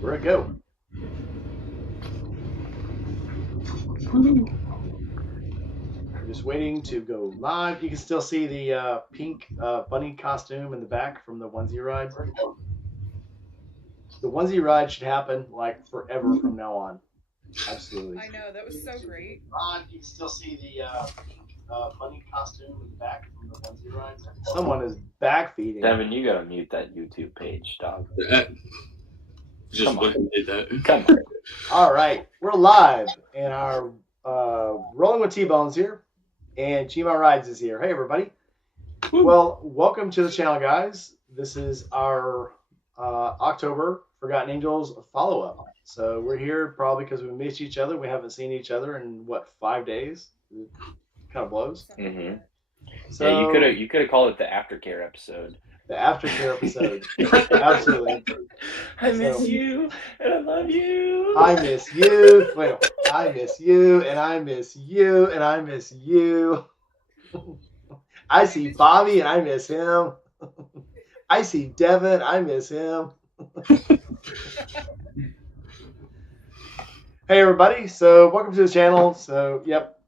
Where'd it go? We're just waiting to go live. You can still see the pink bunny costume in the back from the onesie ride. The onesie ride should happen like forever from now on. Absolutely. I know, that was so great. Live, you can still see the pink bunny costume in the back from the onesie ride. Someone is back feeding. Devin, you gotta mute that YouTube page, dog. Just went and did that. Come on. All right, we're live, and our Rolling with T-Bones here, and Gma Rides is here. Hey, everybody. Well, welcome to the channel, guys. This is our October Forgotten Angels follow-up. So we're here probably because we missed each other. We haven't seen each other in, 5 days? It kind of blows. Mm-hmm. So, yeah, you could have called it the aftercare episode. The aftercare episode. Absolutely. I miss you, and I love you. I miss you. Wait, I miss you, and I miss you, and I miss you. I see Bobby, and I miss him. I see Devin, I miss him. Hey, everybody. So, welcome to the channel. So, yep,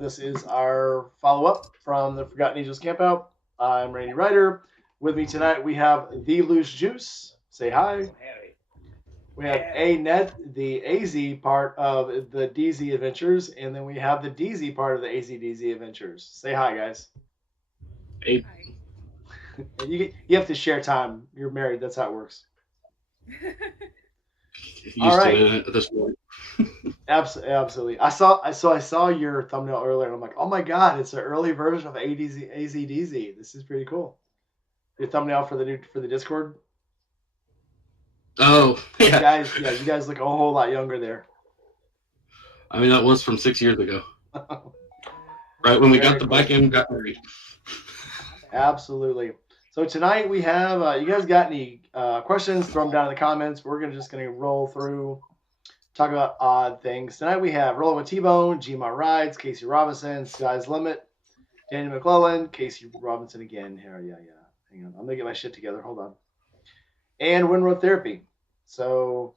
this is our follow-up from the Forgotten AngelsCamp Out. I'm Randy Ryder. With me tonight, we have The Loose Juice. Say hi. We have A-Net, the AZ part of the DZ Adventures, and then we have the DZ part of the AZDZ Adventures. Say hi, guys. Hey. Hi. You have to share time. You're married. That's how it works. Used All right. to at this point. Absolutely. I saw your thumbnail earlier, and I'm like, oh my god, it's an early version of AZDZ. This is pretty cool. Your thumbnail for the Discord. Oh, yeah. You guys look a whole lot younger there. I mean, that was from 6 years ago. Right when we got the bike and got married. Absolutely. So tonight we have, you guys got any questions, throw them down in the comments. We're just going to roll through, talk about odd things. Tonight we have Rolling with T-Bone, Gma Rides, Casey Robinson, Sky's Limit, Daniel McClellan, Casey Robinson again. Here, yeah. Hang on. I'm going to get my shit together. Hold on. And Windrow Therapy. So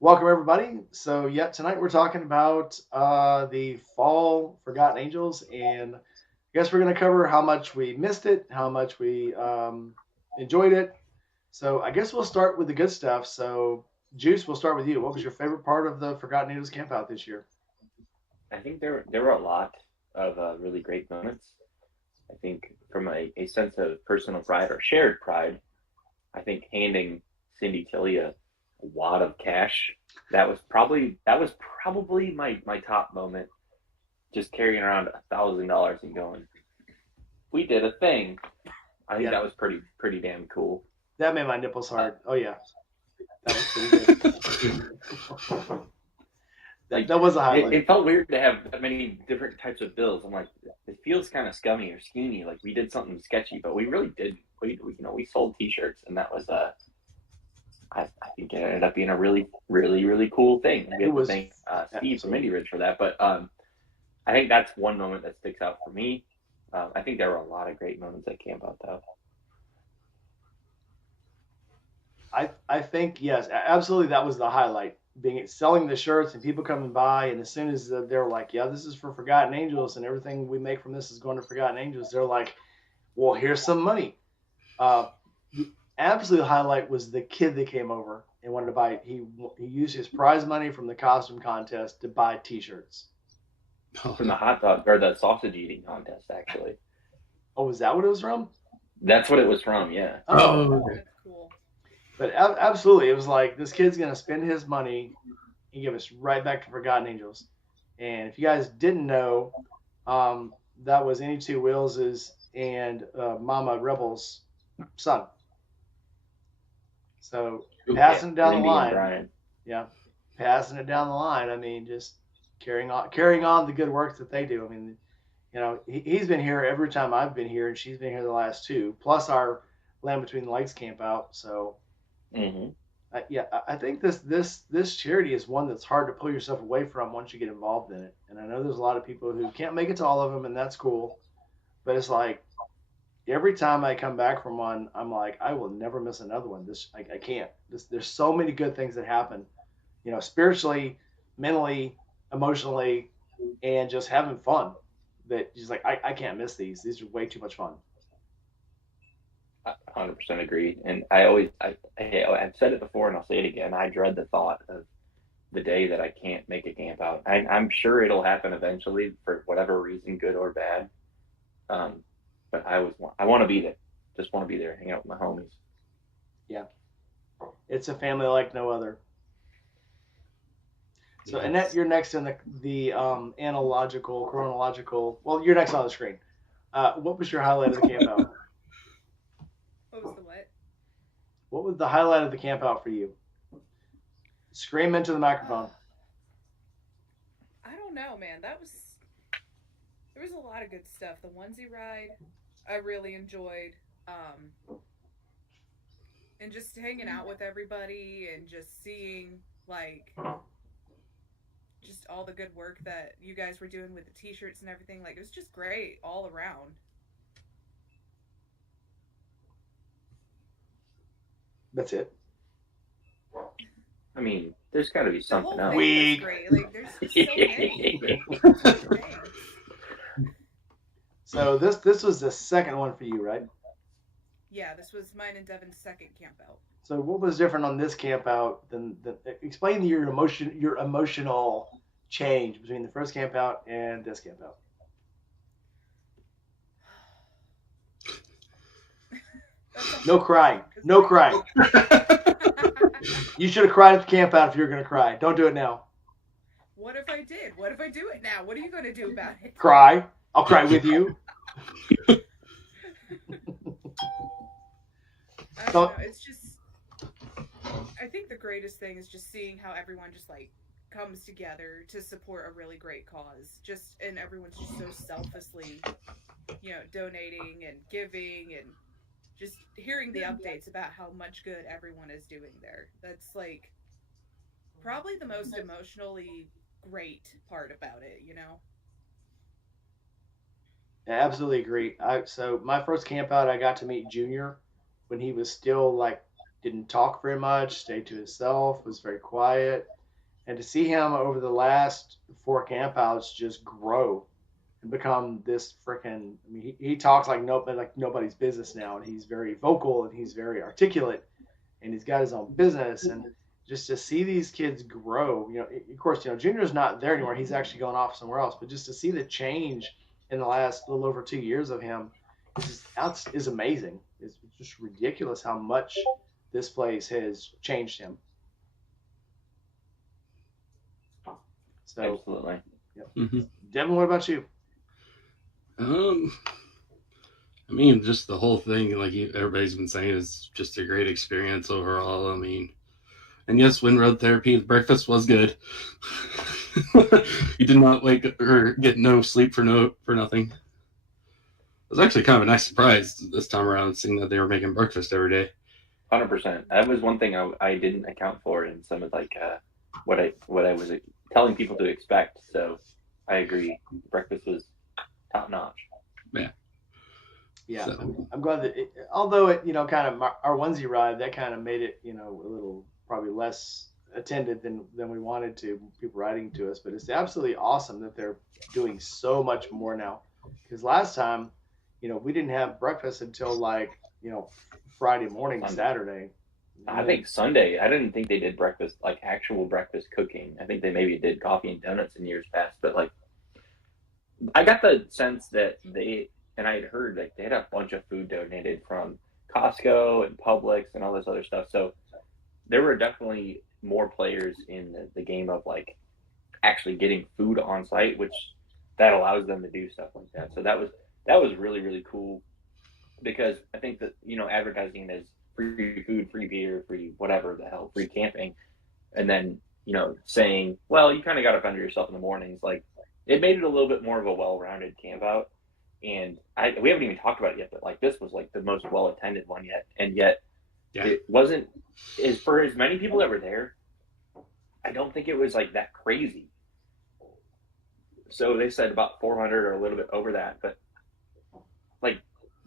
welcome, everybody. So, yeah, tonight we're talking about the fall Forgotten Angels, and I guess we're going to cover how much we missed it, how much we enjoyed it. So I guess we'll start with the good stuff. So, Juice, we'll start with you. What was your favorite part of the Forgotten Angels Camp Out this year? I think there were a lot of really great moments. I think from a sense of personal pride or shared pride, I think handing Cindy Tilly a wad of cash, that was probably my top moment. Just carrying around $1,000 and going, we did a thing. I think that was pretty damn cool. That made my nipples hard. Oh yeah, that was pretty good. that was a highlight. It felt weird to have that many different types of bills. I'm like, it feels kind of scummy or schemy. Like we did something sketchy, but we really did. We sold T-shirts, and that was I think it ended up being a really, really, really cool thing. We have to thank Steve from Indie Ridge for that. But I think that's one moment that sticks out for me. I think there were a lot of great moments at Camp Out, though. I think, yes, absolutely, that was the highlight. Selling the shirts and people coming by, and as soon as they're like, yeah, this is for Forgotten Angels, and everything we make from this is going to Forgotten Angels, they're like, well, here's some money. The absolute highlight was the kid that came over and wanted to buy. He used his prize money from the costume contest to buy T-shirts. From the hot dog or the sausage eating contest, actually. Oh, was that what it was from? That's what it was from, yeah. Oh, That's cool. But absolutely, it was like, this kid's going to spend his money and give us right back to Forgotten Angels. And if you guys didn't know, that was Any Two Wheels' and Mama Rebel's son. So passing it down the line. Yeah, passing it down the line. I mean, just carrying on the good work that they do. I mean, you know, he's been here every time I've been here, and she's been here the last two, plus our Land Between the Lights Camp Out. So, I think this charity is one that's hard to pull yourself away from once you get involved in it. And I know there's a lot of people who can't make it to all of them, and that's cool. But it's like, every time I come back from one, I'm like, I will never miss another one. I can't. There's so many good things that happen, spiritually, mentally, emotionally, and just having fun. That just like I can't miss these. These are way too much fun. 100% agree. And I've said it before and I'll say it again. I dread the thought of the day that I can't make a camp out. I'm sure it'll happen eventually for whatever reason, good or bad. But I want to be there. Just want to be there, hang out with my homies. Yeah, it's a family like no other. So, Annette, you're next in the analogical, chronological. Well, you're next on the screen. What was your highlight of the camp out? What was the what? What was the highlight of the camp out for you? Scream into the microphone. I don't know, man. There was a lot of good stuff. The onesie ride, I really enjoyed. And just hanging out with everybody and just seeing like just all the good work that you guys were doing with the t-shirts and everything. Like it was just great all around. That's it. I mean, there's got to be The something whole else. thing was great. Like there's just so many things. So this was the second one for you, right? Yeah, this was mine and Devin's second camp out. So what was different on this camp out than explain your emotional change between the first camp out and this camp out? No crying. No crying. You should have cried at the camp out if you were going to cry. Don't do it now. What if I did? What if I do it now? What are you going to do about it? Cry. I'll cry with you. I don't know. It's just, I think the greatest thing is just seeing how everyone just like comes together to support a really great cause. And everyone's just so selflessly, donating and giving and just hearing the updates about how much good everyone is doing there. That's like probably the most emotionally great part about it, I absolutely agree. So my first camp out, I got to meet Junior when he was still like didn't talk very much, stayed to himself, was very quiet, and to see him over the last 4 campouts just grow and become this freaking. I mean, he talks like nobody's business now, and he's very vocal and he's very articulate, and he's got his own business, and just to see these kids grow, of course, Junior's not there anymore. He's actually going off somewhere else, but just to see the change in the last little over 2 years of him is amazing. It's just ridiculous how much this place has changed him. So, absolutely. Yep. Mm-hmm. Devin, what about you? I mean, just the whole thing, like everybody's been saying, is just a great experience overall. I mean, and yes, when road therapy, the breakfast was good. You did not wake or get no sleep for nothing. It was actually kind of a nice surprise this time around, seeing that they were making breakfast every day. 100%. That was one thing I didn't account for in some of what I was telling people to expect. So I agree. Breakfast was top notch. Yeah. Yeah, so. I'm glad that although it kind of our onesie ride that kind of made it a little probably less attended than we wanted to, people writing to us, but it's absolutely awesome that they're doing so much more now, because last time we didn't have breakfast until Friday morning, Sunday. Saturday. I think Sunday. I didn't think they did breakfast, like actual breakfast cooking. I think they maybe did coffee and donuts in years past, but I got the sense that and I had heard they had a bunch of food donated from Costco and Publix and all this other stuff. So there were definitely more players in the game of actually getting food on site, which that allows them to do stuff like that. So that was really, really cool, because I think that, advertising is free food, free beer, free whatever the hell, free camping. And then, saying, well, you kind of got to fend yourself in the mornings. It made it a little bit more of a well-rounded camp out. And we haven't even talked about it yet, but this was the most well-attended one yet. And yet It wasn't, for as many people that were there, I don't think it was that crazy. So they said about 400 or a little bit over that, but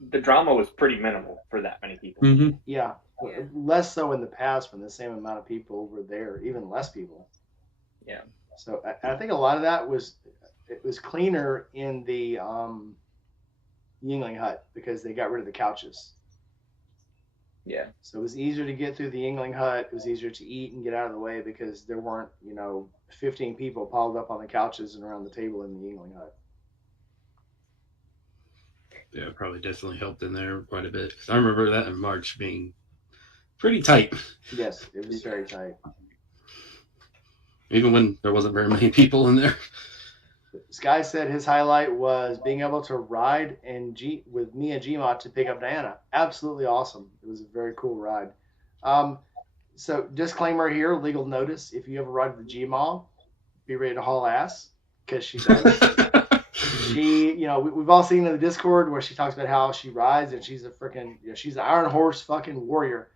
the drama was pretty minimal for that many people. Mm-hmm. Yeah. Yeah. Less so in the past when the same amount of people were there, even less people. Yeah. So I think a lot of that was it was cleaner in the Yingling hut because they got rid of the couches. Yeah. So it was easier to get through the Yingling hut. It was easier to eat and get out of the way because there weren't, 15 people piled up on the couches and around the table in the Yingling hut. Yeah, probably definitely helped in there quite a bit. 'Cause I remember that in March being pretty tight, Yes, it was very tight. even when there wasn't very many people in there. Sky said his highlight was being able to ride with me and Gmod to pick up Diana. Absolutely awesome. It was a very cool ride. So disclaimer here, legal notice: if you ever ride with Gmod, be ready to haul ass because she does. She, we've all seen in the Discord where she talks about how she rides and she's a freaking, she's an Iron Horse fucking warrior.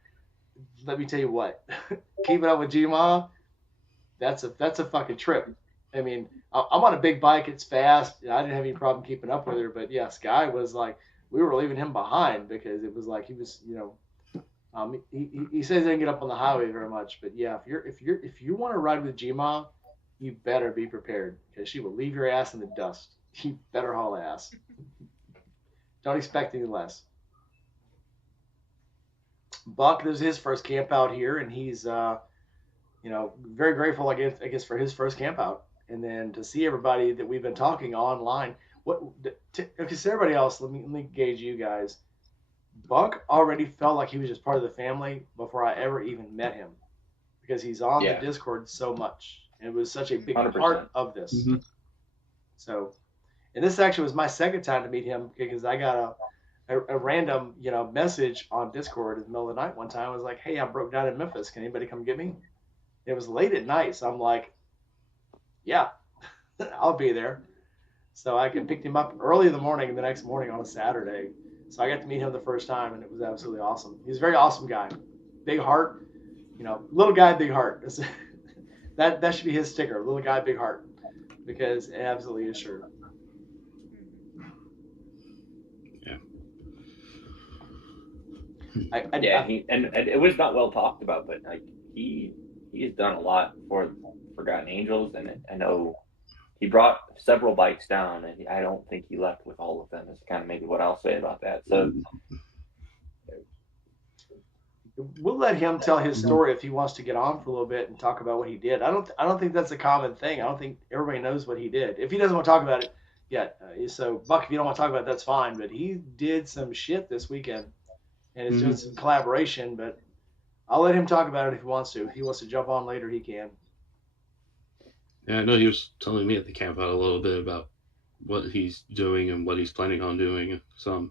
Let me tell you what, keeping up with Gmod, that's a fucking trip. I mean, I'm on a big bike. It's fast. I didn't have any problem keeping up with her. But yeah, Sky was like, we were leaving him behind because it was like he was, he says he didn't get up on the highway very much. But yeah, if you want to ride with Gma, you better be prepared because she will leave your ass in the dust. You better haul ass. Don't expect any less. Buck, this is his first camp out here, and he's, very grateful, I guess, for his first camp out. And then to see everybody that we've been talking online, because everybody else, let me gauge you guys. Buck already felt like he was just part of the family before I ever even met him, because he's on the Discord so much, and it was such a big 100%. part of this. Mm-hmm. So, and this actually was my second time to meet him because I got a random message on Discord in the middle of the night one time. I was like, "Hey, I broke down in Memphis. Can anybody come get me?" It was late at night, so I'm like, yeah, I'll be there. So I picked him up early in the morning and the next morning on a Saturday. So I got to meet him the first time, and it was absolutely awesome. He's a very awesome guy. Big heart, little guy, big heart. That should be his sticker, little guy, big heart, because it absolutely is true. Yeah. And it was not well talked about, but like he has done a lot for Forgotten Angels, and I know he brought several bikes down, and I don't think he left with all of them. Is kind of maybe what I'll say about that. So we'll let him tell his story if he wants to get on for a little bit and talk about what he did. I don't think that's a common thing. I don't think everybody knows what he did. If he doesn't want to talk about it yet, so Buck, if you don't want to talk about it, that's fine. But he did some shit this weekend, and it's doing some collaboration. But I'll let him talk about it if he wants to. If he wants to jump on later, he can. Yeah, I know he was telling me at the camp out a little bit about what he's doing and what he's planning on doing. So,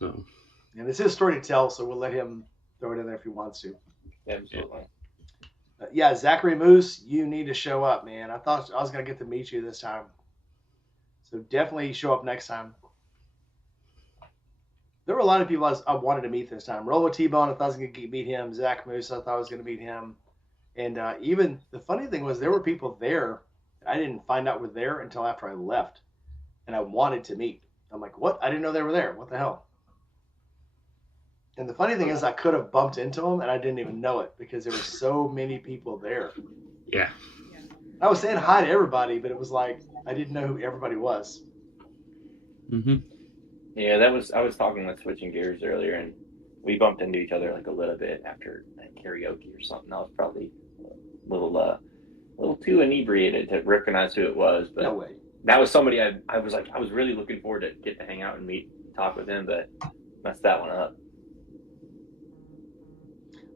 and it's his story to tell, so we'll let him throw it in there if he wants to. absolutely. Yeah, Zachary Moose, you need to show up, man. I thought I was gonna get to meet you this time, so definitely show up next time. There were a lot of people I wanted to meet this time. Rolo T-Bone, I thought I was gonna meet him. Zach Moose, I thought I was gonna meet him. And even the funny thing was there were people there I didn't find out were there until after I left, and I wanted to meet. I'm like, what? I didn't know they were there. What the hell? And the funny thing is I could have bumped into them, and I didn't even know it because there were so many people there. Yeah. I was saying hi to everybody, but it was like I didn't know who everybody was. Mm-hmm. Yeah, I was talking with Switching Gears earlier, and we bumped into each other like a little bit after like, karaoke or something. I was probably a little too inebriated to recognize who it was, but No way. that was somebody I was really looking forward to get to hang out and talk with him, but messed that one up.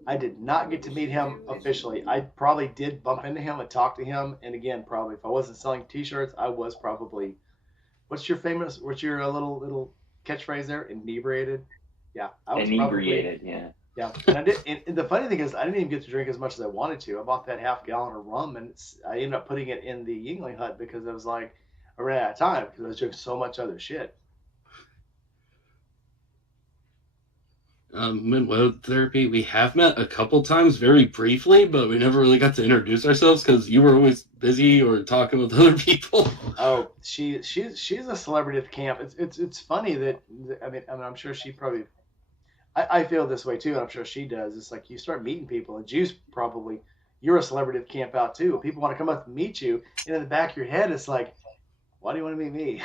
I did not get to meet him officially. I probably did bump into him and talk to him, and again, probably if I wasn't selling T-shirts, I was probably. What's your little catchphrase there? Inebriated. Yeah, I was inebriated. Probably, yeah. And I did. And the funny thing is, I didn't even get to drink as much as I wanted to. I bought that half gallon of rum, and I ended up putting it in the Yingling hut because I was like, I ran out of time because I was drinking so much other shit. Midwest therapy, we have met a couple times very briefly, but we never really got to introduce ourselves because you were always busy or talking with other people. Oh, she's a celebrity at the camp. It's funny that I'm sure she probably I feel this way too, and I'm sure she does. It's like you start meeting people, and Juice probably you're a celebrity at the camp out too. People want to come up and meet you, and in the back of your head, it's like, why do you want to meet me?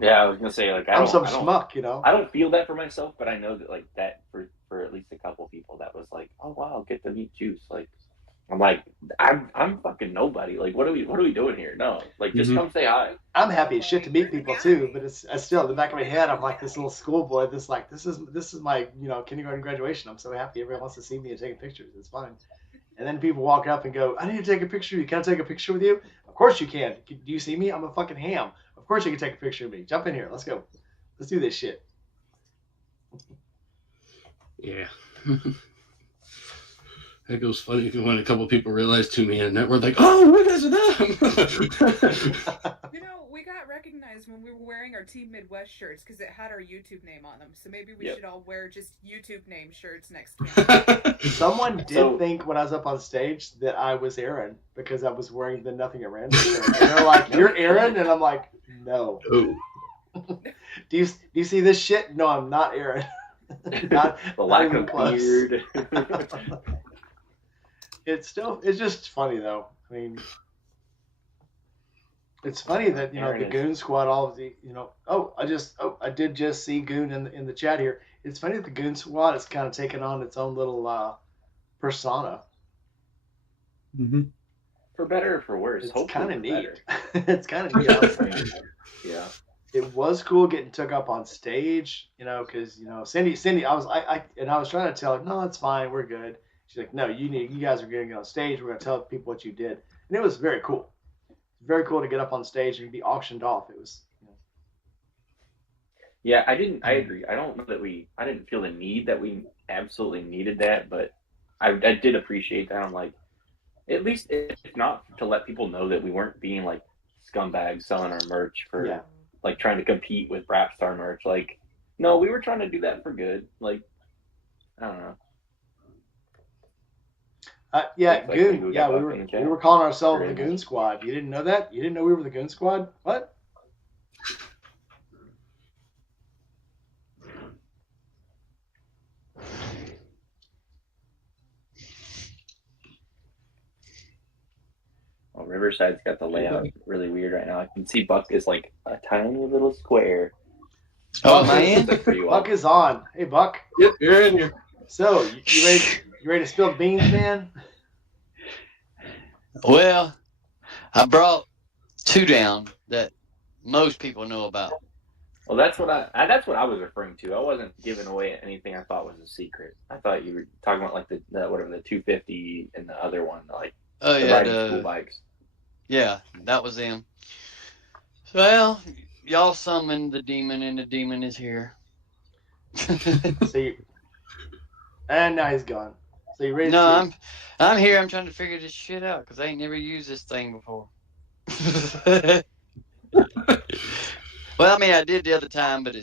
Yeah, I was gonna say like I'm some schmuck, you know. I don't feel that for myself, but I know that like that for at least a couple people that was like, oh wow, get to meet Juice. Like I'm like I'm fucking nobody. Like what are we doing here? No, like just come say hi. I'm happy as shit to meet people too, but it's still in the back of my head. I'm like this little schoolboy. This is my kindergarten graduation. I'm so happy everyone wants to see me and take pictures. It's fine. And then people walk up and go, I need to take a picture of you. Can I take a picture with you? Of course you can. Do you see me? I'm a fucking ham. Of course you can take a picture of me. Jump in here. Let's go. Let's do this shit. Yeah. It was funny when a couple people realized to me and that were like, oh, you guys are them. We got recognized when we were wearing our Team Midwest shirts because it had our YouTube name on them. So maybe we should all wear just YouTube name shirts next camp. Someone did think when I was up on stage that I was Aaron because I was wearing the Nothing at Random shirt. And they're like, you're Aaron? And I'm like, no. Do you see this shit? No, I'm not Aaron. Not the lack of beard. It's just funny though. I mean, it's funny that the Goon Squad, all of the I did just see Goon in the chat here. It's funny that the Goon Squad is kind of taking on its own little persona. Mm-hmm. For better or for worse. It's kind of neat. It's kind of neat. Yeah. It was cool getting took up on stage, because Cindy. I was trying to tell her, no, it's fine, we're good. She's like, no, you guys are going to get on stage. We're going to tell people what you did, and it was very cool. Very cool to get up on stage and be auctioned off. It was. Yeah, I agree. I don't know that I didn't feel the need that we absolutely needed that, but I did appreciate that. I'm like, at least if not to let people know that we weren't being like scumbags selling our merch for like trying to compete with Rap Star merch. Like, no, we were trying to do that for good. Like, I don't know. Goon. Yeah, we were calling ourselves the Goon Squad. You didn't know that? You didn't know we were the Goon Squad? What? Well, Riverside's got the layout really weird right now. I can see Buck is like a tiny little square. Oh man, Buck is on. Hey Buck. Yep, you're in here. So you ready to spill the beans, man? Well, I brought two down that most people know about. Well, that's what I was referring to. I wasn't giving away anything I thought was a secret. I thought you were talking about like the 250 and the other one, like the school bikes. Yeah, that was them. Well, y'all summoned the demon, and the demon is here. And now he's gone. So you ready? No, I'm here. I'm trying to figure this shit out because I ain't never used this thing before. Well, I mean, I did the other time, but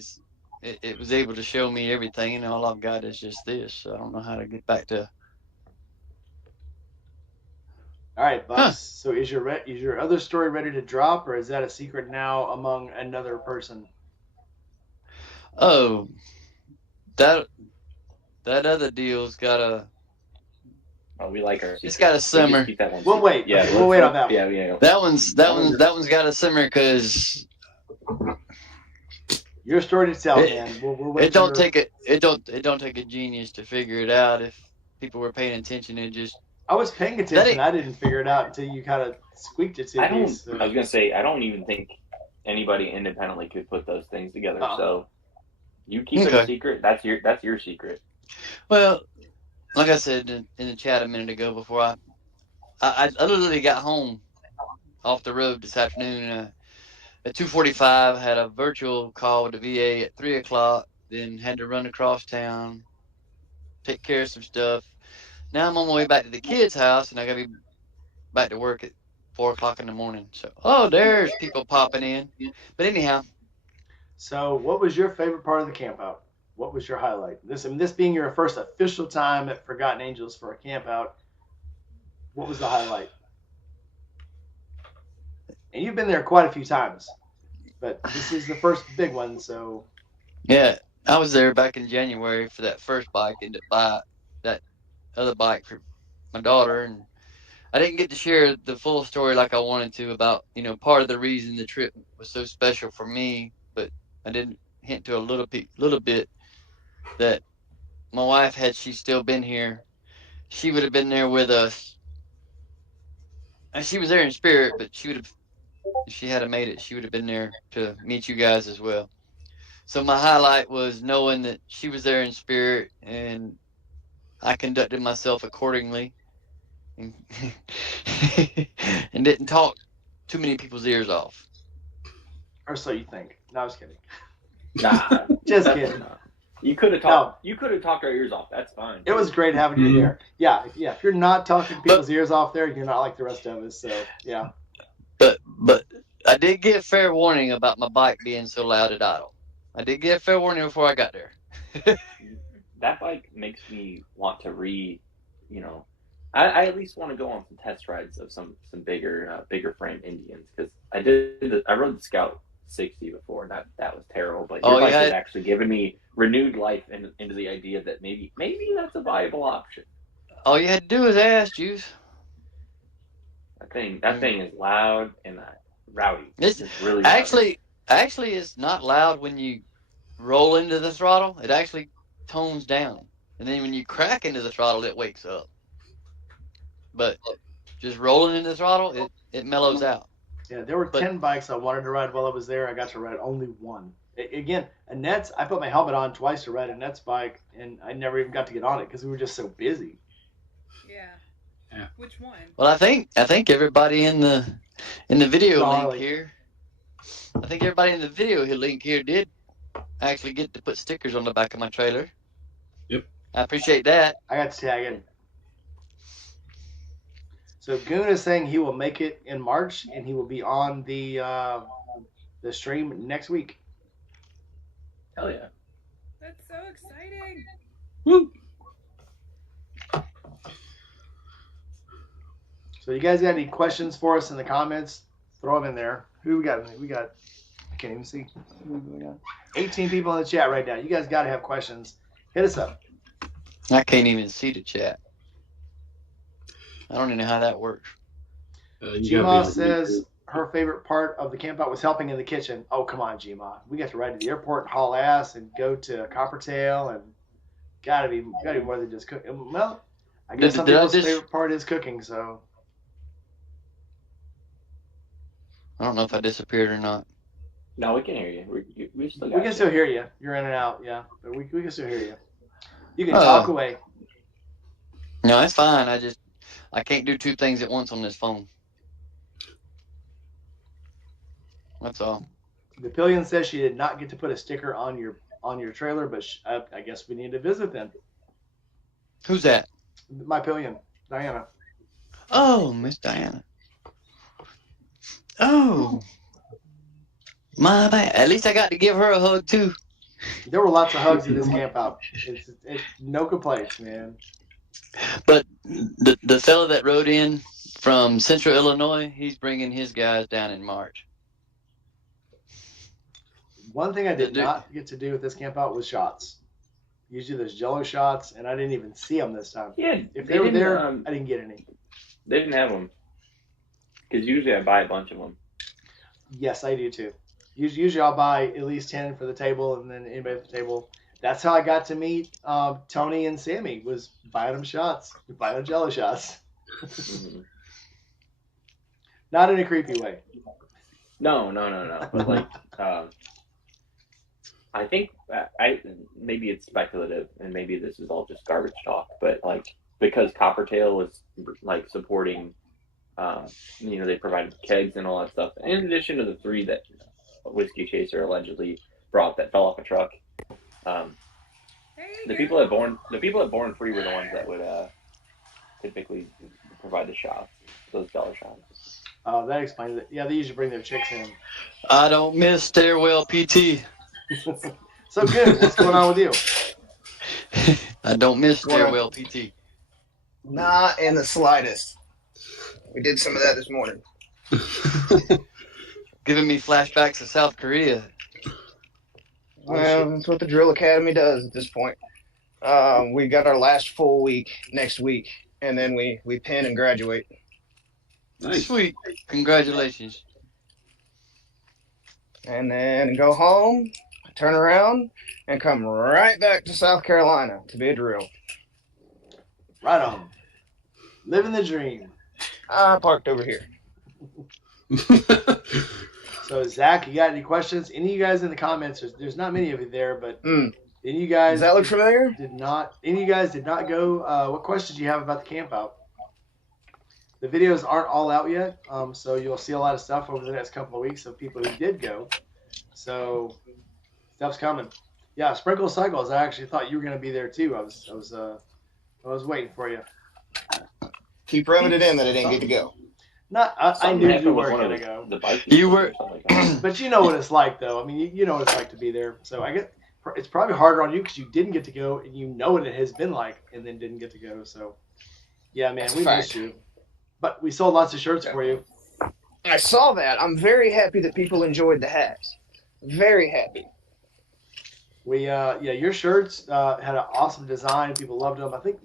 it was able to show me everything, and all I've got is just this. So I don't know how to get back to. All right, Bucks. So is your other story ready to drop, or is that a secret now among another person? Oh, that other deal's got a. Oh, we like her. It's got a simmer. We'll wait. Yeah, we'll wait on that one. Yeah. That one's got a simmer because. Your story to tell, man. We'll wait. It don't take a genius to figure it out. If people were paying attention and just. I was paying attention. I didn't figure it out until you kind of squeaked it to me. I was gonna say I don't even think anybody independently could put those things together. So you keep it a secret. That's your secret. Well, like I said in the chat a minute ago, before I literally got home off the road this afternoon. At 2:45, had a virtual call with the VA at 3:00. Then had to run across town, take care of some stuff. Now I'm on my way back to the kids' house, and I gotta be back to work at 4:00 in the morning. So, there's people popping in. But anyhow. So, what was your favorite part of the camp out? what was your highlight? This being your first official time at Forgotten Angels for a camp out, what was the highlight? And you've been there quite a few times, but this is the first big one, so. Yeah, I was there back in January for that first bike and to buy that other bike for my daughter, and I didn't get to share the full story like I wanted to about, part of the reason the trip was so special for me, but I didn't hint to a little bit that my wife, had she still been here, she would have been there with us. And she was there in spirit, but she would have, if she had made it, she would have been there to meet you guys as well. So my highlight was knowing that she was there in spirit, and I conducted myself accordingly, and, and didn't talk too many people's ears off. Or so you think. No, I was kidding. Nah, Just kidding. You could have talked. You could have talked our ears off. That's fine. It was great having you there. Yeah. If you're not talking people's ears off there, you're not like the rest of us. So yeah. But I did give fair warning about my bike being so loud at idle. I did get fair warning before I got there. That bike makes me want to I at least want to go on some test rides of some bigger frame Indians, because I rode the Scout 60 before, and that was terrible. But your bike has actually given me renewed life into the idea that maybe that's a viable option. All you had to do was ask, Juice. That thing is loud and rowdy. It's really loud. Actually, it's not loud when you roll into the throttle. It actually tones down, and then when you crack into the throttle, it wakes up. But just rolling into the throttle, it mellows out. Yeah, there were 10 bikes I wanted to ride while I was there. I got to ride only one. Again, Annette's, I put my helmet on twice to ride Annette's bike, and I never even got to get on it because we were just so busy. Yeah. Which one? Well, I think everybody in the video link here, I think everybody in the video link here did actually get to put stickers on the back of my trailer. Yep. I appreciate that. I got to tag it. So Goon is saying he will make it in March, and he will be on the stream next week. Hell yeah. That's so exciting. Woo. So you guys got any questions for us in the comments? Throw them in there. Who we got? I can't even see. Who we got? 18 people in the chat right now. You guys got to have questions. Hit us up. I can't even see the chat. I don't even know how that works. Gma says her favorite part of the camp out was helping in the kitchen. Oh, come on, Gma. We got to ride to the airport and haul ass and go to Coppertail, and gotta be more than just cooking. Well, I guess some people's favorite part is cooking, so. I don't know if I disappeared or not. No, we can hear you. We can still hear you. You're in and out, yeah. But we can still hear you. You can talk away. No, it's fine. I can't do two things at once on this phone. That's all. The Pillion says she did not get to put a sticker on your trailer, but I guess we need to visit then. Who's that? My Pillion, Diana. Oh, Miss Diana. Oh, my bad. At least I got to give her a hug too. There were lots of hugs at this camp out. It's no complaints, man. But the fellow that rode in from Central Illinois, he's bringing his guys down in March. One thing I did not get to do at this camp out was shots. Usually there's Jello shots, and I didn't even see them this time. Yeah, if they were there, I didn't get any. They didn't have them. Because usually I buy a bunch of them. Yes, I do too. Usually I'll buy at least 10 for the table, and then anybody at the table. That's how I got to meet Tony and Sammy, was buying them shots, buying them Jello shots. Not in a creepy way. No. But like, I think maybe it's speculative, and maybe this is all just garbage talk. But like, because Coppertail was like supporting. They provided kegs and all that stuff. In addition to the 3 that Whiskey Chaser allegedly brought that fell off a truck. The people at Born Free were the ones that would typically provide the shots, those dollar shots. Oh, that explains it. Yeah, they usually bring their chicks in. I don't miss Stairwell PT. So good. What's going on with you? I don't miss Going on? stairwell PT. Not in the slightest. We did some of that this morning. Giving me flashbacks to South Korea. Well, that's what the Drill Academy does at this point. We got our last full week next week, and then we pin and graduate. Nice. Sweet. Congratulations. And then go home, turn around, and come right back to South Carolina to be a drill. Right on. Living the dream. I parked over here. So, Zach, you got any questions? Any of you guys in the comments? There's not many of you there, but any of you guys Does that look familiar? Any of you guys did not go. What questions do you have about the camp out? The videos aren't all out yet, so you'll see a lot of stuff over the next couple of weeks of people who did go. So stuff's coming. Yeah, Sprinkle Cycles. I actually thought you were going to be there too. I was waiting for you. Keep rubbing it in that I didn't get to go. I knew you were going to go. You were. But you know what it's like, though. I mean, you know what it's like to be there. So I get it's probably harder on you because you didn't get to go, and you know what it has been like, and then didn't get to go. So yeah, man, That's we missed you. But we sold lots of shirts for you. I saw that. I'm very happy that people enjoyed the hats. Very happy. We your shirts had an awesome design. People loved them. I think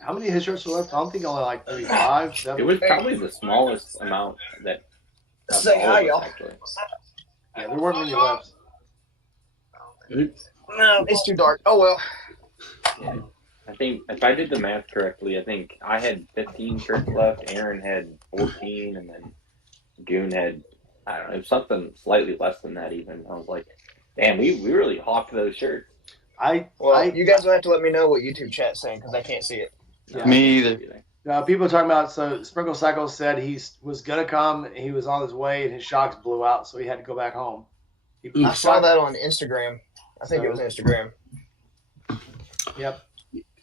how many of his shirts were left? I don't think only like maybe 5, 7. It was probably the smallest amount that. Say hi, y'all. Actually. Yeah, there weren't many left. No, it's too dark. Oh well. Yeah. I think if I did the math correctly, I think I had 15 shirts left. Aaron had 14, and then Goon had, I don't know, something slightly less than that even. I was like, damn, we really hawked those shirts. You guys will have to let me know what YouTube chat's saying because I can't see it. Yeah. Me either. People are talking about, so Sprinkle Cycles said he was going to come, he was on his way, and his shocks blew out, so he had to go back home. I saw that on Instagram. I think it was Instagram. Yep.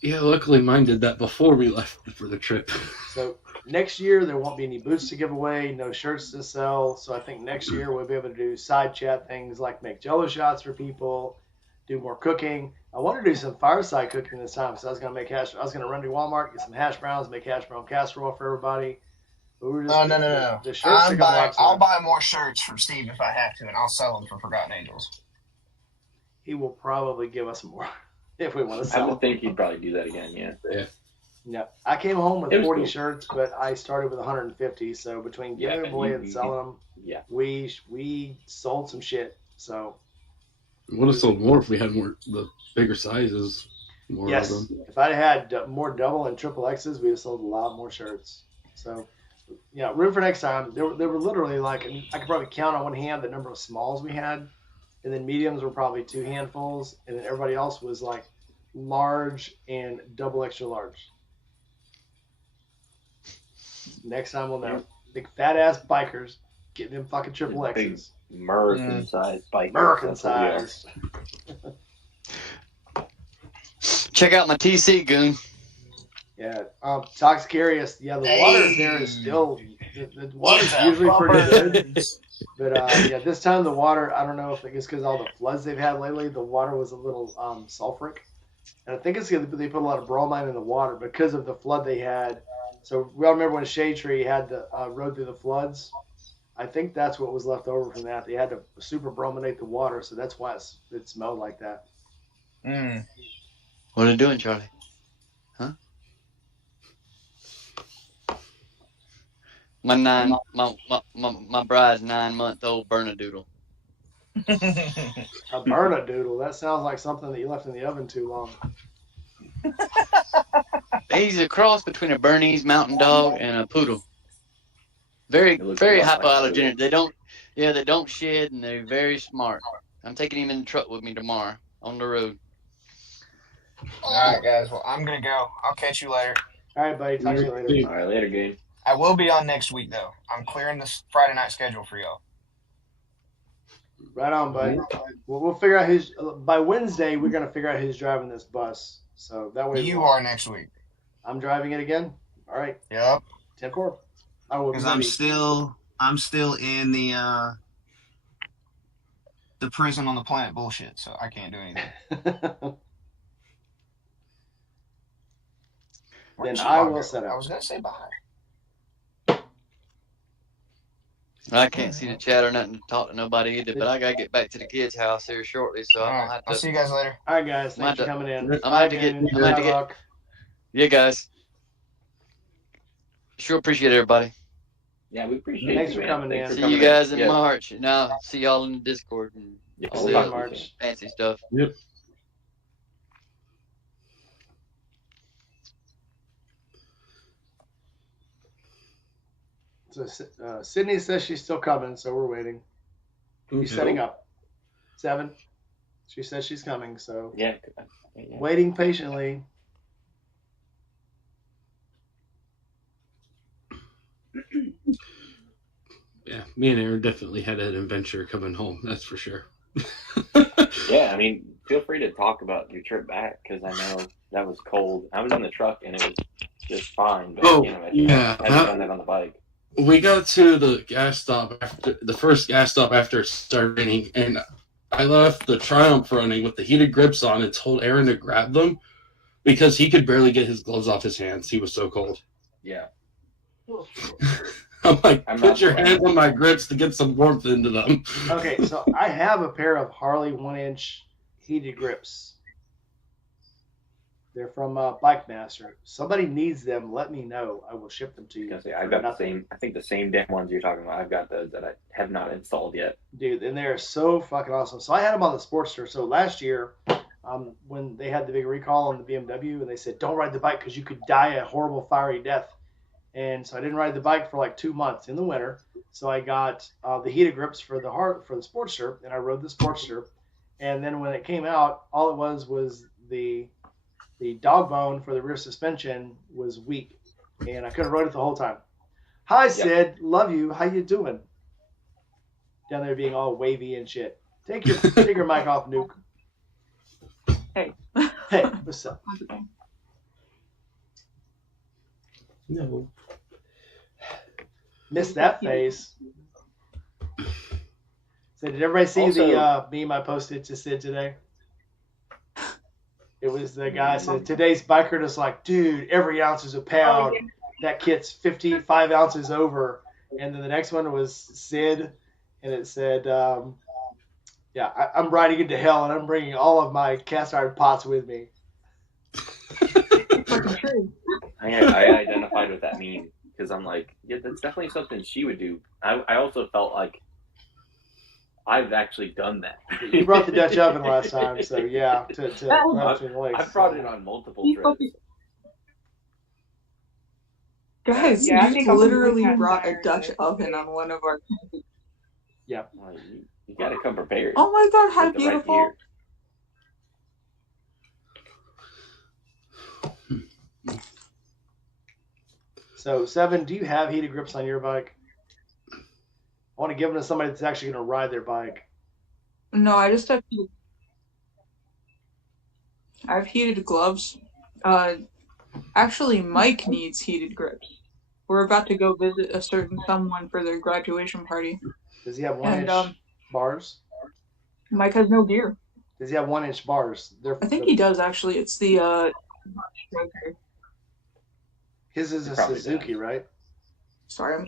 Yeah, luckily mine did that before we left for the trip. So next year there won't be any boots to give away, no shirts to sell. So I think next year we'll be able to do side chat things like make Jello shots for people, do more cooking. I want to do some fireside cooking this time, so I was gonna run to Walmart, get some hash browns, make hash brown casserole for everybody. But we were just, no. The shirts I'll buy more shirts from Steve if I have to, and I'll sell them for Forgotten Angels. He will probably give us more if we want to sell. I would think he'd probably do that again. Yeah. Yeah, I came home with It was 40 cool. shirts, but I started with 150. So between giving them away and selling them, we sold some shit. So We would have sold more if we had the bigger sizes. More yes, of them. if I'd had more double and triple X's, we'd have sold a lot more shirts. So yeah, room for next time. There were literally like, I could probably count on one hand the number of smalls we had, and then mediums were probably 2 handfuls, and then everybody else was like large and double extra large. Next time we'll know. Big fat ass bikers getting them fucking triple X's. American size bike. American size. Check out my TC, Goon. Yeah. Toxicarius. Yeah, the water there is still. The water's usually pretty good. But yeah, this time the water, I don't know if it's because all the floods they've had lately, the water was a little sulfuric. And I think it's because they put a lot of bromine in the water because of the flood they had. So we all remember when Shade Tree had the rode through the floods. I think that's what was left over from that. They had to super brominate the water, so that's why it smelled like that. What are you doing, Charlie? Huh? My bride's 9-month-old Bernadoodle. A Bernadoodle. That sounds like something that you left in the oven too long. He's a cross between a Bernese Mountain Dog and a poodle. Very hypoallergenic. They don't shed, and they're very smart. I'm taking him in the truck with me tomorrow on the road. All right, guys. Well, I'm gonna go. I'll catch you later. All right, buddy. Talk to you later. All right, later, game. I will be on next week though. I'm clearing this Friday night schedule for y'all. Right on, buddy. We'll figure out who's by Wednesday. We're gonna figure out who's driving this bus. So that way You are next week. I'm driving it again. All right. Yep. 10-4. I will. Because I'm still in the the prison on the planet bullshit, so I can't do anything. Then I will set I up. was gonna say bye. I can't see the chat or nothing to talk to nobody either, but I gotta get back to the kids' house here shortly, so All I'm right, gonna have I'll to. see you guys later. All right, guys. Thanks for coming in. I'm gonna have to get. Buck. Yeah, guys. Sure appreciate everybody. Yeah, we appreciate Thanks you, for man. coming Thanks in. for See you coming guys in Yeah. March. Now, see y'all in the Discord and Yeah, all we'll the talk March. to you. fancy stuff. Yep. So Sydney says she's still coming, so we're waiting. She's setting up. 7. She says she's coming, so Yeah. waiting patiently. Yeah, me and Aaron definitely had an adventure coming home. That's for sure. Yeah, I mean, feel free to talk about your trip back because I know that was cold. I was in the truck and it was just fine. But, Oh, you know, yeah. I hadn't done that on the bike. We got to the gas stop after the first gas stop after it started raining, and I left the Triumph running with the heated grips on and told Aaron to grab them because he could barely get his gloves off his hands. He was so cold. Yeah. I'm like, I'm put not your the hands on my grips to get some warmth into them. Okay, so I have a pair of Harley 1-inch heated grips. They're from Bike Master. Somebody needs them. Let me know. I will ship them to you. I've got the same. I think the same damn ones you're talking about. I've got those that I have not installed yet. Dude, and they're so fucking awesome. So I had them on the Sportster. So last year, when they had the big recall on the BMW, and they said, don't ride the bike because you could die a horrible fiery death. And so I didn't ride the bike for like 2 months in the winter. So I got the heated grips for the Sportster, and I rode the Sportster. And then when it came out, all it was the dog bone for the rear suspension was weak, and I could have rode it the whole time. Hi, Sid. Love you. How you doing? Down there being all wavy and shit. Take your mic off, Nuke. Hey. Hey, what's up? No. Missed that face. So did everybody see the meme I posted to Sid today? It was the guy said, today's biker just like, dude, every ounce is a pound. That kit's 55 ounces over. And then the next one was Sid, and it said, I'm riding into hell, and I'm bringing all of my cast iron pots with me. I identified with that meme because I'm like, yeah, that's definitely something she would do. I also felt like I've actually done that. You brought the Dutch oven last time, so yeah. I've brought it on multiple trips. Guys, Yeah, I you think I'll literally be brought a tired Dutch this oven week. on one of our. Yeah. Well, you got to come prepared. Oh my god, how with the right beautiful! gear. So, 7, do you have heated grips on your bike? I want to give them to somebody that's actually going to ride their bike. No, I just have. I have heated gloves. Actually, Mike needs heated grips. We're about to go visit a certain someone for their graduation party. Does he have 1-inch bars? Mike has no gear. Does he have 1-inch bars? I think he does actually. It's the striker. His is He a probably Suzuki, does. right? Yamaha. Sorry,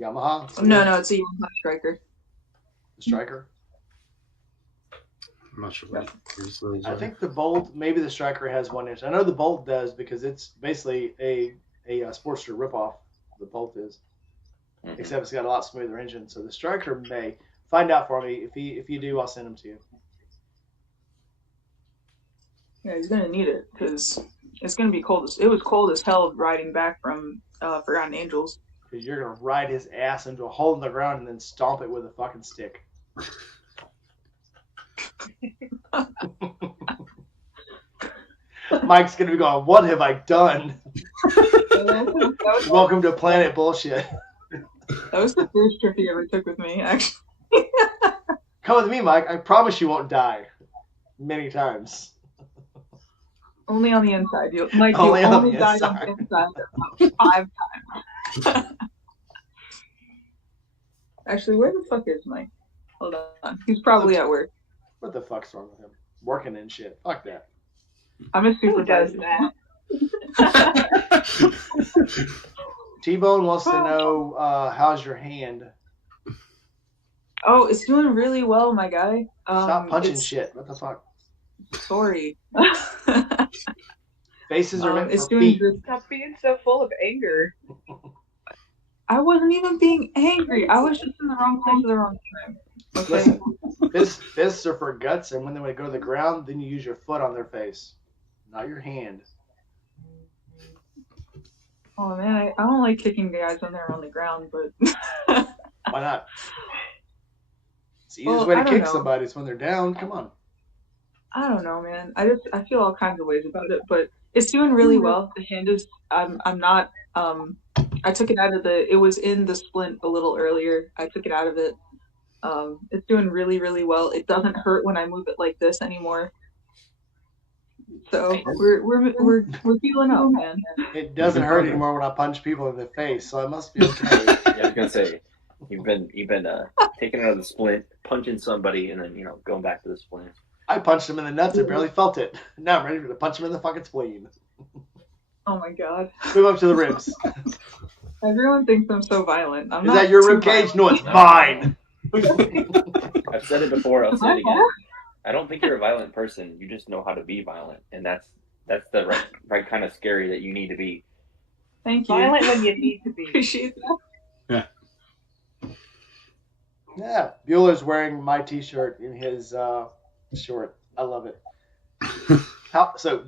Yamaha? no, it's a Yamaha striker. The Striker? I'm not sure what those I are. think the Bolt, maybe the Striker has 1-inch. I know the Bolt does because it's basically a Sportster ripoff. The Bolt is, Mhm. except it's got a lot smoother engine. So the Striker may. Find out for me. If you do, I'll send them to you. Yeah, he's gonna need it because it's gonna be cold. It was cold as hell riding back from Forgotten Angels. Because you're gonna ride his ass into a hole in the ground and then stomp it with a fucking stick. Mike's gonna be going, what have I done? Welcome to Planet Bullshit. That was the first trip he ever took with me, actually. Come with me, Mike. I promise you won't die. Many times. Only on the inside. Mike, Only you on only the died on the inside about 5 times. Actually, where the fuck is Mike? Hold on. He's probably at work. What the fuck's wrong with him? Working and shit. Fuck that. I'm a Who does supervisor. that? T-Bone wants to know how's your hand. Oh, it's doing really well, my guy. Stop punching it's- shit. What the fuck? Sorry. Faces are meant it's for doing feet. good. Stop being so full of anger. I wasn't even being angry. I was just in the wrong place at the wrong time. Okay. Listen, fists are for guts, and when they go to the ground, then you use your foot on their face, not your hand. Oh man, I don't like kicking guys when they're on the ground, but Why not? It's the easiest Well, way I to don't kick know. somebody is when they're down. Come on. I don't know, man. I feel all kinds of ways about it, but it's doing really well. The hand is I'm not I took it out of it was in the splint a little earlier. I took it out of it. It's doing really, really well. It doesn't hurt when I move it like this anymore. So we're feeling up, man. It doesn't hurt anymore when I punch people in the face, so I must be okay. Yeah, I was gonna say you've been taking it out of the splint, punching somebody, and then going back to the splint. I punched him in the nuts and barely felt it. Now I'm ready to punch him in the fucking spleen. Oh my god. Move up to the ribs. Everyone thinks I'm so violent. I'm Is not that your too rib cage? violent. No, it's mine. I've said it before. I'll say it again. I don't think you're a violent person. You just know how to be violent, and that's the right kind of scary that you need to be. Thank you. Violent when you need to be. Appreciate that. Yeah, Bueller's wearing my T-shirt in his short. I love it.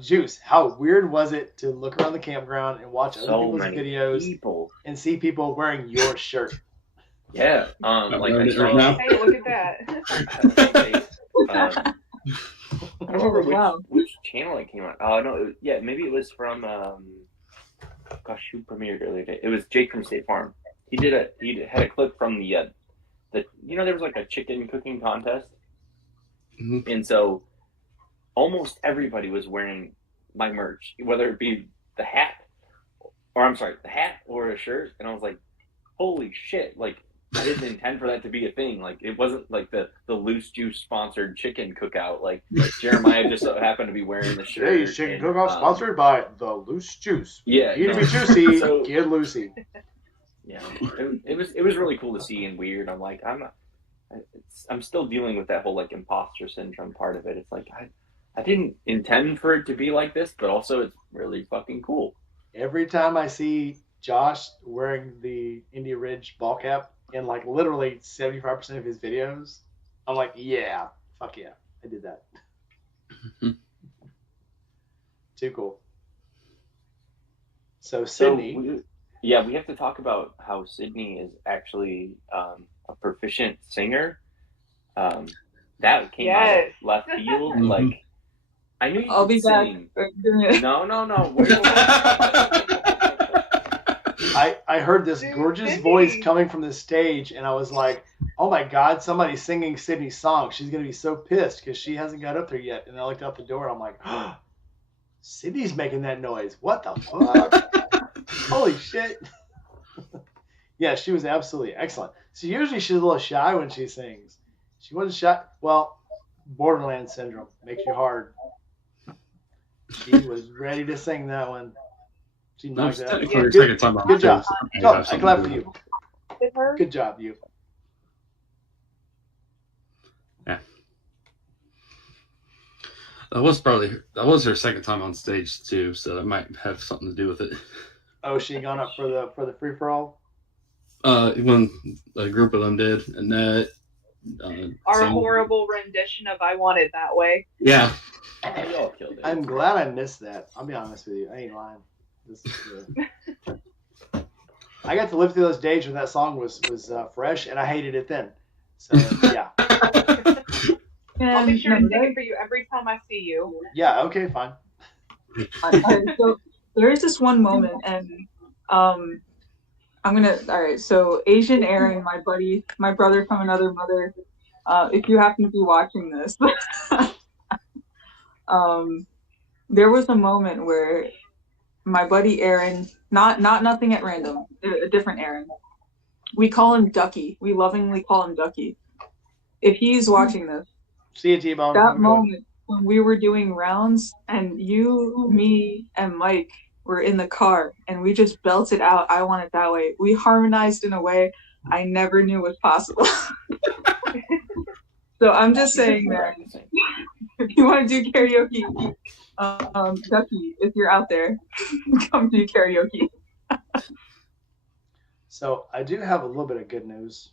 Juice, how weird was it to look around the campground and watch other So people's many videos people. and see people wearing your shirt? Yeah. Like I Right saw. now. Hey, look at that. I don't remember Wow. which channel it came on. Oh no, maybe it was from gosh, who premiered earlier today? It was Jake from State Farm. He had a clip from the there was like a chicken cooking contest, and so almost everybody was wearing my merch, whether it be the hat or a shirt, and I was like, holy shit, like I didn't intend for that to be a thing. Like it wasn't like the Loose Juice sponsored chicken cookout. Like Jeremiah just so happened to be wearing the shirt. Today's chicken cook-off sponsored by the Loose Juice. Yeah, You need to be juicy, So- get Lucy. Yeah, it was really cool to see and weird. I'm like, I'm still dealing with that whole like imposter syndrome part of it. It's like I didn't intend for it to be like this, but also it's really fucking cool. Every time I see Josh wearing the India Ridge ball cap in like literally 75% of his videos, I'm like, yeah, fuck yeah, I did that. Too cool. So Sydney. We have to talk about how Sydney is actually a proficient singer. That came out of left field. Like, I knew you I'll could be back. sing. No. Wait. I heard this gorgeous Sydney. voice coming from the stage, and I was like, oh my God, somebody's singing Sydney's song. She's going to be so pissed because she hasn't got up there yet. And I looked out the door, and I'm like, oh, Sydney's making that noise. What the fuck? Holy shit. Yeah, she was absolutely excellent. So usually she's a little shy when she sings. She wasn't shy. Well, Borderlands syndrome makes you hard. She was ready to sing that one. She No, knocked it's it out. technically your Good- second time on Good job. stage, so it may Oh, have I something clap to for do you. With her? Good job, you. That was her second time on stage too, so that might have something to do with it. Oh, she gone up for the free for all. When a group of them did, and that Our Sam- horrible rendition of I Want It That Way. Yeah, We all killed it. I'm glad I missed that. I'll be honest with you. I ain't lying. This is good. I got to live through those days when that song was fresh, and I hated it then. So yeah, I'll be sure to And sing it for you every time I see you. yeah. Okay, fine. so there is this one moment, and I'm gonna. All right, so Asian Aaron, my buddy, my brother from another mother. If you happen to be watching this, there was a moment where my buddy Aaron, not nothing at random, a different Aaron. We call him Ducky. We lovingly call him Ducky. if he's watching this, See you, T-Bone. that moment when we were doing rounds and you, me, and Mike were in the car and we just belted out "I Want It That Way." We harmonized in a way I never knew was possible. So I'm just saying that if you want to do karaoke, Ducky, if you're out there, come do karaoke. So I do have a little bit of good news.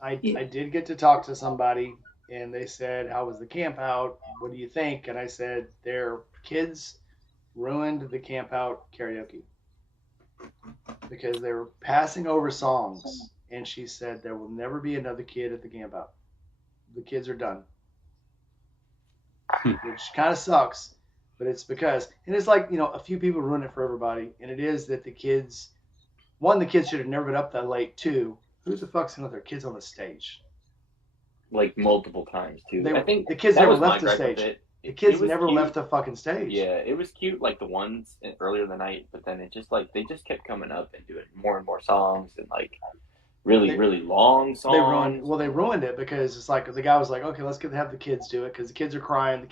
I did get to talk to somebody, and they said, "How was the camp out? What do you think?" And I said, "Their kids ruined the camp out karaoke because they were passing over songs." And she said, "There will never be another kid at the camp out. The kids are done," which kind of sucks. But it's because, and it's like, a few people ruin it for everybody, and it is that the kids. One, the kids should have never been up that late. Two, who the fuck's gonna let their kids on the stage? Like multiple times too. I think the kids that never was my left the gripe with stage. it. The kids It was never cute. left the fucking stage. Yeah, it was cute, like the ones earlier in the night, but then it just they just kept coming up and doing more and more songs and like really long songs. They ruined it because it's like the guy was like, "Okay, let's have the kids do it," because the kids are crying.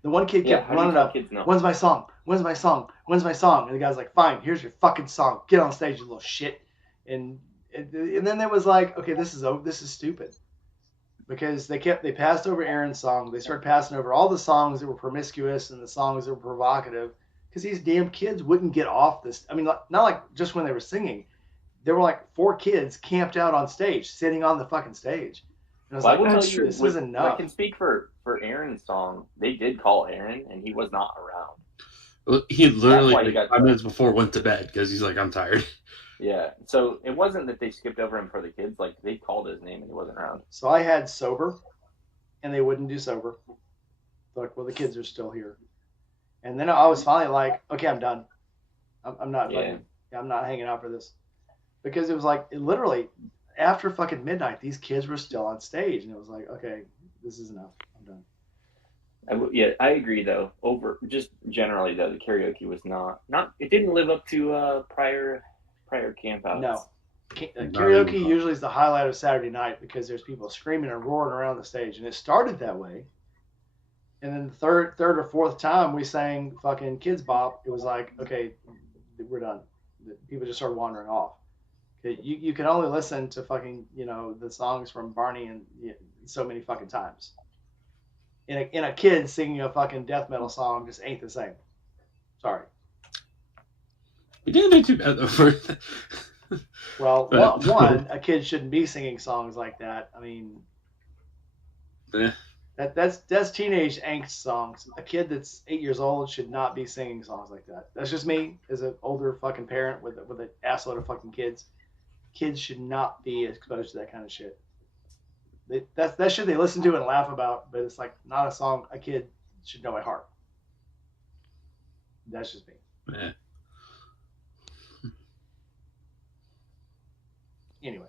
The one kid kept running up. When's my song? When's my song? When's my song? And the guy's like, "Fine, here's your fucking song. Get on stage, you little shit." And then it was like, okay, this is stupid, because they passed over Aaron's song. They started passing over all the songs that were promiscuous and the songs that were provocative, because these damn kids wouldn't get off this. I mean, not like just when they were singing. There were like 4 kids camped out on stage, sitting on the fucking stage. And I was like, that's true. This is enough. I can speak for Aaron's song. They did call Aaron, and he was not around. Well, he literally 5 minutes before went to bed because he's like, "I'm tired." Yeah, so it wasn't that they skipped over him for the kids. Like, they called his name and he wasn't around. So I had sober, and they wouldn't do sober. They're like, well, the kids are still here. And then I was finally like, okay, I'm done. I'm not I'm not hanging out for this. Because it was like, literally, after fucking midnight, these kids were still on stage. And it was like, okay, this is enough. I'm done. I agree, though. Just generally, though, the karaoke was not it didn't live up to prior camp outs. No. Karaoke usually is the highlight of Saturday night because there's people screaming and roaring around the stage. And it started that way. And then the third or fourth time we sang fucking Kids Bop, it was like, okay, we're done. People just started wandering off. You can only listen to fucking, the songs from Barney and so many fucking times. In a kid singing a fucking death metal song just ain't the same. Sorry. We didn't do too bad though for Well, one, a kid shouldn't be singing songs like that. I mean, that's teenage angst songs. A kid that's 8 years old should not be singing songs like that. That's just me as an older fucking parent with an assload of fucking kids. Kids should not be exposed to that kind of shit. That shit they listen to and laugh about, but it's like not a song a kid should know by heart. That's just me. Yeah. Anyway.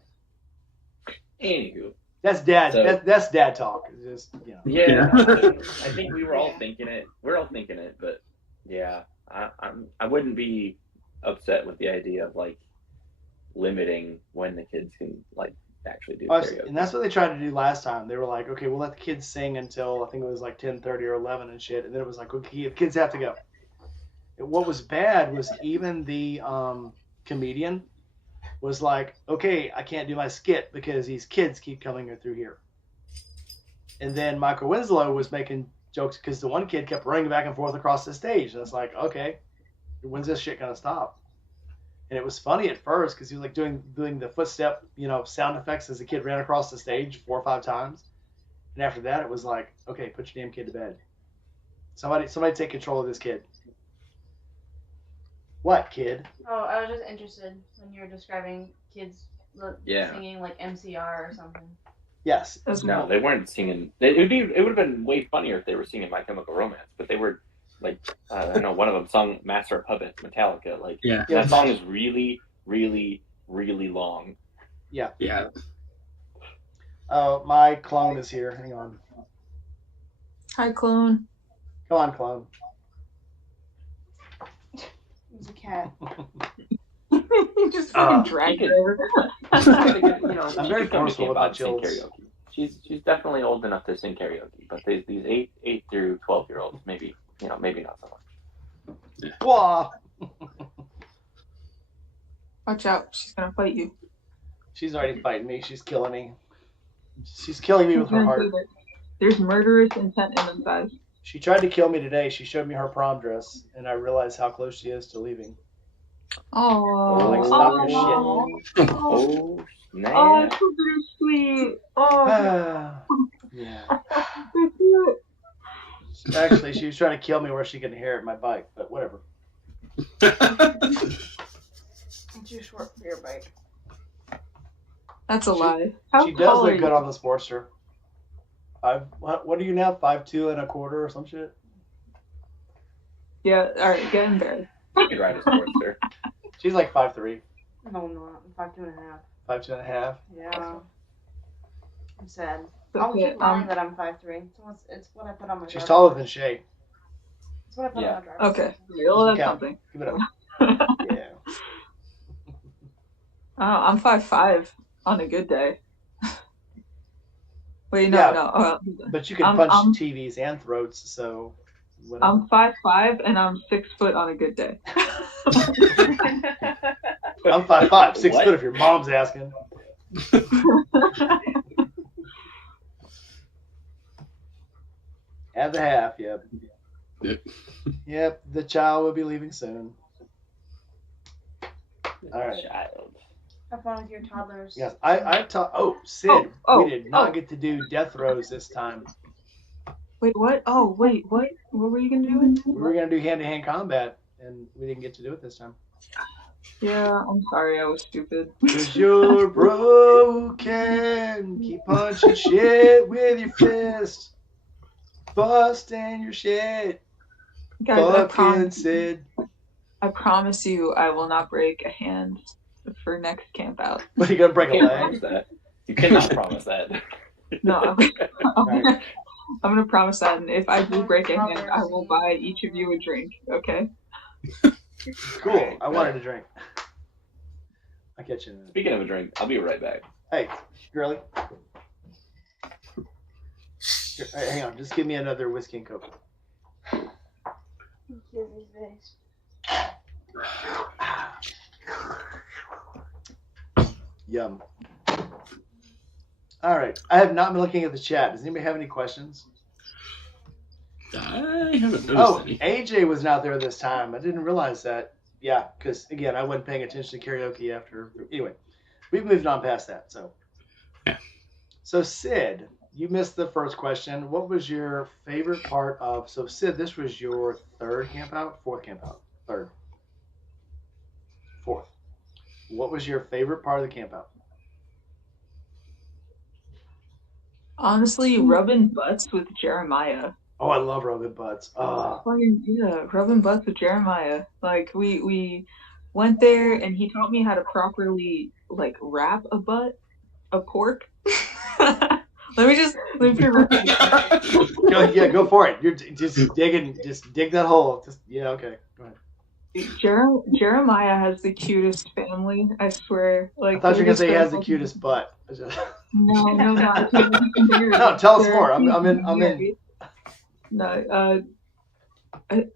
Anywho. That's dad. So, that's dad talk. It's just Yeah. I think we were all thinking it. We're all thinking it, but yeah, I wouldn't be upset with the idea of like limiting when the kids can like actually do karaoke. And that's what they tried to do last time. They were like, okay, we'll let the kids sing until I think it was like 10:30 or 11 and shit, and then it was like, okay, the kids have to go. And what was bad was even the comedian was like, okay, I can't do my skit because these kids keep coming through here. And then Michael Winslow was making jokes because the one kid kept running back and forth across the stage. And it's like, okay, when's this shit going to stop? And it was funny at first because he was like doing the footstep, sound effects as the kid ran across the stage 4 or 5 times. And after that, it was like, okay, put your damn kid to bed. Somebody take control of this kid. What, kid? Oh, I was just interested when you were describing kids singing like MCR or something. Yes. No, they weren't singing. It would have been way funnier if they were singing My Chemical Romance, but they were like, I don't know, one of them sung Master of Puppets, Metallica. Like, that song is really, really, really long. Yeah. Yeah. Oh, my clone is here. Hang on. Hi, clone. Come on, clone. It's a cat. You just fucking dragged it over. I'm very forceful with my chills. she's definitely old enough to sing karaoke, but these 8 through 12-year-olds, maybe not so much. Wah! Watch out, she's gonna fight you. She's already fighting me. She's killing me. She's killing me with her heart. There's murderous intent in them guys. She tried to kill me today. She showed me her prom dress, and I realized how close she is to leaving. Oh, Like, stop your shit. Oh, snap. Oh, it's so bittersweet. Oh, Yeah. Actually, she was trying to kill me where she could inherit my bike, but whatever. It's too short for your bike. that's a lie. She does look good on the Sportster. What are you now? 5'2" and a quarter or some shit? Yeah, alright, get in bed. You could ride a Sportster. She's like 5'3". No, I'm not. I'm 5'2.5". 5'2.5". Yeah. I'm sad. Okay, I'll keep lying that I'm 5'3". It's what I put on my. She's driver's taller license. than Shay. It's what I put Yeah. on my driver's Okay, license. well, that's Count. something. Give it up. Yeah. Oh, I'm 5'5" on a good day. Wait, no, Yeah. no. But you can I'm- punch I'm- TVs and throats, so. Whatever. I'm 5'5" and I'm 6 foot on a good day. I'm 5'5", 6 What? foot if your mom's asking. At the half, yep. Yep, the child will be leaving soon. All right. Child. Have fun with your toddlers. Yes, I taught. Oh, Sid, we did not get to do death throws this time. Wait, what? Oh, wait, what? What were you gonna do? We were gonna do hand-to-hand combat, and we didn't get to do it this time. Yeah, I'm sorry, I was stupid. 'Cause you're broken. Keep punching shit with your fist. Busting your shit. Guys, Fucking Sid. I promise you, I will not break a hand for next camp out. But you gonna break a You can't leg? promise that. You cannot promise that. No, I'm gonna promise that, and if I do break a hand, I will buy each of you a drink. Okay? Cool. I wanted a drink. I'll catch you in a minute. Speaking of a drink, I'll be right back. Hey, girly. Here, hang on. Just give me another whiskey and coke. Yum. All right. I have not been looking at the chat. Does anybody have any questions? I haven't noticed Oh, any. AJ was not there this time. I didn't realize that. Yeah, because, again, I wasn't paying attention to karaoke after. Anyway, we've moved on past that. So, Yeah. So Sid, you missed the first question. What was your favorite part of... So, Sid, this was your third camp out? Fourth camp out? Third. Fourth. What was your favorite part of the camp out? Honestly, rubbing butts with Jeremiah. Oh, I love rubbing butts. Fucking yeah, rubbing butts with Jeremiah. Like we went there and he taught me how to properly like wrap a pork. Let me Go for it. You're just digging. Just dig that hole. Okay. Go ahead. Jeremiah has the cutest family. I swear. Like I thought you were gonna say he has the fucking- cutest butt. No, not. No, tell us more. I'm in. No,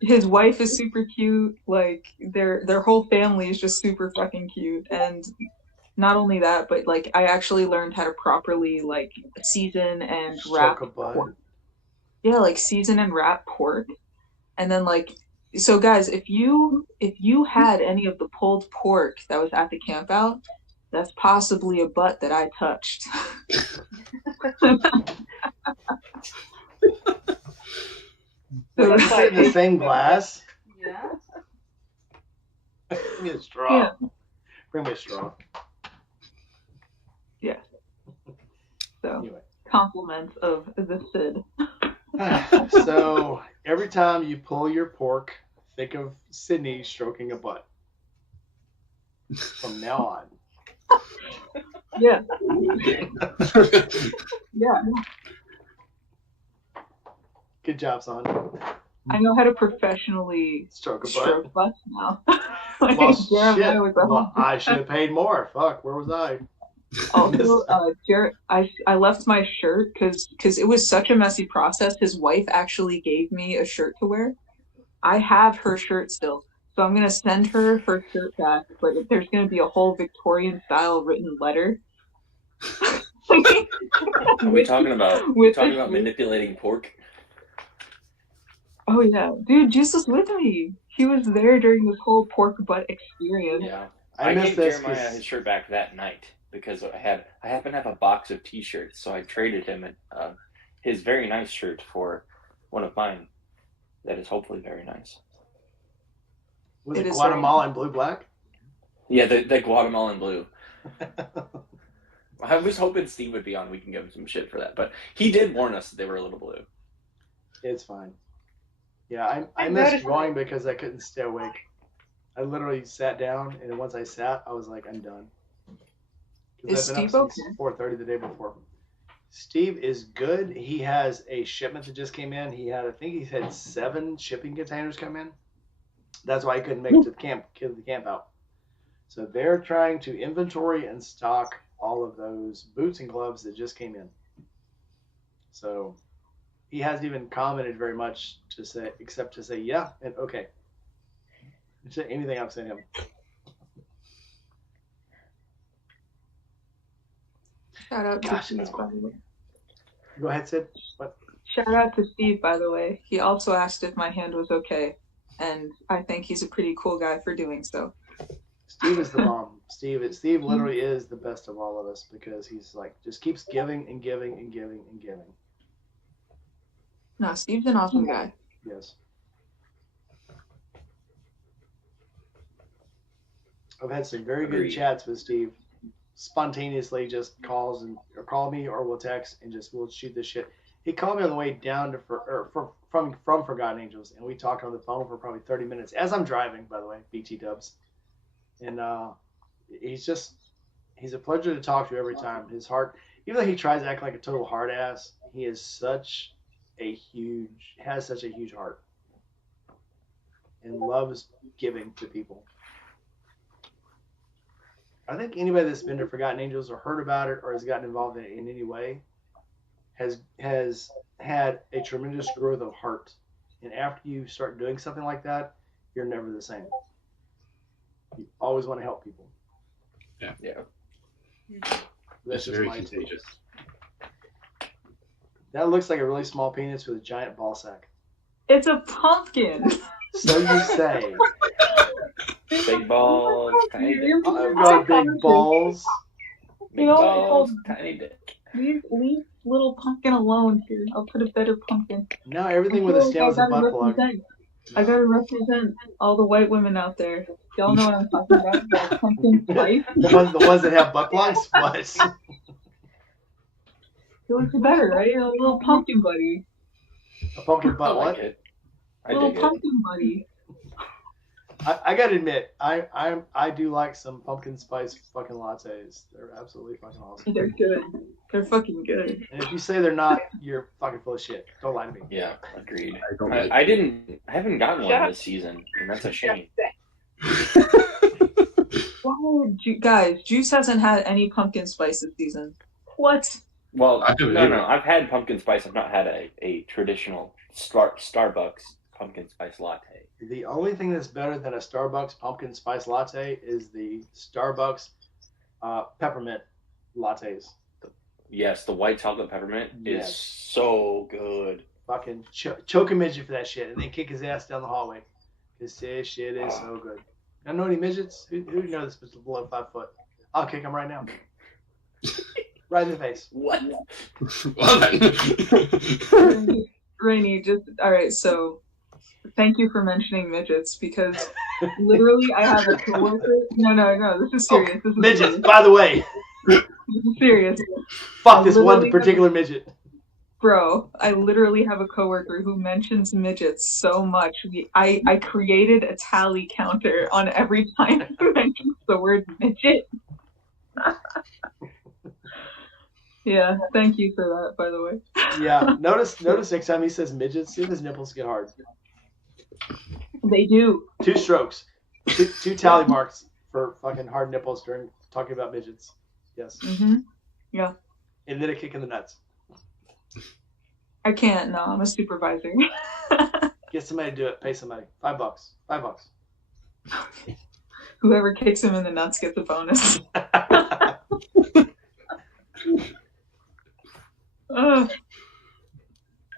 his wife is super cute. Like their whole family is just super fucking cute. And not only that, but like I actually learned how to properly like season and wrap pork. Yeah, like season and wrap pork. And then like so guys, if you had any of the pulled pork that was at the camp out, that's possibly a butt that I touched. So is it in the same glass? Yeah. Bring me a straw. Yeah. Bring me a straw. Yeah. So Anyway. compliments of the Sid. So every time you pull your pork, think of Sydney stroking a butt. From now on. Yeah. Yeah. Good job, son. I know how to professionally Stroke a butt. stroke butts now. Like, Well, Jeremiah shit. was a Well, I should have paid more. Fuck, where was I? Also, Jared, I left my shirt because it was such a messy process. His wife actually gave me a shirt to wear. I have her shirt still, so I'm gonna send her shirt back. But there's gonna be a whole Victorian style written letter. Are we talking about manipulating pork? Oh yeah, dude, Juice was with me. He was there during this whole pork butt experience. Yeah, I gave Jeremiah his shirt back that night because I happen to have a box of T-shirts, so I traded him his very nice shirt for one of mine that is hopefully very nice. Was it Guatemalan blue black? Yeah, the Guatemalan blue. I was hoping Steve would be on. We can give him some shit for that, but he did warn us that they were a little blue. It's fine. Yeah, I missed going because I couldn't stay awake. I literally sat down, and once I sat, I was like, I'm done. Is Steve okay? 4:30 the day before. Steve is good. He has a shipment that just came in. I think he had 7 shipping containers come in. That's why he couldn't make it to the camp out. So they're trying to inventory and stock all of those boots and gloves that just came in. So he hasn't even commented very much except to say yeah and okay. Anything I've sent him. Shout out to Steve, by the way. Go ahead, Sid. What? Shout out to Steve, by the way. He also asked if my hand was okay, and I think he's a pretty cool guy for doing so. Steve is the bomb. Steve literally is the best of all of us because he's like just keeps giving and giving and giving and giving. No, Steve's an awesome guy. Yes. I've had some very good chats with Steve. Spontaneously just calls or call me or we'll text and we'll shoot this shit. He called me on the way down to from Forgotten Angels and we talked on the phone for probably 30 minutes as I'm driving, by the way, BT dubs. And he's a pleasure to talk to every time. His heart, even though he tries to act like a total hard ass, he has such a huge heart and loves giving to people. I think anybody that's been to Forgotten Angels or heard about it or has gotten involved in it in any way has had a tremendous growth of heart. And after you start doing something like that, you're never the same. You always want to help people. Yeah. That's very contagious. That looks like a really small penis with a giant ball sack. It's a pumpkin. So you say. Big balls, tiny dick. I've got big balls. Big balls, tiny dick. Leave little pumpkin alone here. I'll put a better pumpkin. No, everything with a stem is a butt plug. I gotta represent all the white women out there. Y'all know what I'm talking about? The pumpkin spice. The ones that have butt plugs? What? It looks better, right? A little pumpkin buddy. A pumpkin butt what? A little pumpkin buddy. I gotta admit, I do like some pumpkin spice fucking lattes. They're absolutely fucking awesome. They're good. They're fucking good. And if you say they're not, you're fucking full of shit. Don't lie to me. Yeah, agreed. I haven't gotten one this season, and that's a shame. Guys, Juice hasn't had any pumpkin spice this season. What? Well, no. I've had pumpkin spice. I've not had a traditional Starbucks pumpkin spice latte. The only thing that's better than a Starbucks pumpkin spice latte is the Starbucks peppermint lattes. Yes, the white chocolate peppermint is so good. Fucking choke a midget for that shit and then kick his ass down the hallway. This shit is so good. I don't know any midgets. Who knows this is below 5 foot? I'll kick him right now. Right in the face. What? Rainy, all right, so thank you for mentioning midgets because literally I have a coworker. No, this is serious. This is midgets, serious. By the way. This is serious. Fuck this one particular midget. Bro, I literally have a coworker who mentions midgets so much. I created a tally counter on every time he mentions the word midget. Yeah, thank you for that, by the way. Yeah, notice next time he says midgets, see if his nipples get hard. They do. 2 strokes. Two tally marks for fucking hard nipples during talking about midgets. Yes. Mm-hmm. Yeah. And then a kick in the nuts. I can't. No, I'm a supervisor. Get somebody to do it. Pay somebody. $5. $5. Whoever kicks him in the nuts gets a bonus.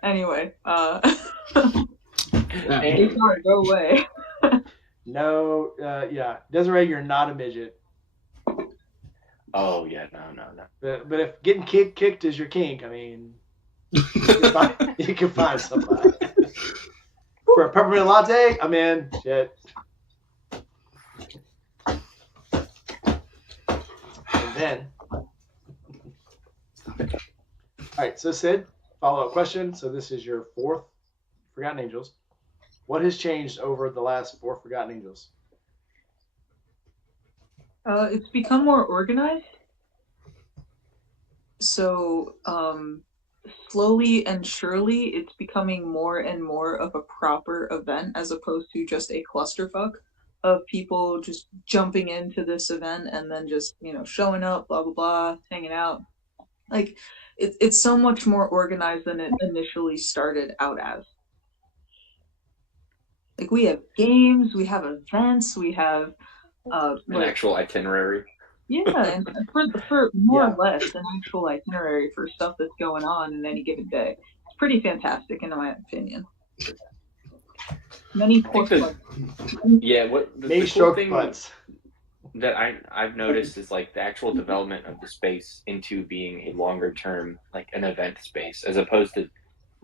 Anyway, HR, go away. No, yeah, Desiree, you're not a midget. Oh yeah, no. But if getting kicked is your kink, I mean, you can find somebody. For a peppermint latte, I'm in. Shit. And then, all right. So Sid, follow-up question. So this is your 4th Forgotten Angels. What has changed over the last 4 Forgotten Angels? It's become more organized. So, slowly and surely, it's becoming more and more of a proper event as opposed to just a clusterfuck of people just jumping into this event and then just, showing up, blah, blah, blah, hanging out. Like, it's so much more organized than it initially started out as. Like, we have games, we have events, we have an actual itinerary. Yeah, and for more or less an actual itinerary for stuff that's going on in any given day. It's pretty fantastic, in my opinion. Many pork butts. Yeah, what the cool thing that I've noticed is like the actual development of the space into being a longer term, like an event space, as opposed to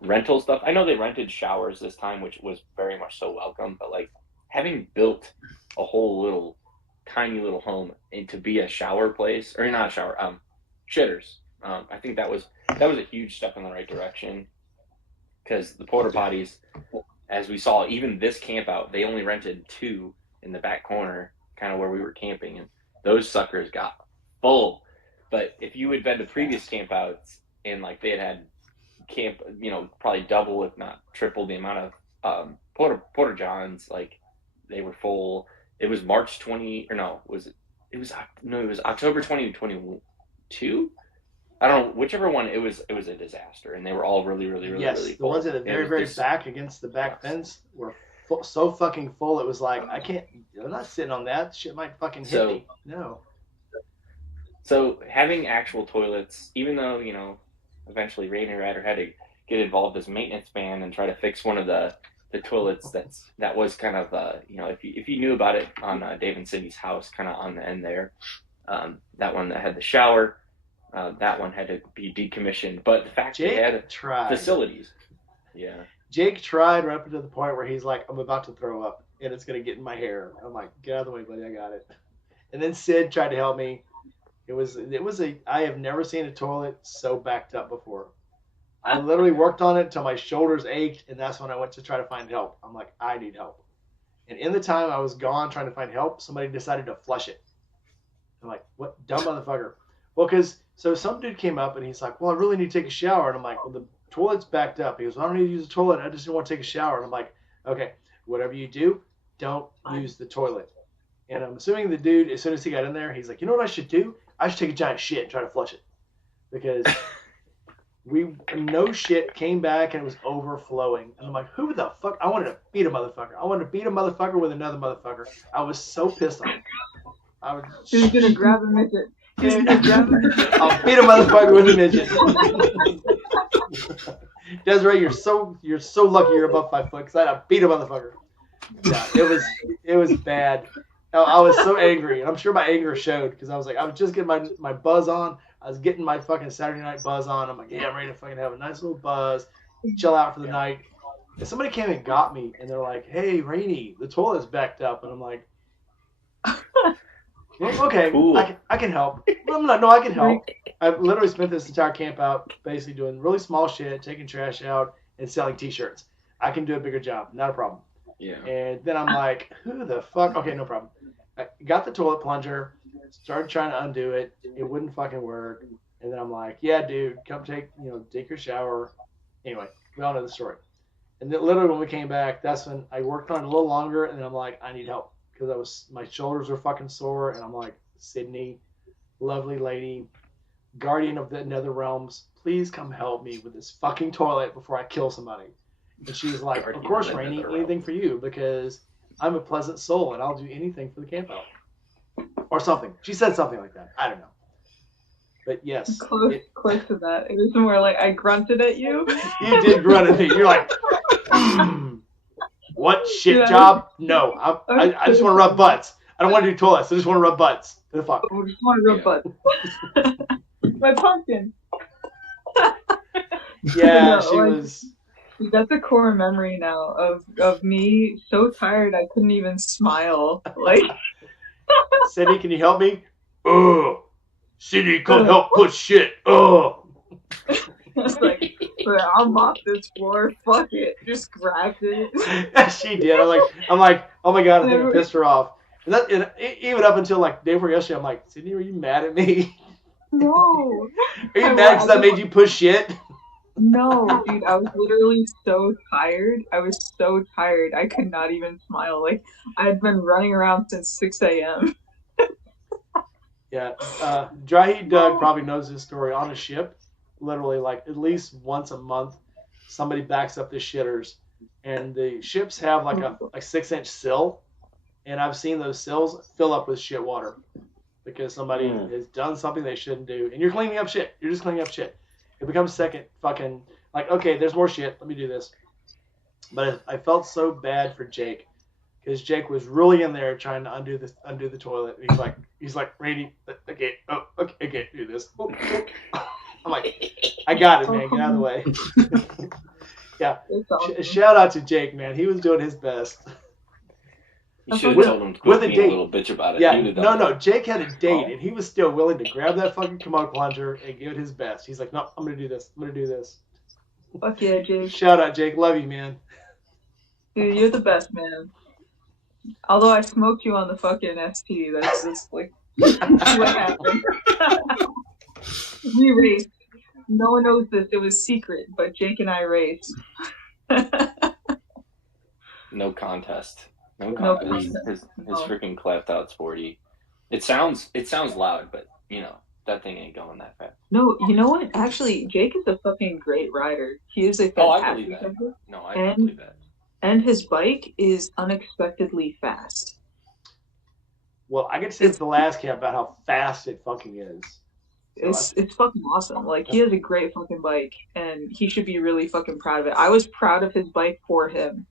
rental stuff. I know they rented showers this time, which was very much so welcome, but like having built a whole tiny little home and to be a shower place, or not a shower, shitters. I think that was a huge step in the right direction, because the porta potties, as we saw, even this camp out, they only rented 2 in the back corner, kind of where we were camping, and those suckers got full. But if you had been to previous camp outs and like they had camp, probably double if not triple the amount of porta johns, like they were full. It was March 20, or no, it was October 2022. I don't know, whichever one. It was a disaster, and they were all really really the full. Ones at the very back against the back fence were so fucking full. It was like, I'm not sitting on that shit. Might fucking hit me. No. So having actual toilets, even though eventually Rainer Rider had to get involved as maintenance man and try to fix one of the toilets that was kind of if you knew about it on Dave and Cindy's house, kind of on the end there, that one that had the shower, that one had to be decommissioned. But the fact they had facilities, Jake tried right up to the point where he's like, I'm about to throw up and it's gonna get in my hair. I'm like, get out of the way, buddy, I got it. And then Sid tried to help me. I have never seen a toilet so backed up before. I literally worked on it until my shoulders ached, and that's when I went to try to find help. I'm like, I need help. And in the time I was gone trying to find help, somebody decided to flush it. I'm like, what dumb motherfucker? Well, so some dude came up and he's like, well, I really need to take a shower. And I'm like, well, the toilet's backed up. He goes, well, I don't need to use the toilet. I just want to take a shower. And I'm like, okay, whatever you do, don't use the toilet. And I'm assuming the dude, as soon as he got in there, he's like, you know what I should do? I should take a giant shit and try to flush it. Because we, no shit, came back and it was overflowing. And I'm like, who the fuck? I wanted to beat a motherfucker. I wanted to beat a motherfucker with another motherfucker. I was so pissed off. He was going to grab a midget. I'll beat a motherfucker with a midget. Desiree, you're so lucky you're above 5 foot, because I'd beat a motherfucker. Yeah, it was bad. I was so angry, and I'm sure my anger showed, because I was just getting my buzz on. I was getting my fucking Saturday night buzz on. I'm like, yeah, I'm ready to fucking have a nice little buzz, chill out for the night. And somebody came and got me, and they're like, hey, Rainey, the toilet's backed up. And I'm like, well, okay, cool. I can help. I can help. I've literally spent this entire camp out basically doing really small shit, taking trash out, and selling T-shirts. I can do a bigger job, not a problem. Yeah. And then I'm like, who the fuck? Okay, no problem. I got the toilet plunger, started trying to undo it. It wouldn't fucking work. And then I'm like, yeah, dude, come take your shower. Anyway, we all know the story. And then literally when we came back, that's when I worked on it a little longer, and then I'm like, I need help, because my shoulders were fucking sore, and I'm like, Sydney, lovely lady, guardian of the nether realms, please come help me with this fucking toilet before I kill somebody. And she's like, Guardian of course, of the Rainy, nether anything realms. for you because I'm a pleasant soul and I'll do anything for the camp out. Or something. She said something like that. I don't know. But yes. Close to that. It was more like I grunted at you. You did grunt at me. You're like, what shit Yeah. job? No. I just want to rub butts. I don't want to do toilets. I just want to rub butts. The fuck. I just want to rub butts. My pumpkin. Yeah, No, she like, was. That's a core memory now of me so tired I couldn't even smile. Like, Cindy, can you help me? Oh, Cindy, come help push shit. Oh. it's like, I'll mop this floor. Fuck it. Just grabbed it. She did. I'm like, oh my god, I think I pissed her off. And even up until like day before yesterday, I'm like, Cindy, are you mad at me? No. Are you mad because I made you push shit? No, dude, I was literally so tired. I was so tired. I could not even smile. Like, I had been running around since 6 a.m. Yeah. Dry Heat Doug probably knows this story. On a ship, literally, like, at least once a month, somebody backs up the shitters. And the ships have, like, a 6-inch sill. And I've seen those sills fill up with shit water. Because somebody has done something they shouldn't do. And you're cleaning up shit. You're just cleaning up shit. It becomes second fucking, like, okay, there's more shit. Let me do this. But I felt so bad for Jake. Because Jake was really in there trying to undo the toilet. And he's like, Randy, okay, I can't do this. I'm like, I got it, man. Get out of the way. Yeah. Awesome. Shout out to Jake, man. He was doing his best. You should have told him to quit being a little bitch about it. Yeah, no. Jake had a date, and he was still willing to grab that fucking commode plunger and give it his best. He's like, no, I'm going to do this. Fuck yeah, Jake. Shout out, Jake. Love you, man. Dude, you're the best, man. Although I smoked you on the fucking ST, that's just like what happened. We raced. No one knows this. It was secret, but Jake and I raced. No contest. No contest. His freaking cleft out sporty. It sounds loud, but that thing ain't going that fast. No, you know what? Actually, Jake is a fucking great rider. He is a fantastic rider. No, I believe that. And his bike is unexpectedly fast. Well, I get to say at the last camp about how fast it fucking is. It's fucking awesome. Like, he has a great fucking bike, and he should be really fucking proud of it. I was proud of his bike for him.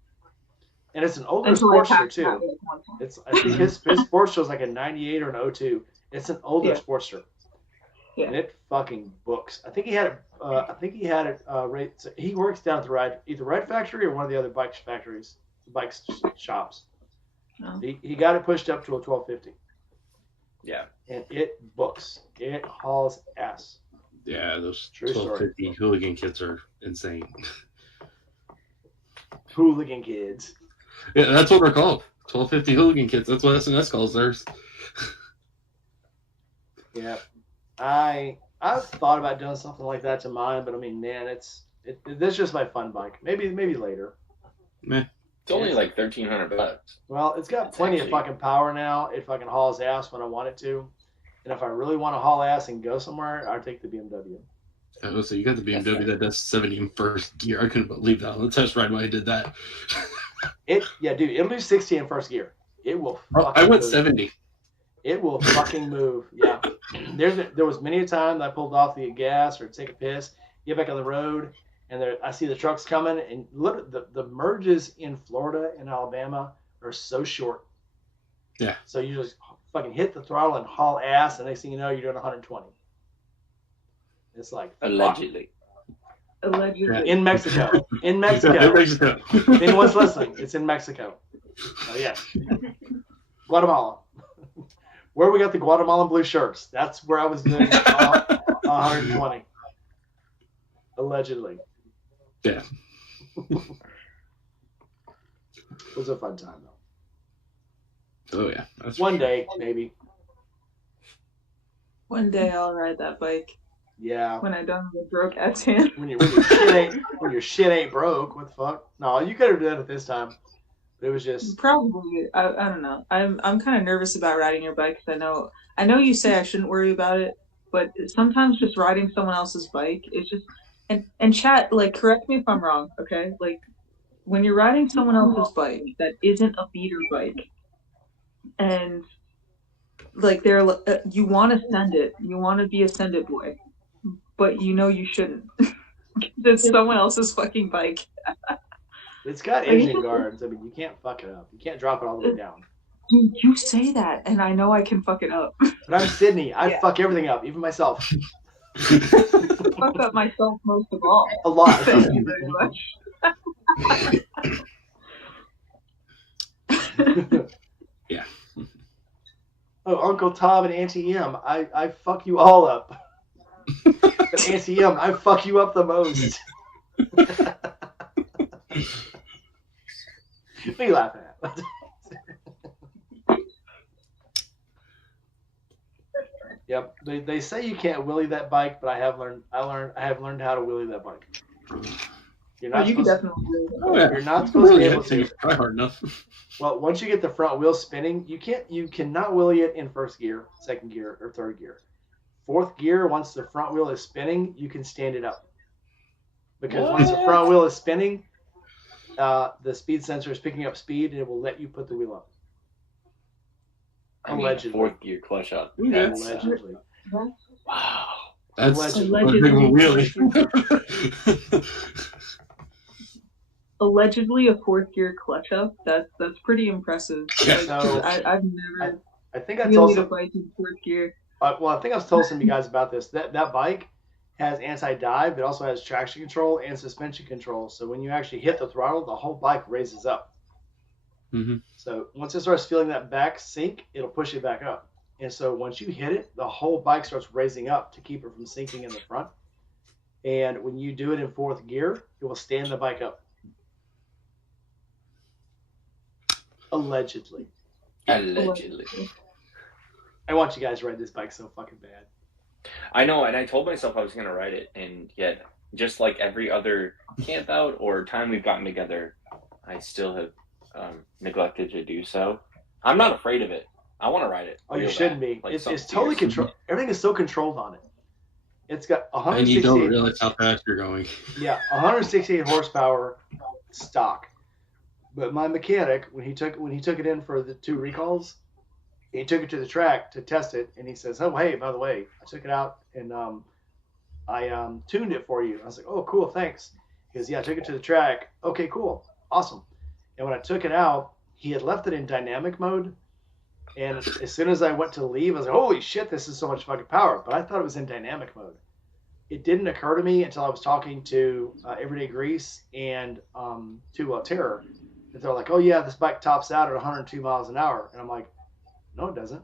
And it's an older Sportster, too. I think his Sportster is like a 98 or an 02. It's an older Sportster. Yeah. And it fucking books. I think he had it. He works down at the Red Factory or one of the other bike shops. No. He got it pushed up to a 1250. Yeah. And it books. It hauls ass. Yeah, those 1250 hooligan kits are insane. Hooligan kids. Yeah, that's what they're called. 1250 hooligan kits. That's what SNS calls theirs. Yeah. I've thought about doing something like that to mine, but I mean, man, that's just my fun bike. Maybe later. Meh. It's only like $1,300. Well, it's got plenty of fucking power now. It fucking hauls ass when I want it to. And if I really want to haul ass and go somewhere, I'll take the BMW. Oh, so you got the BMW that does 70 in first gear. I couldn't believe that on the test ride when I did that. Dude, it'll do 60 in first gear. It will. I went 70. It will fucking move. Yeah. There was many a time that I pulled off the gas or take a piss, get back on the road, and I see the trucks coming, and look, the merges in Florida and Alabama are so short. Yeah. So you just fucking hit the throttle and haul ass, and next thing you know, you're doing 120. It's like allegedly. In Mexico. In Mexico. If anyone's listening, it's in Mexico. Oh yeah. Guatemala. Where we got the Guatemalan blue shirts. That's where I was doing 120. Allegedly. Yeah. It was a fun time though. Oh yeah. That's one day, maybe. One day I'll ride that bike. Yeah. When I don't get broke ass hand. When your shit ain't broke, what the fuck? No, you could have done it this time. But it was just probably. I don't know. I'm kind of nervous about riding your bike because I know you say I shouldn't worry about it, but sometimes just riding someone else's bike is just and chat, like, correct me if I'm wrong, okay? Like, when you're riding someone else's bike that isn't a beater bike, and like you want to send it, you want to be a send it boy, but you know you shouldn't. It's someone else's fucking bike. it's got engine guards. I mean, you can't fuck it up. You can't drop it all the way down. You say that, and I know I can fuck it up. But I'm Sydney. I fuck everything up, even myself. Fuck up myself most of all. A lot. Thank you very much. Yeah. Oh, Uncle Tom and Auntie Em, I fuck you all up. But Auntie Em, I fuck you up the most. What are you laughing at? Yep. They say you can't wheelie that bike, but I have learned how to wheelie that bike. You're not you can supposed definitely do Oh, yeah. You're not supposed to be able to to. try hard enough. Well, once you get the front wheel spinning, you cannot wheelie it in first gear, second gear, or third gear. Fourth gear, once the front wheel is spinning, you can stand it up. Because once the front wheel is spinning, the speed sensor is picking up speed and it will let you put the wheel up. I mean, Allegedly. fourth gear clutch up. Yeah. That's, Allegedly. wow. That's Allegedly. really. Allegedly a fourth gear clutch up. That's pretty impressive. Like, So, I've never I think I told wheelied a some. bike in fourth gear. Well, I think I've told some of you guys about this. That bike has anti-dive, but also has traction control and suspension control. So when you actually hit the throttle, the whole bike raises up. Mm-hmm. So once it starts feeling that back sink, it'll push it back up. And so once you hit it, the whole bike starts raising up to keep it from sinking in the front. And when you do it in fourth gear, it will stand the bike up. Allegedly. Allegedly. I want you guys to ride this bike so fucking bad. I know, and I told myself I was going to ride it, and yet, just like every other camp out or time we've gotten together, I still have neglected to do so. I'm not afraid of it. I want to ride it. Oh, you shouldn't be. Like It's totally controlled. Everything is so controlled on it. It's got And 168. you don't realize how fast you're going. Yeah, 168 horsepower stock. But my mechanic, when he took it in for the 2 recalls, he took it to the track to test it, and he says, "Oh, hey, by the way, I took it out and I tuned it for you." I was like, "Oh, cool, thanks." He goes, "Yeah, I took it to the track. Okay, cool, awesome." And when I took it out, he had left it in dynamic mode. And as soon as I went to leave, I was like, "Holy shit, this is so much fucking power!" But I thought it was in dynamic mode. It didn't occur to me until I was talking to Everyday Grease and to Terror. That they're like, "Oh yeah, this bike tops out at 102 miles an hour," and I'm like, "No, it doesn't."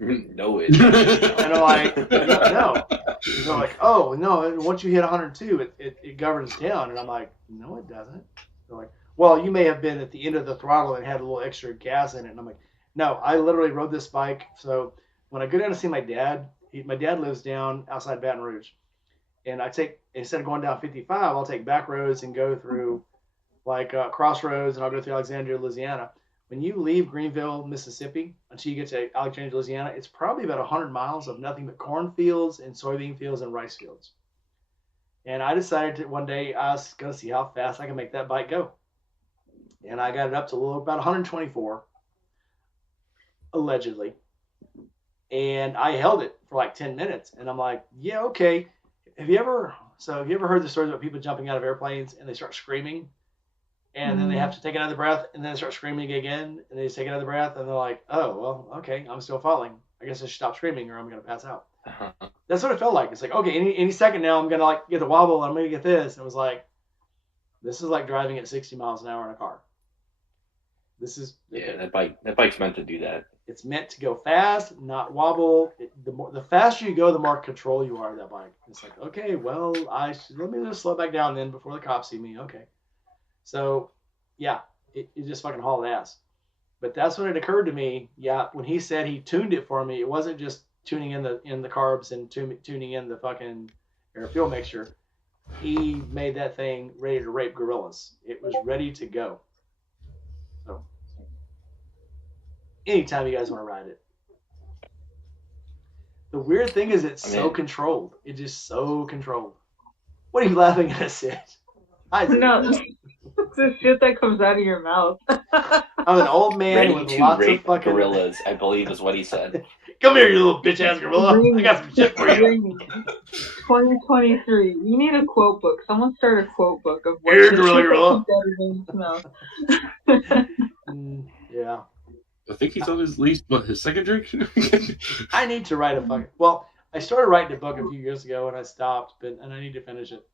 No, it. And I'm like, "No." They're like, "Oh no, once you hit 102, it governs down," and I'm like, "No, it doesn't." They're like, "Well, you may have been at the end of the throttle and had a little extra gas in it," and I'm like, "No, I literally rode this bike." So when I go down to see my dad, my dad lives down outside Baton Rouge, and instead of going down 55, I'll take back roads and go through like Crossroads, and I'll go through Alexandria, Louisiana. When you leave Greenville, Mississippi, until you get to Alexandria, Louisiana, it's probably about 100 miles of nothing but cornfields and soybean fields and rice fields. And I decided that one day I was going to see how fast I can make that bike go. And I got it up to about 124, allegedly. And I held it for like 10 minutes. And I'm like, yeah, okay. Have you ever heard the stories about people jumping out of airplanes and they start screaming? And then they have to take another breath, and then they start screaming again, and they take another breath, and they're like, "Oh, well, okay, I'm still falling. I guess I should stop screaming, or I'm gonna pass out." That's what it felt like. It's like, okay, any second now, I'm gonna like get the wobble, and I'm gonna get this. And it was like, this is like driving at 60 miles an hour in a car. This is that bike's meant to do that. It's meant to go fast, not wobble. The faster you go, the more control you are of that bike. It's like, okay, well, let me just slow back down then before the cops see me. Okay. So, yeah, it just fucking hauled ass. But that's when it occurred to me, yeah, when he said he tuned it for me, it wasn't just tuning in the carbs and tuning in the fucking air fuel mixture. He made that thing ready to rape gorillas. It was ready to go. So anytime you guys want to ride it. The weird thing is it's so controlled. It's just so controlled. What are you laughing at, Sid? No, it's the shit that comes out of your mouth. I'm an old man Ready with to lots rape of fucking gorillas, I believe is what he said. Come here, you little bitch ass gorilla. I got some shit for you. 2023. You need a quote book. Someone start a quote book of what Here, the gorilla, shit gorilla. that comes out of his mouth. Yeah. I think he's on his least, his second drink? I need to write a fucking. Well, I started writing a book a few years ago and I stopped, and I need to finish it.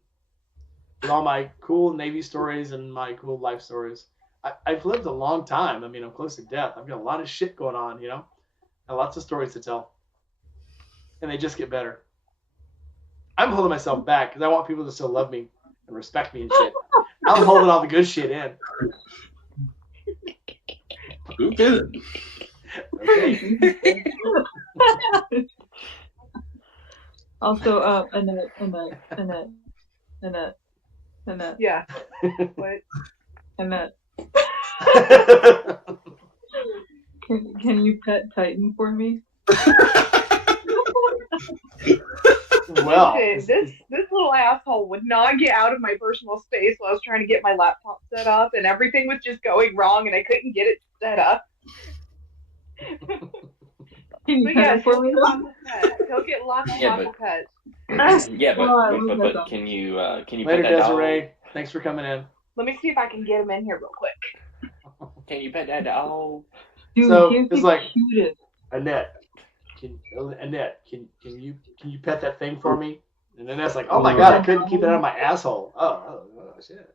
With all my cool Navy stories and my cool life stories. I've lived a long time. I mean, I'm close to death. I've got a lot of shit going on, you know? And lots of stories to tell. And they just get better. I'm holding myself back because I want people to still love me and respect me and shit. I'm holding all the good shit in. Who did it? Okay. Also, Annette. Yeah. What? Annette. Can you pet Titan for me? Well, Listen, this little asshole would not get out of my personal space while I was trying to get my laptop set up, and everything was just going wrong, and I couldn't get it set up. Can you But pet yeah, it for me? he'll get lots of Yeah, pets. Yeah, Oh, but can you pet later, that dog? Desiree. Thanks for coming in. Let me see if I can get him in here real quick. Can you pet that dog? Dude, So, he's it's the like- cutest. Annette, can you pet that thing for me? And Annette's like, oh my god, I couldn't keep it out of my asshole. Oh shit.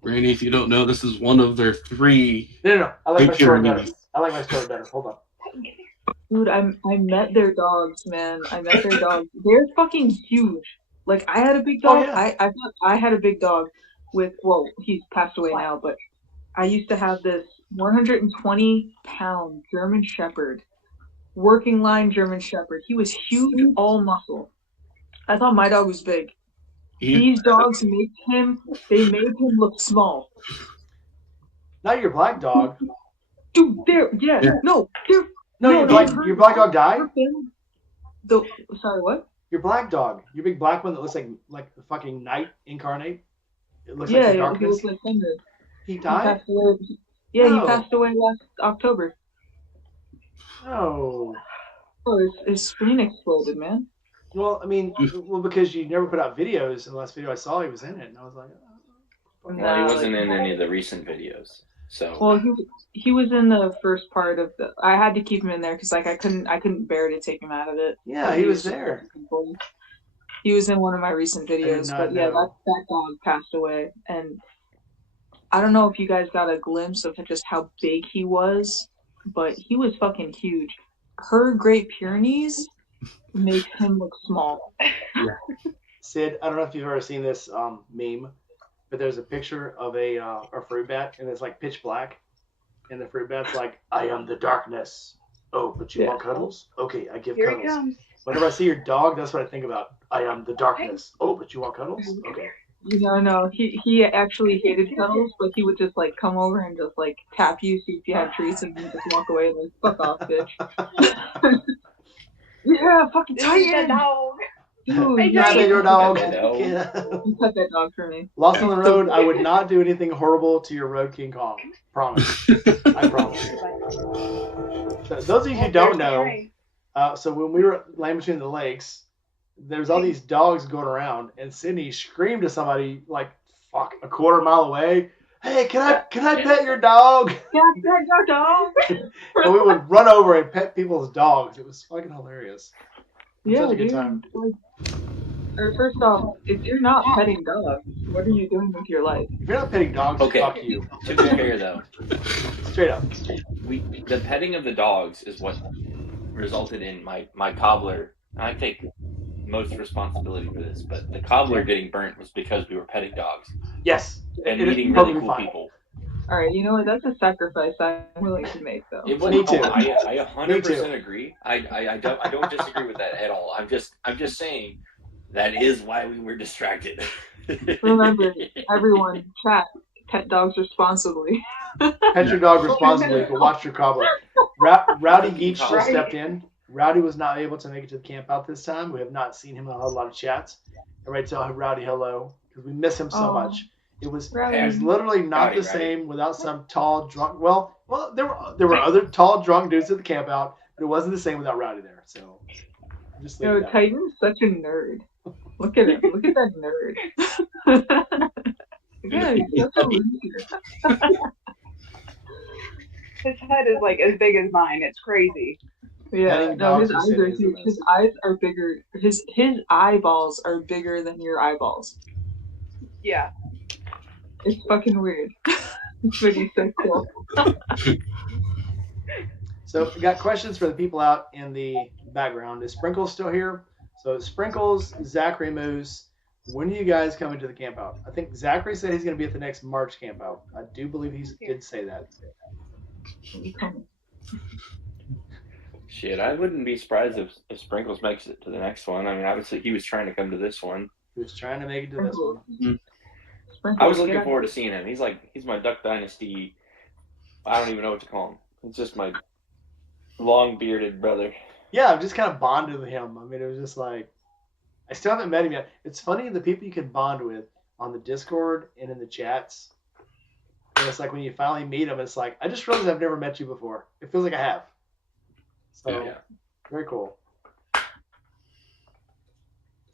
Randy, if you don't know, this is one of their 3. No. I like my story better. Patreon. I like my story better. Hold on. Dude, I met their dogs, man. I met their dogs. They're fucking huge. Like, I had a big dog. Oh, yeah. I thought I had a big dog with, well, he's passed away now, but I used to have this 120-pound German Shepherd, working line German Shepherd. He was huge, all muscle. I thought my dog was big. These dogs made him look small. Not your black dog. Dude, your black dog died? Sorry, what? Your black dog. Your big black one that looks like the fucking night incarnate. It looks Yeah, like the he darkness. looks like thunder. He He died? passed away. Yeah, No. he passed away last October. Oh. Oh, his spleen exploded, man. Well, I mean, because you never put out videos, and the last video I saw, he was in it, and I was like, Well, he wasn't in any of the recent videos, so. Well, he was in the first part of the. I had to keep him in there because like I couldn't bear to take him out of it. yeah, he was there. He was in one of my recent videos, not but yeah, know. that dog passed away, and I don't know if you guys got a glimpse of just how big he was, but he was fucking huge. Her Great Pyrenees makes him look small. Sid, I don't know if you've ever seen this meme, but there's a picture of a fruit bat, and it's like pitch black, and the fruit bat's like, I am the darkness. Oh, but you want cuddles? Okay, I give Here cuddles. he comes. Whenever I see your dog, that's what I think about. I am the darkness. Oh, but you want cuddles? Okay. No, he actually hated cuddles, but he would just like come over and just like tap you, see if you had treats, and then just walk away like, fuck off, bitch. Yeah, fucking This is the Titan! dog. Dude, Hey, you Grab Titan. your dog. No. Yeah. pet that dog for me. Lost on the road, I would not do anything horrible to your Road King Kong. Promise. I promise. So those of you who don't know, so when we were Land Between the Lakes, there's all these dogs going around, and Sydney screamed to somebody like, fuck, a quarter mile away, hey, can I pet your dog? Yeah, pet your dog! And we would run over and pet people's dogs. It was fucking hilarious. Yeah, Such a good dude. time. Or first off, if you're not petting dogs, what are you doing with your life? If you're not petting dogs, Okay. fuck you. To be fair, though, Straight up. the petting of the dogs is what resulted in my cobbler. And I take most responsibility for this, but the cobbler getting burnt was because we were petting dogs Yes. and It is meeting really perfectly cool fine. people. Alright, you know what? That's a sacrifice I'm willing to make, though. It was, Me too. I 100% Me too. agree. I don't disagree with that at all. I'm just saying that is why we were distracted. Remember, everyone, chat. pet dogs responsibly. Pet your dog responsibly, but watch your cobbler. Rowdy Geach just Right. stepped in. Rowdy was not able to make it to the camp out this time. We have not seen him in a whole lot of chats. Everybody tell Rowdy hello because we miss him so Oh. much. It was Rowdy. literally not Rowdy, the Rowdy. same without some tall drunk. Well, there were other tall drunk dudes at the camp out, but it wasn't the same without Rowdy there. So just leave No, it that. Titan's such a nerd. Look at him. Look at that nerd. Yeah, he's such a loser. His head is like as big as mine. It's crazy. Yeah, Petting no, his dogs eyes is are a huge. mess. His eyes are bigger. His eyeballs are bigger than your eyeballs. Yeah. It's fucking weird. But he's so cool. So we got questions for the people out in the background. Is Sprinkles still here? So Sprinkles, Zachary Moose, when are you guys coming to the camp out? I think Zachary said he's going to be at the next March camp out. I do believe he did say that. Shit, I wouldn't be surprised if Sprinkles makes it to the next one. I mean, obviously he was trying to come to this one. He was trying to make it to this one. I was looking forward to seeing him. He's my Duck Dynasty. I don't even know what to call him. It's just my long bearded brother. Yeah, I've just kind of bonded with him. I mean, it was just like, I still haven't met him yet. It's funny the people you can bond with on the Discord and in the chats. And it's like when you finally meet them, it's like, I just realized I've never met you before. It feels like I have. So, Yeah. Very cool.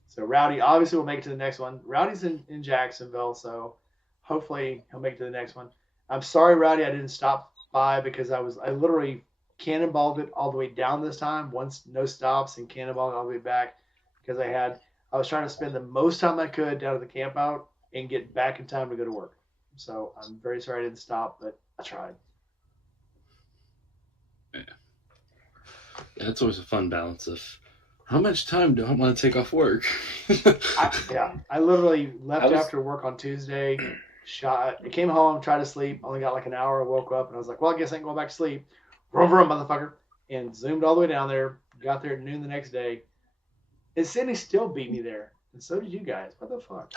So Rowdy obviously will make it to the next one. Rowdy's in Jacksonville, so hopefully he'll make it to the next one. I'm sorry, Rowdy, I didn't stop by because I literally cannonballed it all the way down this time, once no stops, and cannonballed it all the way back because I was trying to spend the most time I could down at the camp out and get back in time to go to work. So I'm very sorry I didn't stop, but I tried. Yeah, it's always a fun balance of how much time do I want to take off work? I literally left after work on Tuesday. I came home, tried to sleep, only got like an hour. I woke up and I was like, well, I guess I can go back to sleep. Vroom, vroom, motherfucker. And zoomed all the way down there. Got there at noon the next day. And Sydney still beat me there. And so did you guys. What the fuck?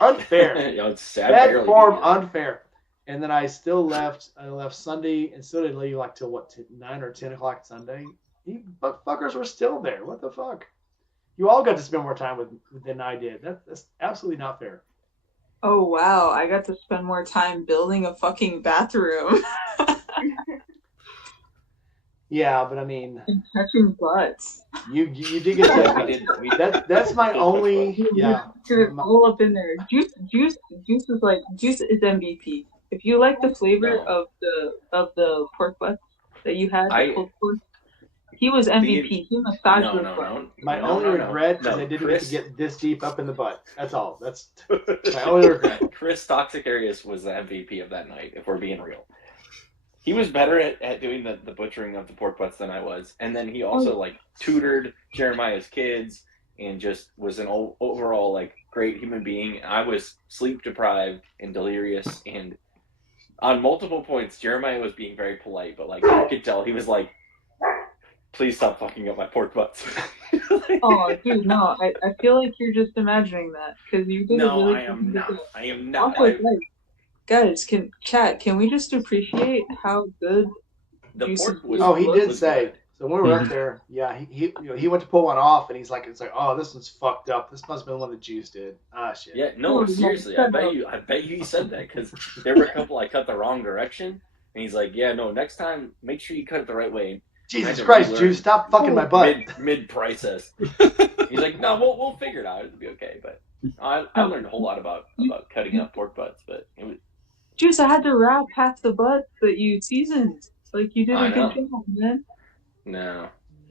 Unfair. Yo, it's sad. Bad form, unfair. And then I still left. I left Sunday and still didn't leave like till what, 9 or 10 o'clock Sunday. You fuckers were still there. What the fuck? You all got to spend more time than I did. That's absolutely not fair. Oh wow, I got to spend more time building a fucking bathroom. Yeah, but I mean, and touching butts. You did get that. That's my only. Yeah, all up in there. Juice is MVP. If you like the flavor of the pork butts that you had, pulled pork, he was MVP. He massaged those butts. My only regret is I didn't get to get this deep up in the butt. That's all. That's my only regret. Chris Toxic Arius was the MVP of that night, if we're being real. He was better at doing the butchering of the pork butts than I was. And then he also tutored Jeremiah's kids and just was an overall great human being. I was sleep deprived and delirious, and on multiple points Jeremiah was being very polite, but I could tell he was like, please stop fucking up my pork butts. Oh, dude, no. I feel like you're just imagining that because you did. No, I am not. I am not. Guys, can we just appreciate how good the pork was? Oh, he did say. So when we were up there, yeah, he went to pull one off, and it's like, oh, this one's fucked up. This must have been one that Juice did. Ah, shit. Yeah, no, seriously, I bet you he said that because there were a couple I cut the wrong direction, and he's like, yeah, no, next time make sure you cut it the right way. Jesus Christ, Juice, stop fucking my butt. Mid process. He's like, no, we'll figure it out. It'll be okay. But I learned a whole lot about cutting up pork butts, but it was. Juice, I had to wrap half the butt that you seasoned. You did a good job, man. No,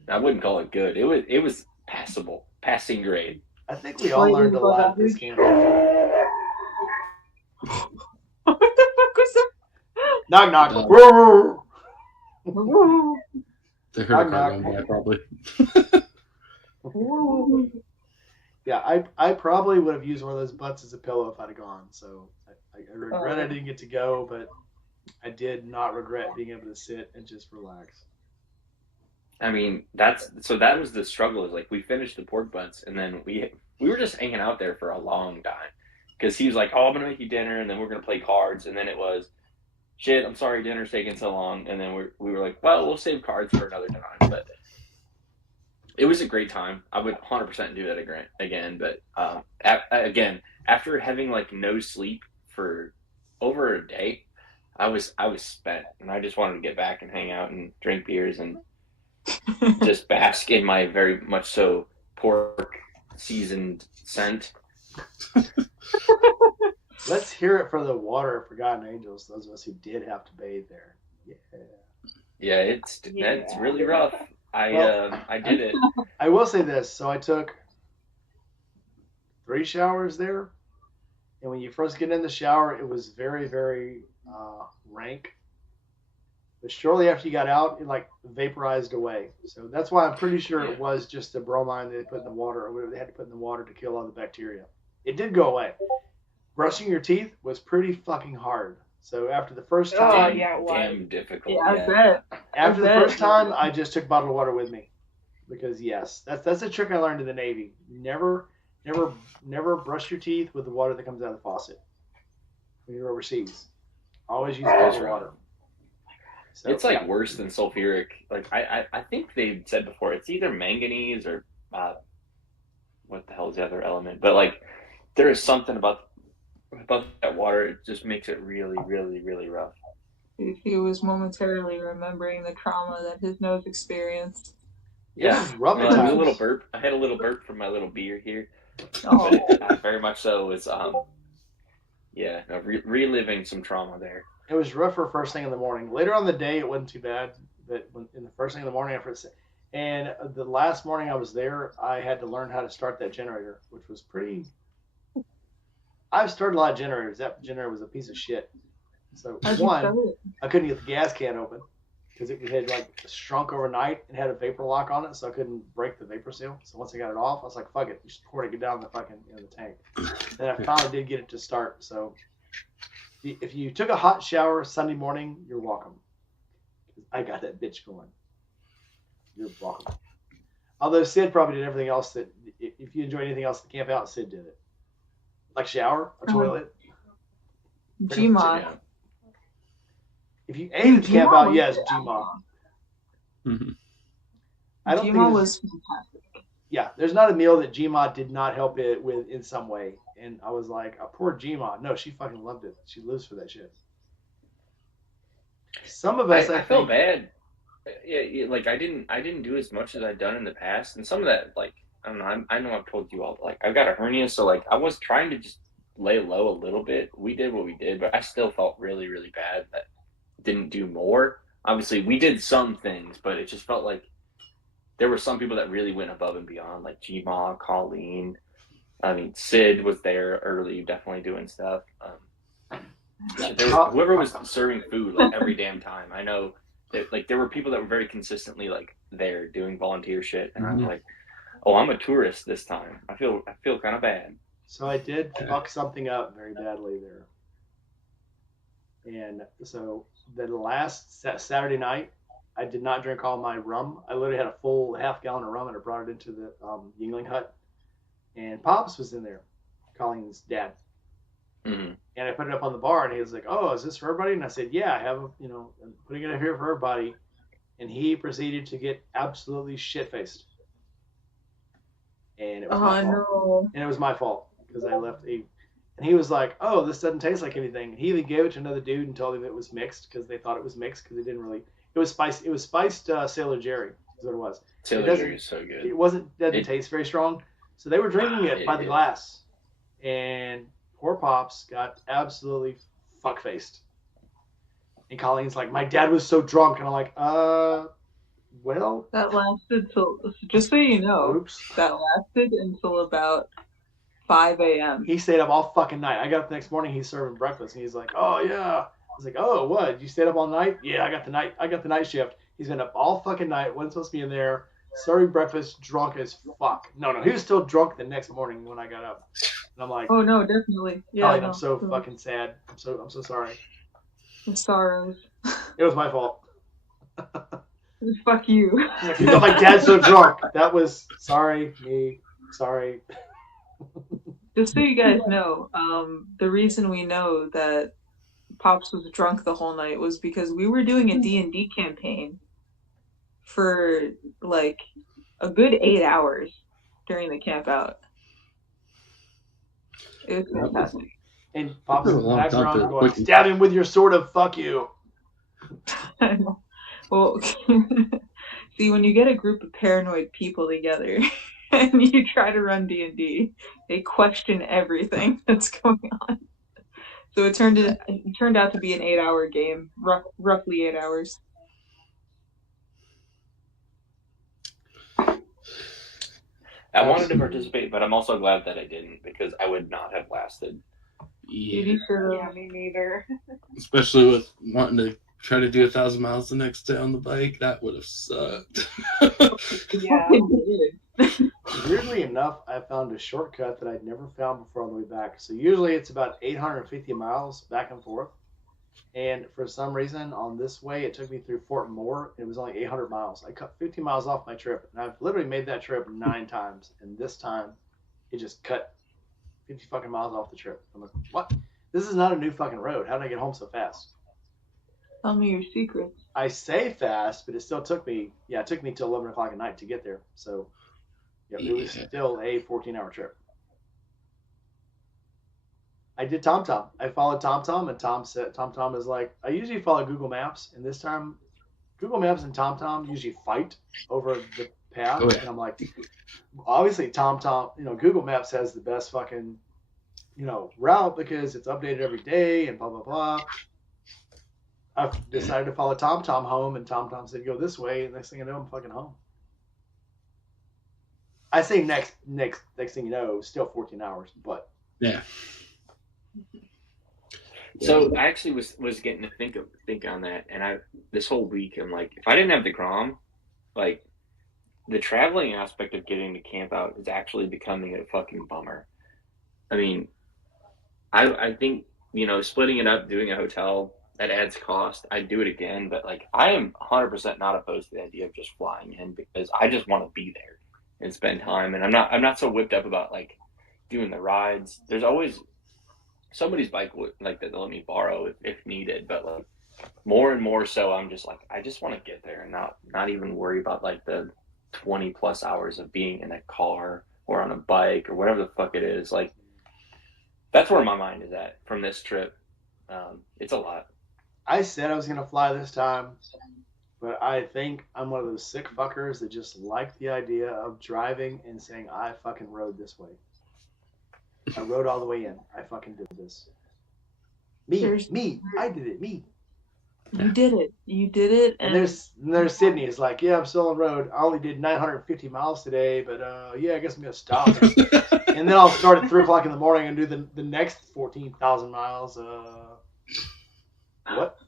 I wouldn't call it good. It was passable, passing grade. I think we all learned a lot at this camp. What the fuck was that? Knock knock. They heard a car going by, probably. Yeah, I probably would have used one of those butts as a pillow if I'd have gone. So I regret I didn't get to go, but I did not regret being able to sit and just relax. I mean, that was the struggle. Is we finished the pork butts, and then we were just hanging out there for a long time, because he was like, "Oh, I'm gonna make you dinner, and then we're gonna play cards." And then it was, "Shit, I'm sorry, dinner's taking so long." And then we were like, "Well, we'll save cards for another time." But it was a great time. I would 100% do that again. But again, after having like no sleep for over a day, I was spent, and I just wanted to get back and hang out and drink beers and just bask in my very much so pork seasoned scent. Let's hear it for the water of Forgotten Angels. Those of us who did have to bathe there. Yeah, it's really rough. I did it. I will say this. So I took 3 showers there, and when you first get in the shower, it was very, very rank. But shortly after you got out, it like vaporized away. So that's why I'm pretty sure it was just the bromine they put in the water, or whatever they had to put in the water to kill all the bacteria. It did go away. Brushing your teeth was pretty fucking hard. So after the first time, damn difficult. Yeah, I bet. After the first time, I just took bottled water with me, because yes, that's a trick I learned in the Navy. Never brush your teeth with the water that comes out of the faucet when you're overseas. Always use bottled water. So, it's like worse than sulfuric. Like I think they said before, it's either manganese or what the hell is the other element? But like there is something about that water. It just makes it really, really, really rough. He was momentarily remembering the trauma that his nose experienced. Yeah, rough. It was a little burp. I had a little burp from my little beer here. Oh. But it very much so was reliving some trauma there. It was rough for first thing in the morning. Later on in the day, it wasn't too bad. But in the first thing in the morning, and the last morning I was there, I had to learn how to start that generator, which was pretty. I've started a lot of generators. That generator was a piece of shit. So I couldn't get the gas can open because it had like shrunk overnight and had a vapor lock on it, so I couldn't break the vapor seal. So once I got it off, I was like, "Fuck it, just pour it down the fucking the tank." And I finally did get it to start. So if you took a hot shower Sunday morning, you're welcome. I got that bitch going. You're welcome. Although Sid probably did everything else that, if you enjoy anything else at Camp Out, Sid did it. Like shower, a toilet. Gmod. If you ate at Camp Out, yes, Gmod. Mm-hmm. I don't Gmod was fantastic. Yeah, there's not a meal that Gmod did not help it with in some way. And I was like, poor Gmod. No, she fucking loved it. She lives for that shit. Some of us, I feel bad. Yeah, like I didn't do as much as I'd done in the past, and some of that, like, I don't know. I know I've told you all, but like I've got a hernia, so like I was trying to just lay low a little bit. We did what we did, but I still felt really, really bad that didn't do more. Obviously, we did some things, but it just felt like there were some people that really went above and beyond, like Gma, Colleen. I mean, Sid was there early, definitely doing stuff. Whoever was serving food like every damn time. I know that like there were people that were very consistently like there doing volunteer shit, and I was like, "Oh, I'm a tourist this time. I feel kind of bad." So I did fuck something up very badly there, and so the last Saturday night, I did not drink all my rum. I literally had a full half gallon of rum, and I brought it into the Yingling hut, and Pops was in there, Colleen's dad. Mm-hmm. And I put it up on the bar, and he was like, "Oh, is this for everybody?" And I said, "Yeah, I have, I'm putting it up here for everybody." And he proceeded to get absolutely shit-faced. And it was my fault. No. And it was my fault because I left and he was like, "Oh, this doesn't taste like anything." And he even gave it to another dude and told him it was mixed because they thought it was mixed because it didn't really. It was spiced. It was spiced Sailor Jerry. Is what it was. Sailor Jerry is so good. It doesn't taste very strong. So they were drinking it by the glass, and poor Pops got absolutely fuck-faced. And Colleen's like, "My dad was so drunk." And I'm like, well. That lasted till, just so you know, oops. That lasted until about 5 a.m. He stayed up all fucking night. I got up the next morning, he's serving breakfast, and he's like, "Oh, yeah." I was like, "Oh, what? You stayed up all night?" "Yeah, I got the night shift." He's been up all fucking night, wasn't supposed to be in there, serving breakfast, drunk as fuck. No, he was still drunk the next morning when I got up. And I'm like, "Oh no, definitely. Yeah, Colleen, I'm so fucking sad. I'm so sorry." I'm sorry. It was my fault. Fuck you. You know, my dad's so drunk. That was sorry. Just so you guys know, the reason we know that Pops was drunk the whole night was because we were doing a D&D campaign for like a good 8 hours during the camp out. It was fantastic. And Pops in the Long time background for going, quick- stab him with your sword of fuck you. Well, see, when you get a group of paranoid people together and you try to run D&D, they question everything that's going on. So it turned out to be an 8-hour game, roughly 8 hours. I wanted to participate, but I'm also glad that I didn't because I would not have lasted. Yeah. Yeah, me neither. Especially with wanting to try to do 1,000 miles the next day on the bike, that would have sucked. Yeah. Weirdly enough, I found a shortcut that I'd never found before on the way back. So usually it's about 850 miles back and forth. And for some reason, on this way, it took me through Fort Moore. It was only 800 miles. I cut 50 miles off my trip. And I've literally made that trip 9 times. And this time, it just cut 50 fucking miles off the trip. I'm like, what? This is not a new fucking road. How did I get home so fast? Tell me your secrets. I say fast, but it still took me, it took me till 11 o'clock at night to get there. So, it was still a 14-hour trip. I did TomTom. I followed TomTom, and TomTom is like, I usually follow Google Maps, and this time, Google Maps and TomTom usually fight over the path, and I'm like, obviously TomTom, Google Maps has the best fucking, route because it's updated every day and blah, blah, blah. I've decided to follow TomTom home, and TomTom said, go this way, and next thing I know, I'm fucking home. I say next thing you know, still 14 hours, but. Yeah. So I actually was getting to think on that, and this whole week I'm like, if I didn't have the Grom, like the traveling aspect of getting to camp out is actually becoming a fucking bummer. I mean, I think splitting it up, doing a hotel, that adds cost. I'd do it again, but like I am 100% not opposed to the idea of just flying in because I just want to be there and spend time, and I'm not so whipped up about like doing the rides. There's always somebody's bike like that they'll let me borrow if needed, but like more and more so I'm just like I just want to get there and not even worry about like the 20 plus hours of being in a car or on a bike or whatever the fuck it is. Like that's where my mind is at from this trip. It's a lot. I said I was gonna fly this time, but I think I'm one of those sick fuckers that just like the idea of driving and saying I fucking rode this way. I rode all the way in. I fucking did this. Me. I did it. Me. You did it. You did it. And there's Sydney. It's like, yeah, I'm still on the road. I only did 950 miles today, but yeah, I guess I'm gonna stop. And then I'll start at 3 o'clock in the morning and do the next 14,000 miles. What?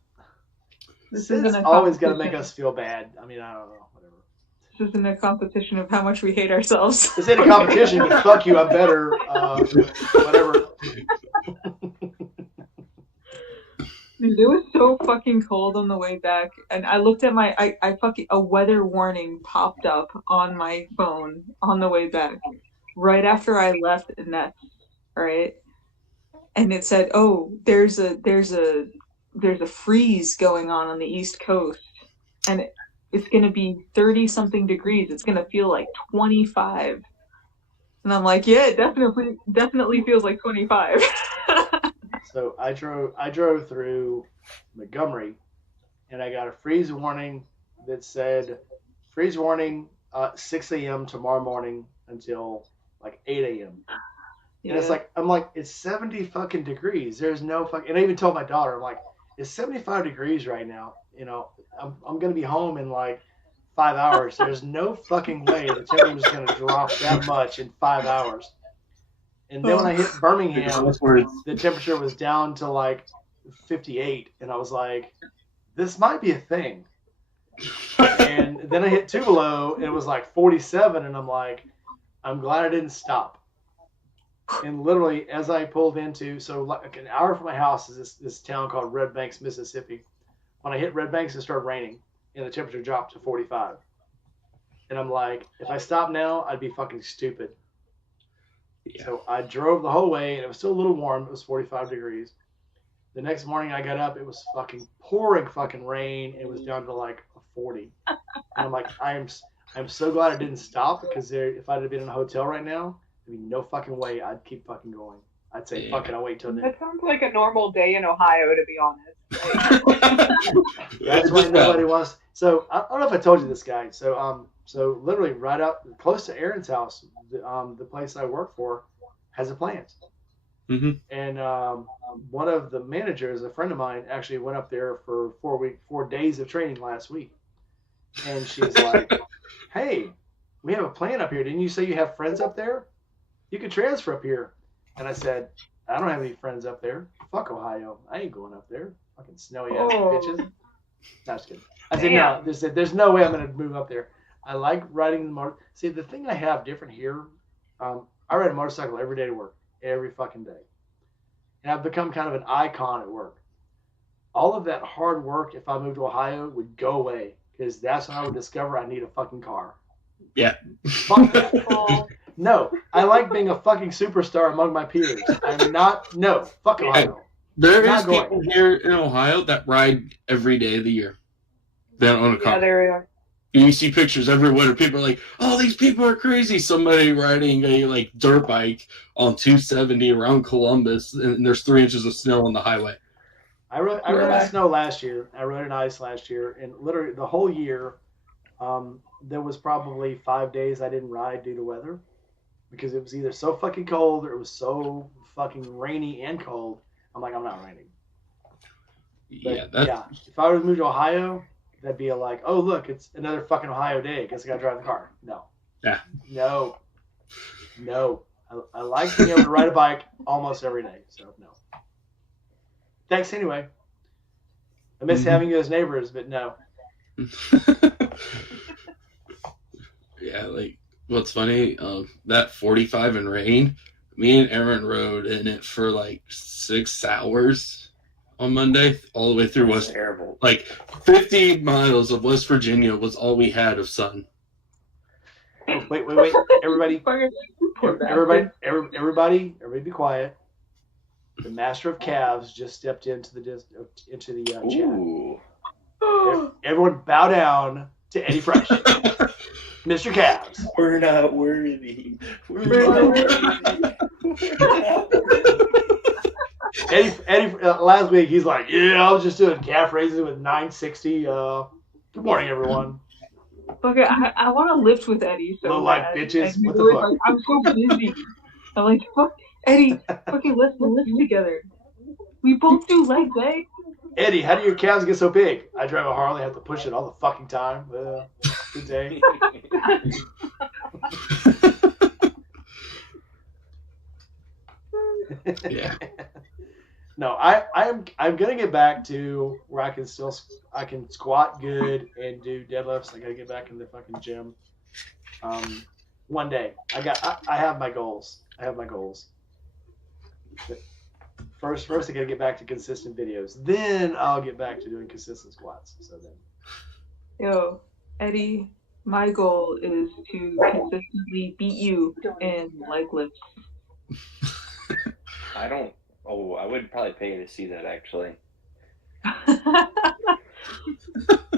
This is always gonna make us feel bad. I mean, I don't know. Whatever. This isn't a competition of how much we hate ourselves. This ain't a competition, but fuck you, I'm better. Whatever. Dude, it was so fucking cold on the way back, and I looked at a weather warning popped up on my phone on the way back, right after I left Nest, right? And it said, "Oh, there's a freeze going on the East Coast, and it's gonna be 30-something degrees. It's gonna feel like 25." And I'm like, yeah, it definitely feels like 25. So I drove through Montgomery, and I got a freeze warning that said, freeze warning 6 a.m. tomorrow morning until like 8 a.m. Yeah. And it's like, I'm like, it's 70 fucking degrees. There's no fucking, and I even told my daughter, I'm like, it's 75 degrees right now. I'm going to be home in like 5 hours. There's no fucking way the temperature is going to drop that much in 5 hours. And then when I hit Birmingham, the temperature was down to like 58. And I was like, this might be a thing. And then I hit Tupelo, and it was like 47. And I'm like, I'm glad I didn't stop. And literally, as I pulled into, so like an hour from my house is this town called Red Banks, Mississippi. When I hit Red Banks, it started raining, and the temperature dropped to 45. And I'm like, if I stop now, I'd be fucking stupid. Yeah. So I drove the whole way, and it was still a little warm. It was 45 degrees. The next morning I got up, it was fucking pouring fucking rain. It was down to like 40. And I'm like, I'm so glad I didn't stop, because if I'd have been in a hotel right now, there'd be no fucking way I'd keep fucking going. I'd say, Yeah. fuck it, I'll wait till noon. That sounds like a normal day in Ohio, to be honest. That's why nobody wants. So I don't know if I told you this, guy. So literally right up close to Aaron's house, the place I work for has a plant. Mm-hmm. And one of the managers, a friend of mine, actually went up there for 4 days of training last week. And she's like, "Hey, we have a plant up here. Didn't you say you have friends up there? You could transfer up here." And I said, "I don't have any friends up there. Fuck Ohio. I ain't going up there. Fucking snowy ass bitches." No, just kidding. I said, Damn. "No, there's no way I'm going to move up there. I like riding the motor." See, the thing I have different here, I ride a motorcycle every day to work, every fucking day. And I've become kind of an icon at work. All of that hard work, if I moved to Ohio, would go away, because that's when I would discover I need a fucking car. Yeah. Fuck that. No, I like being a fucking superstar among my peers. I'm not. No, fuck Ohio. There Not is going. people here in Ohio that ride every day of the year. They don't own a car. Yeah, there we are. And you see pictures every winter. People are like, "Oh, these people are crazy." Somebody riding a like dirt bike on 270 around Columbus, and there's 3 inches of snow on the highway. I rode in snow last year. I rode in ice last year, and literally the whole year, there was probably 5 days I didn't ride due to weather, because it was either so fucking cold or it was so fucking rainy and cold. I'm like, I'm not riding. But, Yeah, if I were to move to Ohio, that'd be like, oh look, it's another fucking Ohio day. Guess I gotta drive the car. No. Yeah. No. I like being able to ride a bike almost every day. So no. Thanks anyway. I miss having you as neighbors, but no. Yeah, like what's funny, that 45 in rain, me and Aaron rode in it for like 6 hours on Monday, all the way through That's West. terrible. Like 50 miles of West Virginia was all we had of sun. Oh, wait. Everybody be quiet. The master of calves just stepped into the chat. Ooh. Everyone bow down to Eddie Fresh. Mr. Calves. We're not worthy. We're not worthy. Eddie last week he's like, yeah, I was just doing calf raises with 960. Good morning, everyone. Okay, I want to lift with Eddie so Low life bad. bitches. And What he the was fuck? like, I'm so busy. I'm like, fuck, Eddie, fucking let's lift together. We both do legs, eh? Eddie, how do your calves get so big? I drive a Harley, have to push it all the fucking time. Good day. Yeah. No, I'm gonna get back to where I can squat good and do deadlifts. I gotta get back in the fucking gym. One day. I have my goals. But first I gotta get back to consistent videos. Then I'll get back to doing consistent squats. So then. Yo, Eddie, my goal is to consistently beat you in leg lifts. I would probably pay to see that, actually.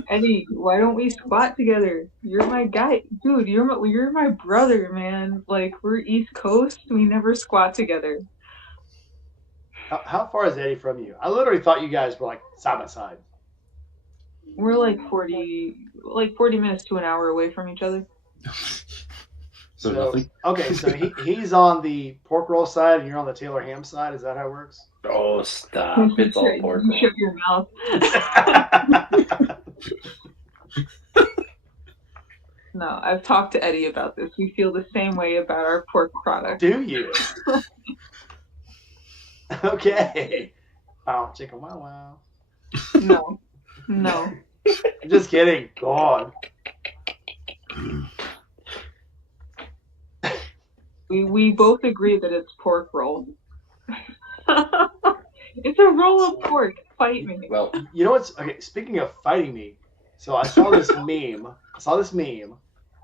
Eddie, why don't we squat together? You're my guy, dude. You're my brother, man. Like, we're East Coast. We never squat together. How far is Eddie from you? I literally thought you guys were like side by side. We're like 40 minutes to an hour away from each other. So nothing. Okay, so he's on the pork roll side and you're on the Taylor ham side. Is that how it works? Oh, stop. It's all pork. You shut your mouth. No, I've talked to Eddie about this. We feel the same way about our pork product. Do you? Okay. Oh, chicken wow. No. I'm just kidding. God. We both agree that it's pork roll. It's a roll of pork. Fight me. Well, you know what's okay? Speaking of fighting me, so I saw this meme.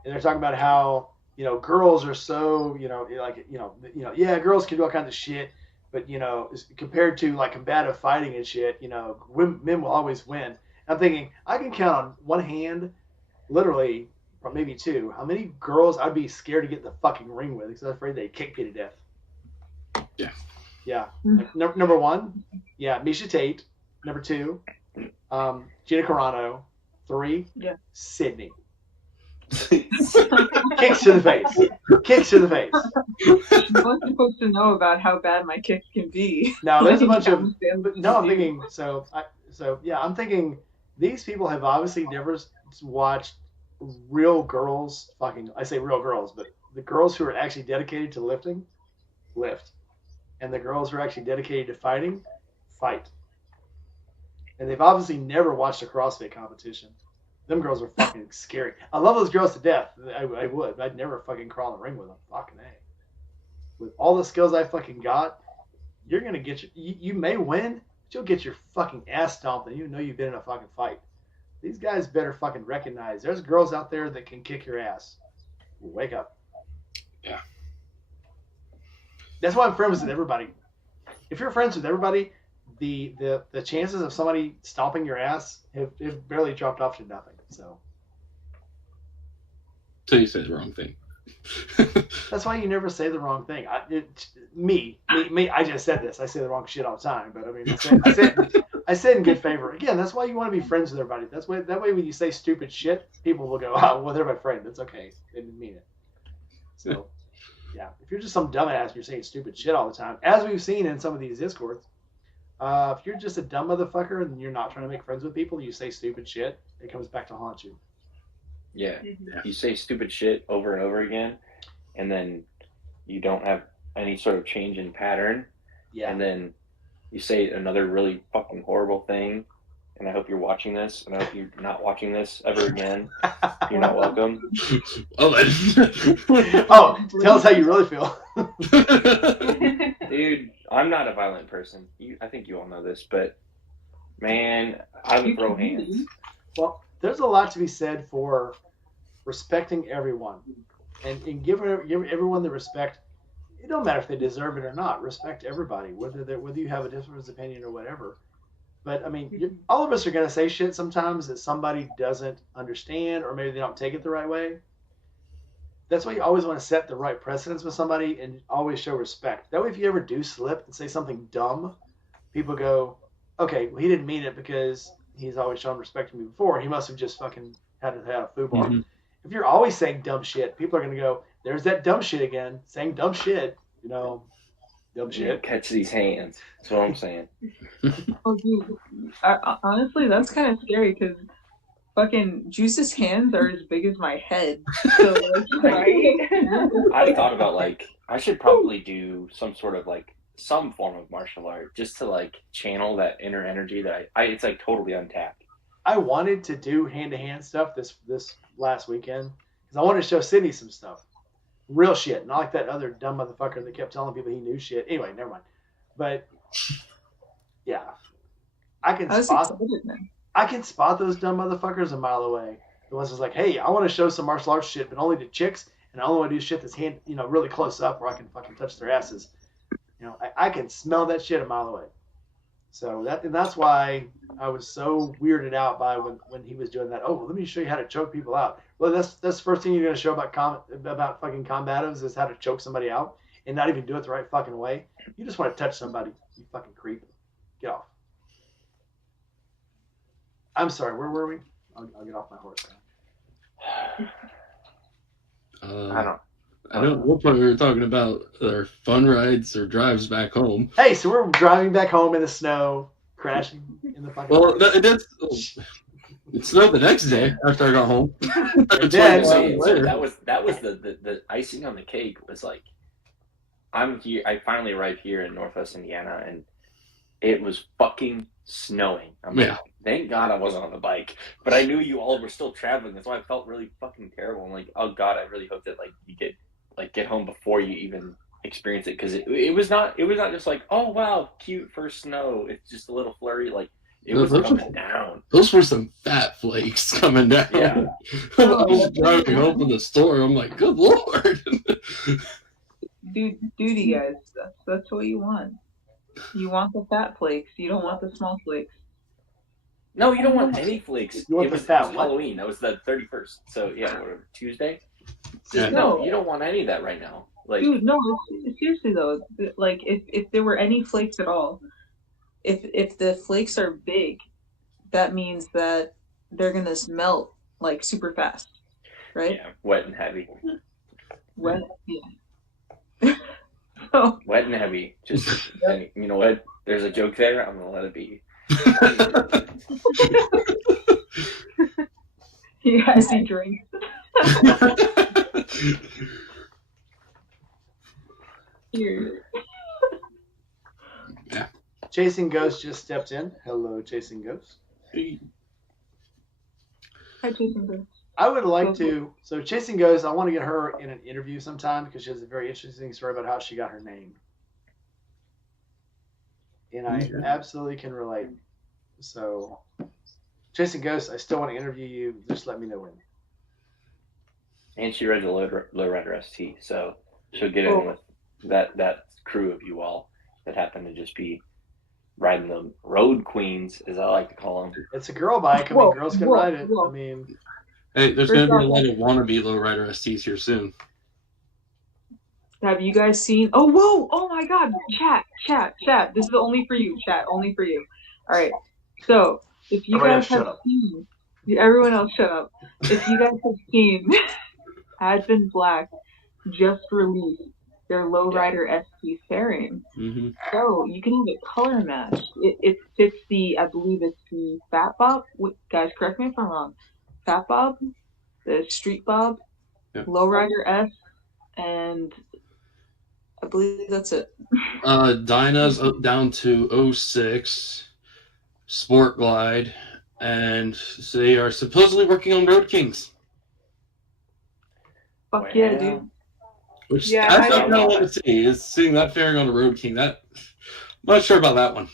And they're talking about how girls are so, yeah, girls can do all kinds of shit, but compared to like combative fighting and shit, men will always win. I'm thinking I can count on one hand, literally, or maybe two, how many girls I'd be scared to get in the fucking ring with because I'm afraid they'd kick me to death. Yeah. Yeah. Like, number one, yeah, Misha Tate. Number two, Gina Carano. Three, Sydney. Kicks to the face. Kicks to the face. You're supposed to know about how bad my kicks can be. No, there's a bunch of. No, I'm thinking. I'm thinking these people have obviously never watched real girls fucking. I say real girls, but the girls who are actually dedicated to lifting, lift, and the girls who are actually dedicated to fighting, fight. And they've obviously never watched a CrossFit competition. Them girls are fucking scary. I love those girls to death. I would. But I'd never fucking crawl in the ring with them. Fucking A. With all the skills I fucking got, you're going to get you may win, but you'll get your fucking ass stomped and you know you've been in a fucking fight. These guys better fucking recognize there's girls out there that can kick your ass. Wake up. Yeah. That's why I'm friends with everybody. If you're friends with everybody, the chances of somebody stomping your ass have barely dropped off to nothing. So you say the wrong thing. That's why you never say the wrong thing. I just said this. I say the wrong shit all the time, but I mean, I said in good favor. Again, that's why you want to be friends with everybody. That way when you say stupid shit, people will go, "Oh, well, they're my friend. That's okay. They didn't mean it." So, yeah, if you're just some dumbass, you're saying stupid shit all the time, as we've seen in some of these discords. If you're just a dumb motherfucker and you're not trying to make friends with people, you say stupid shit, it comes back to haunt you. Yeah. You say stupid shit over and over again, and then you don't have any sort of change in pattern. Yeah. And then you say another really fucking horrible thing, and I hope you're watching this, and I hope you're not watching this ever again. You're not welcome. Tell us how you really feel. Dude, I'm not a violent person. I think you all know this, but man, I would throw hands. Well, there's a lot to be said for respecting everyone and give everyone the respect. It don't matter if they deserve it or not. Respect everybody, whether you have a different opinion or whatever. But I mean, all of us are gonna say shit sometimes that somebody doesn't understand, or maybe they don't take it the right way. That's why you always want to set the right precedence with somebody and always show respect. That way, if you ever do slip and say something dumb, people go, "Okay, well, he didn't mean it because he's always shown respect to me before. He must have just fucking had a foo bar." Mm-hmm. If you're always saying dumb shit, people are gonna go, "There's that dumb shit again, saying dumb shit." Dumb shit. Catch these hands. That's what I'm saying. Oh, dude. Honestly, that's kind of scary because fucking Juice's hands are as big as my head. So, I thought about I should probably do some sort of some form of martial art just to channel that inner energy that it's totally untapped. I wanted to do hand-to-hand stuff this last weekend because I wanted to show Sydney some stuff. Real shit, not like that other dumb motherfucker that kept telling people he knew shit. Anyway, never mind. But yeah, I can spot those dumb motherfuckers a mile away. The ones that's like, "Hey, I want to show some martial arts shit, but only to chicks, and I only want to do shit that's really close up where I can fucking touch their asses." I can smell that shit a mile away. So that's why I was so weirded out by when he was doing that. Oh, well, let me show you how to choke people out. Well, that's the first thing you're gonna show about fucking combatives is how to choke somebody out and not even do it the right fucking way. You just want to touch somebody, you fucking creep. Get off. I'm sorry. Where were we? I'll get off my horse now. I don't know what point we were talking about our fun rides or drives back home. Hey, so we're driving back home in the snow, crashing in the fucking. Well, it snowed the next day after I got home. That was the icing on the cake. Was I'm here. I finally arrived here in Northwest Indiana, and it was fucking snowing. I'm thank God I wasn't on the bike, but I knew you all were still traveling. That's why I felt really fucking terrible. I'm like, oh God, I really hope that you get home before you even experience it, because it was not just oh wow, cute first snow. It's just a little flurry. It was coming down. Those were some fat flakes coming down. Yeah. I was driving home from the store. I'm like, good Lord. Duty, guys. That's what you want. You want the fat flakes. You don't want the small flakes. No, you don't want any flakes. You want it was what? Halloween. That was the 31st. So yeah, whatever. Tuesday. Yeah. No, you don't want any of that right now. Like, Dude, no, seriously though. Like, if there were any flakes at all, if the flakes are big, that means that they're gonna melt like super fast, right? yeah, wet and heavy. Wet, yeah. So, Wet and heavy. Just and you know what? There's a joke there. I'm gonna let it be. you guys see drinks. Here. Yeah. Chasing Ghost just stepped in. Hello, Chasing Ghost. Hi, Chasing Ghost. I would like to. So Chasing Ghost, I want to get her in an interview sometime because she has a very interesting story about how she got her name, and I absolutely can relate. So, Chasing Ghost, I still want to interview you. Just let me know when. And she read the Lowrider ST, so she'll get in with that crew of you all that happen to just be riding the road queens, as I like to call them. It's a girl bike. I mean, girls can ride it. I mean, hey, there's going to be a lot of wannabe lowrider STs here soon. Have you guys seen? Oh, whoa! Oh my God! Chat! This is only for you, chat. Only for you. All right. So, if you guys have seen, everyone else shut up. If you guys have seen, Advent Black just released their lowrider ST fairing. Mm-hmm. So you can have it color match. It fits the, I believe it's the Fat Bob. Guys, correct me if I'm wrong. Fat Bob, the Street Bob, Lowrider S, and I believe that's it. Dyna's up down to 06, Sport Glide, and they are supposedly working on Road Kings. Fuck yeah, dude. Which Yeah, that's what I want to see, is seeing that fairing on a Road King. That I'm not sure about that one.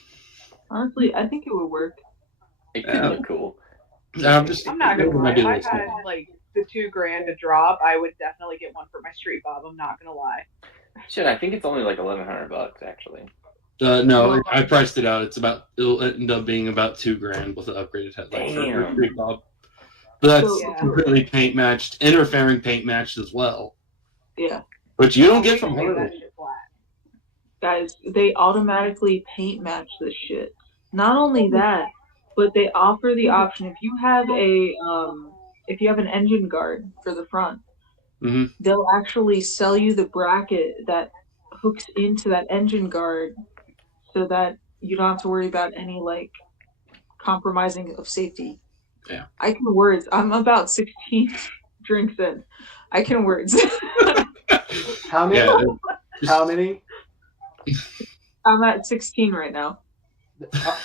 Honestly, I think it would work. It could look cool. I'm not gonna lie. If I had like the $2,000 to drop, I would definitely get one for my Street Bob. I'm not gonna lie. Shit, I think it's only like $1,100 actually. No, I priced it out. It'll end up being about $2,000 with the upgraded headlight for Street Bob. But that's completely paint matched, inner fairing paint matched as well. Yeah. Which you don't get from Harley. Guys, they automatically paint match this shit. Not only that, but they offer the option if you have an engine guard for the front, they'll actually sell you the bracket that hooks into that engine guard so that you don't have to worry about any like compromising of safety. Yeah. I can words. I'm about 16 drinks in. I can words. How many? Yeah. How many? I'm at 16 right now.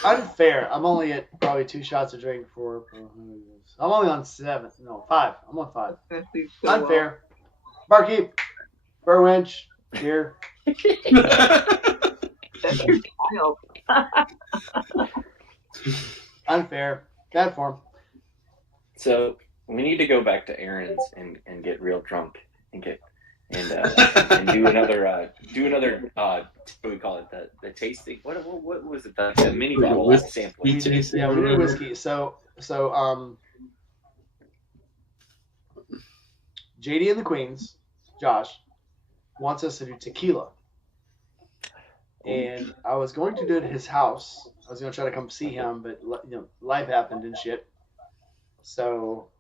Unfair. I'm only at probably 2 shots of drink for. I'm only on 7. No, 5. I'm on 5. Unfair. Barkeep. Burwinch. Here. That's your child. Unfair. Bad form. So we need to go back to Aaron's and get real drunk and get and do another what do we call it, the tasting, what was it, the mini bottle sampling. Yeah, we did whiskey. So JD and the Queens, Josh, wants us to do tequila, and I was going to do it at his house. I was going to try to come see him, but life happened and shit. So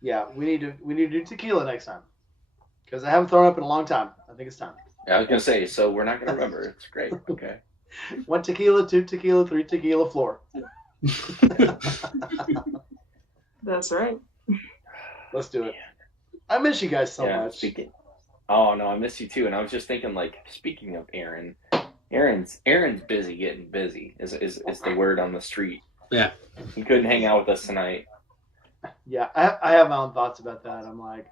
yeah, we need to do tequila next time because I haven't thrown up in a long time. I think it's time. Yeah, I was gonna say, so we're not gonna remember. It's great. Okay. 1 tequila, 2 tequila, 3 tequila floor. That's right. Let's do it. I miss you guys so much. Oh no, I miss you too. And I was just thinking, like, speaking of Aaron's busy getting busy is the word on the street. Yeah. He couldn't hang out with us tonight. Yeah, I have my own thoughts about that. I'm like,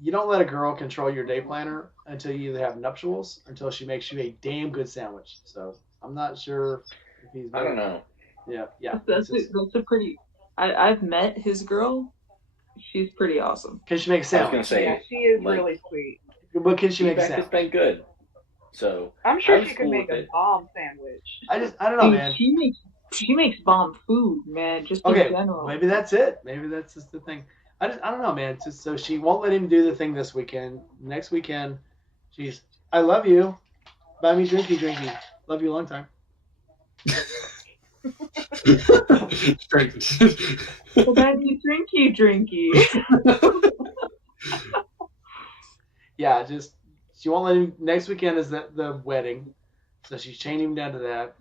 you don't let a girl control your day planner until you either have nuptials or until she makes you a damn good sandwich. So I'm not sure if he's. I don't know. Yeah, yeah. That's a pretty. I've met his girl. She's pretty awesome. Can she make a I was sandwich? gonna say, Yeah, she is like, really sweet. But can she make a feedback has sandwich? been good. So I'm sure I'm she could cool make with a it. bomb sandwich. I don't know, Dude, man. she makes bomb food, man. Just Okay, in general. maybe that's it. Maybe that's just the thing. I don't know, man. It's just, so she won't let him do the thing this weekend. Next weekend, I love you. Buy me drinky. Love you a long time. Well, buy me drinky. Yeah, just she won't let him. Next weekend is the wedding, so she's chaining him down to that.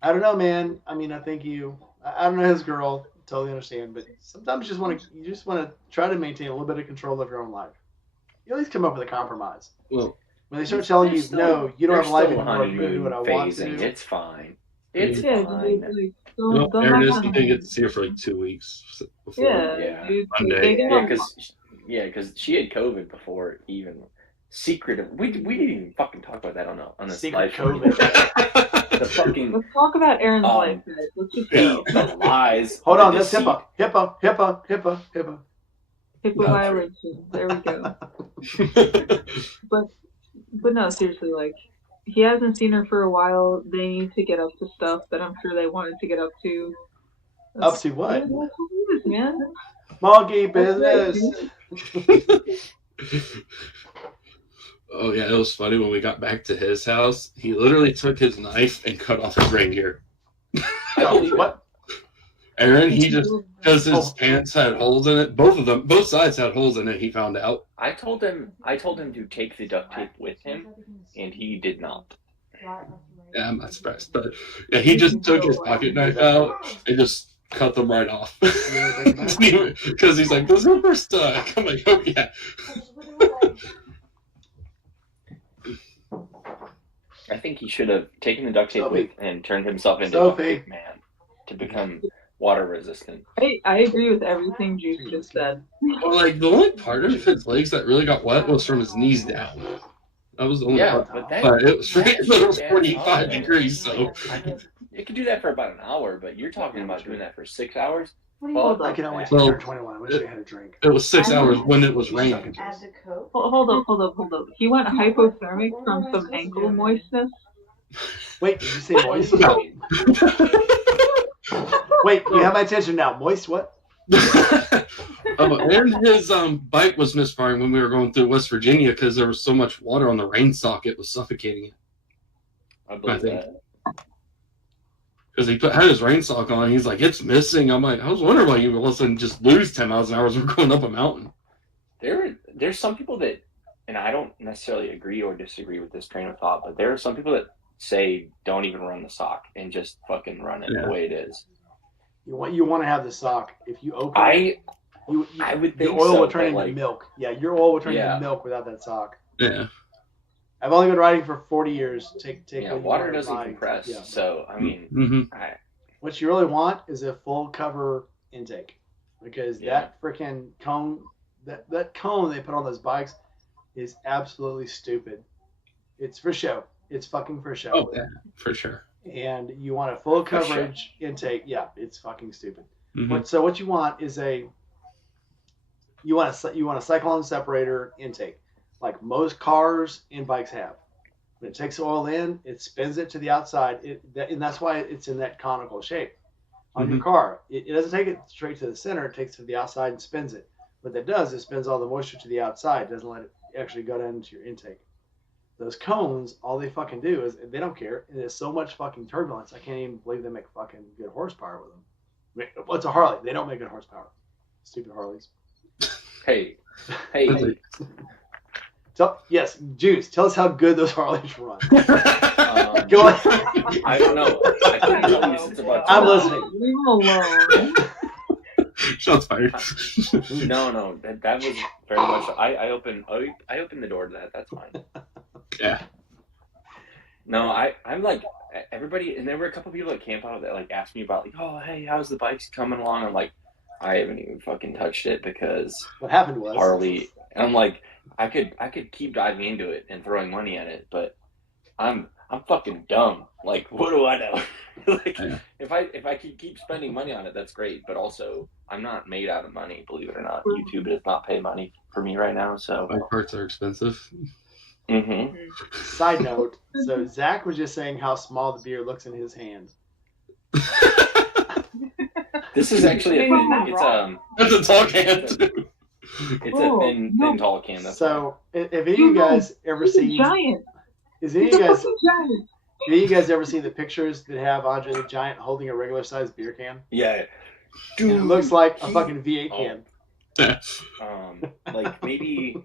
I don't know, man. I mean, I think I don't know his girl. Totally understand, but sometimes you just want to try to maintain a little bit of control of your own life. You at least come up with a compromise. Well, when they start telling you, no, you don't have a life anymore, I'm going to do what I want to phasing. do. It's fine. It's Yeah, fine. dude, well, don't Aaron knock is on going to get to see her for like 2 weeks before Yeah, dude. Monday. Because she had COVID before even secretive. We didn't even fucking talk about that on this Secret live COVID. The fucking Let's talk about Aaron's life, guys. Let's just go. the lies. Hold the on, that's deceit. HIPAA. HIPAA violation. There we go. But no, seriously, like, he hasn't seen her for a while. They need to get up to stuff that I'm sure they wanted to get up to. Up to what? That's what it is, man. Monkey business. Oh yeah, it was funny when we got back to his house. He literally took his knife and cut off his reindeer. What? Aaron, he just because his pants had holes in it. Both sides had holes in it. He found out. I told him to take the duct tape with him, and he did not. Yeah, I'm not surprised, but yeah, he just took his pocket knife out and just cut them right off. Because he's like, "The zipper's stuck." I'm like, "Oh yeah." I think he should have taken the duct tape with and turned himself into duct tape man to become water resistant. I agree with everything Juice just said. Well, like the only part of his legs that really got wet was from his knees down. That was the only part. But it was 45 degrees, so you could do that for about an hour. But you're talking about doing that for 6 hours. Well, I can only turn 21. I wish I had a drink. It was 6 hours when it was raining. Hold up. He went hypothermic from some ankle moistness. Wait, did you say moist? Wait, you have my attention now. Moist what? And his bike was misfiring when we were going through West Virginia because there was so much water on the rain sock it was suffocating it. I think. Because he had his rain sock on, and he's like, "It's missing." I'm like, I was wondering why you all of a sudden just lose 10 miles an hour as we're going up a mountain. There's some people that, and I don't necessarily agree or disagree with this train of thought, but there are some people that say don't even run the sock and just fucking run it the way it is. You want to have the sock. If you open I would think your oil so, will turn into like, milk. Yeah, your oil will turn into milk without that sock. Yeah. I've only been riding for 40 years. Water doesn't compress, so I mean, what you really want is a full cover intake, because that freaking cone, that cone they put on those bikes, is absolutely stupid. It's for show. It's fucking for show. Oh yeah, for sure. And you want a full coverage intake. Yeah, it's fucking stupid. So what you want is you want a cyclone separator intake, like most cars and bikes have. When it takes oil in, it spins it to the outside, and that's why it's in that conical shape on your car. It doesn't take it straight to the center. It takes it to the outside and spins it. What that does is spins all the moisture to the outside. It doesn't let it actually go down into your intake. Those cones, all they fucking do is they don't care. And there's so much fucking turbulence. I can't even believe they make fucking good horsepower with them. I mean, what's a Harley? They don't make good horsepower. Stupid Harleys. Hey. Yes, Juice, tell us how good those Harleys run. Go on. I don't know. I'm listening. Leave him alone. Shots fired. No, that was very much. I opened the door to that. That's fine. Yeah. No, I'm like everybody, and there were a couple people at Camp Out that like asked me about like, oh hey, how's the bikes coming along? I'm like, I haven't even fucking touched it because what happened was Harley. And I'm like, I could keep diving into it and throwing money at it, but I'm I'm fucking dumb. Like, what do I know? Like, Yeah. if I could keep spending money on it, that's great. But also, I'm not made out of money, believe it or not. YouTube does not pay money for me right now, so. My parts are expensive. Mm-hmm. Side note, so Zach was just saying how small the beer looks in his hand. This is actually a thing. It's That's a tall can too. It's a thin tall can. That's so if any of you guys ever seen giant. Is any of you guys ever seen the pictures that have Andre the Giant holding a regular sized beer can? Yeah. Dude, it looks like a fucking V8 can. Like maybe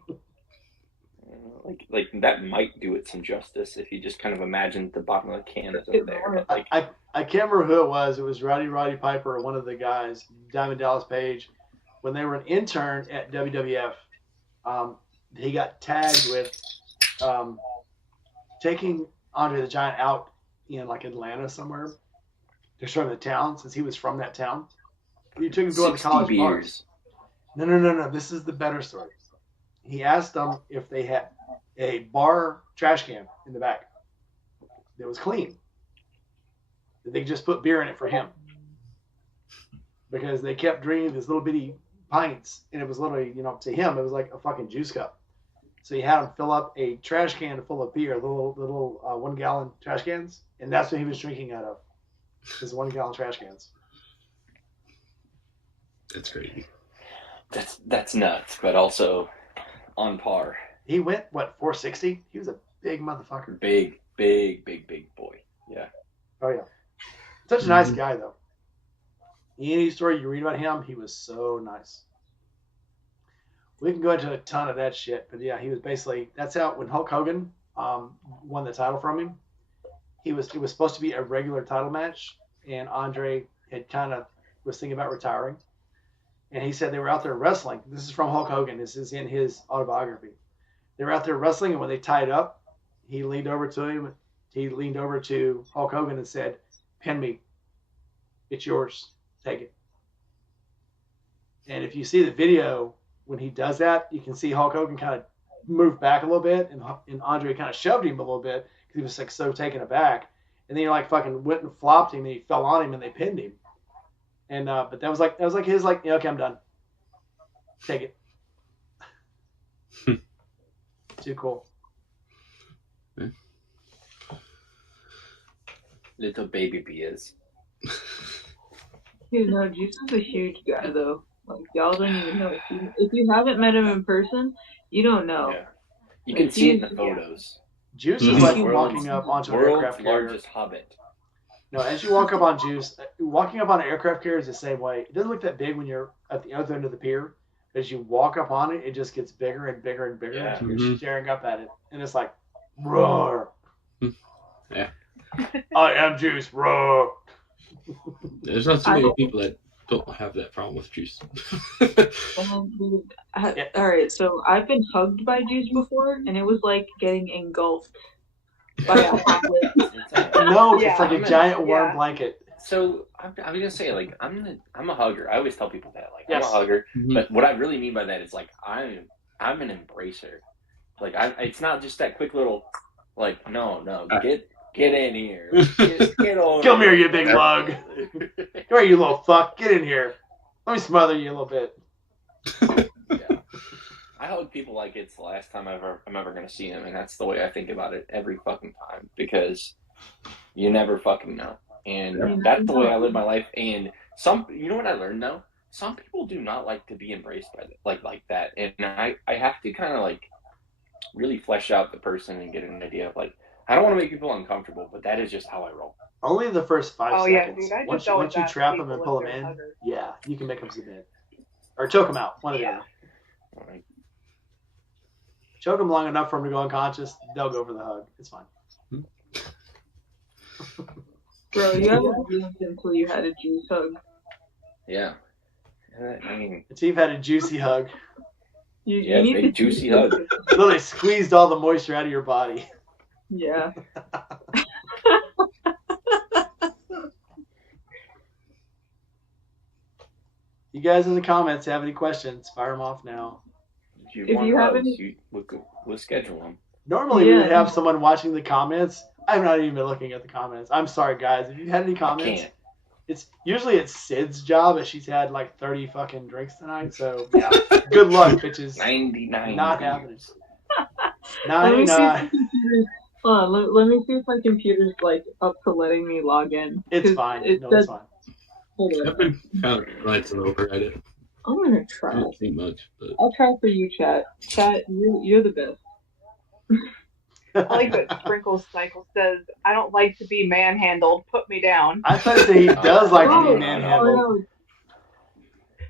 like that might do it some justice if you just kind of imagine the bottom of the can is over there. But like I can't remember who it was. It was Roddy Piper, one of the guys, Diamond Dallas Page, when they were an intern at WWF. He got tagged with taking Andre the Giant out in like Atlanta somewhere to show him the town, since he was from that town. He took him to one of the college bars. No. This is the better story. He asked them if they had a bar trash can in the back that was clean, that they could just put beer in it for him, because they kept drinking these little bitty pints, and it was literally, to him it was like a fucking juice cup. So he had him fill up a trash can full of beer, little 1 gallon trash cans, and that's what he was drinking out of, his 1 gallon trash cans. That's crazy. That's nuts, but also on par. He went 460? He was a big motherfucker. Big boy. Yeah. Oh yeah. Such a nice guy though. Any story you read about him, he was so nice. We can go into a ton of that shit, but yeah, he was basically, that's how, when Hulk Hogan won the title from him, it was supposed to be a regular title match, and Andre had was thinking about retiring. And he said they were out there wrestling. This is from Hulk Hogan. This is in his autobiography. They were out there wrestling, and when they tied up, he leaned over to him. He leaned over to Hulk Hogan and said, "Pin me. It's yours. Take it." And if you see the video, when he does that, you can see Hulk Hogan kind of move back a little bit, and Andre kind of shoved him a little bit because he was like so taken aback. And then he like fucking went and flopped him, and he fell on him, and they pinned him. And but that was like his like, okay, I'm done. Take it. Too cool. Little baby beers. Juice is a huge guy though. Like y'all don't even know. If you haven't met him in person, you don't know. Yeah. You can see it in the photos. Juice is like walking up onto an aircraft carrier. Largest hobbit. No, as you walk up on Juice, walking up on an aircraft carrier is the same way. It doesn't look that big when you're at the other end of the pier. As you walk up on it, it just gets bigger and bigger and bigger. Yeah. And you're staring up at it, and it's like, roar. Yeah. I am Juice, roar. There's not too many people that don't have that problem with Juice. All right, so I've been hugged by Juice before, and it was like getting engulfed by a hot No, it's like a giant warm blanket. So I'm gonna say, like, I'm a hugger. I always tell people that, like, yes. I'm a hugger. Mm-hmm. But what I really mean by that is, like, I'm an embracer. Like, it's not just that quick little, like, no, get in here. Just get over. Come here, you big lug. Come here, you little fuck. Get in here. Let me smother you a little bit. Yeah. I hug people like it's the last time I'm ever gonna see them, and that's the way I think about it every fucking time, because you never fucking know. And that's the way I live my life. And you know what I learned though? Some people do not like to be embraced by like that. And I have to kind of like really flesh out the person and get an idea of, like, I don't want to make people uncomfortable, but that is just how I roll. Only the first 5 seconds. Yeah, dude, I just once you trap them and pull them in, yeah, you can make them submit. Or choke them out, one or the other. All right. Choke them long enough for them to go unconscious, they'll go for the hug. It's fine. Bro, you haven't lived until you had a Juice hug. Yeah. I mean, Steve had a juicy hug. You big need juicy hug. Literally squeezed all the moisture out of your body. Yeah. You guys in the comments have any questions? Fire them off now. If you want hugs, we'll schedule them. Normally we would have someone watching the comments. I'm not even looking at the comments. I'm sorry, guys. If you had any comments, it's Sid's job, but she's had like 30 fucking drinks tonight. So yeah, good luck, bitches. 99. Not happening. Let me see if 99. my computer's, hold on, let me see if my computer's like up to letting me log in. It's fine. It No, says, it's fine. hold I've on. been kind of glancing over at it. I'm gonna I try. don't see much, but I'll try for you, chat. Chat, you're the best. I like that Sprinkle Cycle says, I don't like to be manhandled. Put me down. I thought that he does like to Oh, be manhandled. no.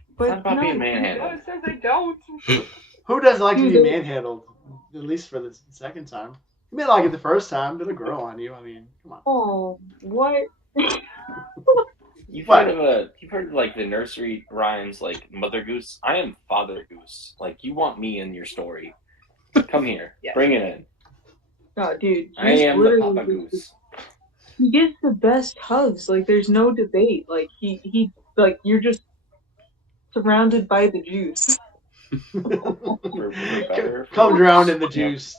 It's not about being No, manhandled. it says I don't. Who doesn't like to be manhandled? At least for the second time. You may like it the first time, but a girl on you. I mean, come on. Oh, what? You've heard of like the nursery rhymes like Mother Goose? I am Father Goose. Like you want me in your story. Come here. Yes. Bring it in. Oh, dude. I am the Papa Goose. He gives the best hugs. Like, there's no debate. Like, he like, you're just surrounded by the juice. Come drown in the juice.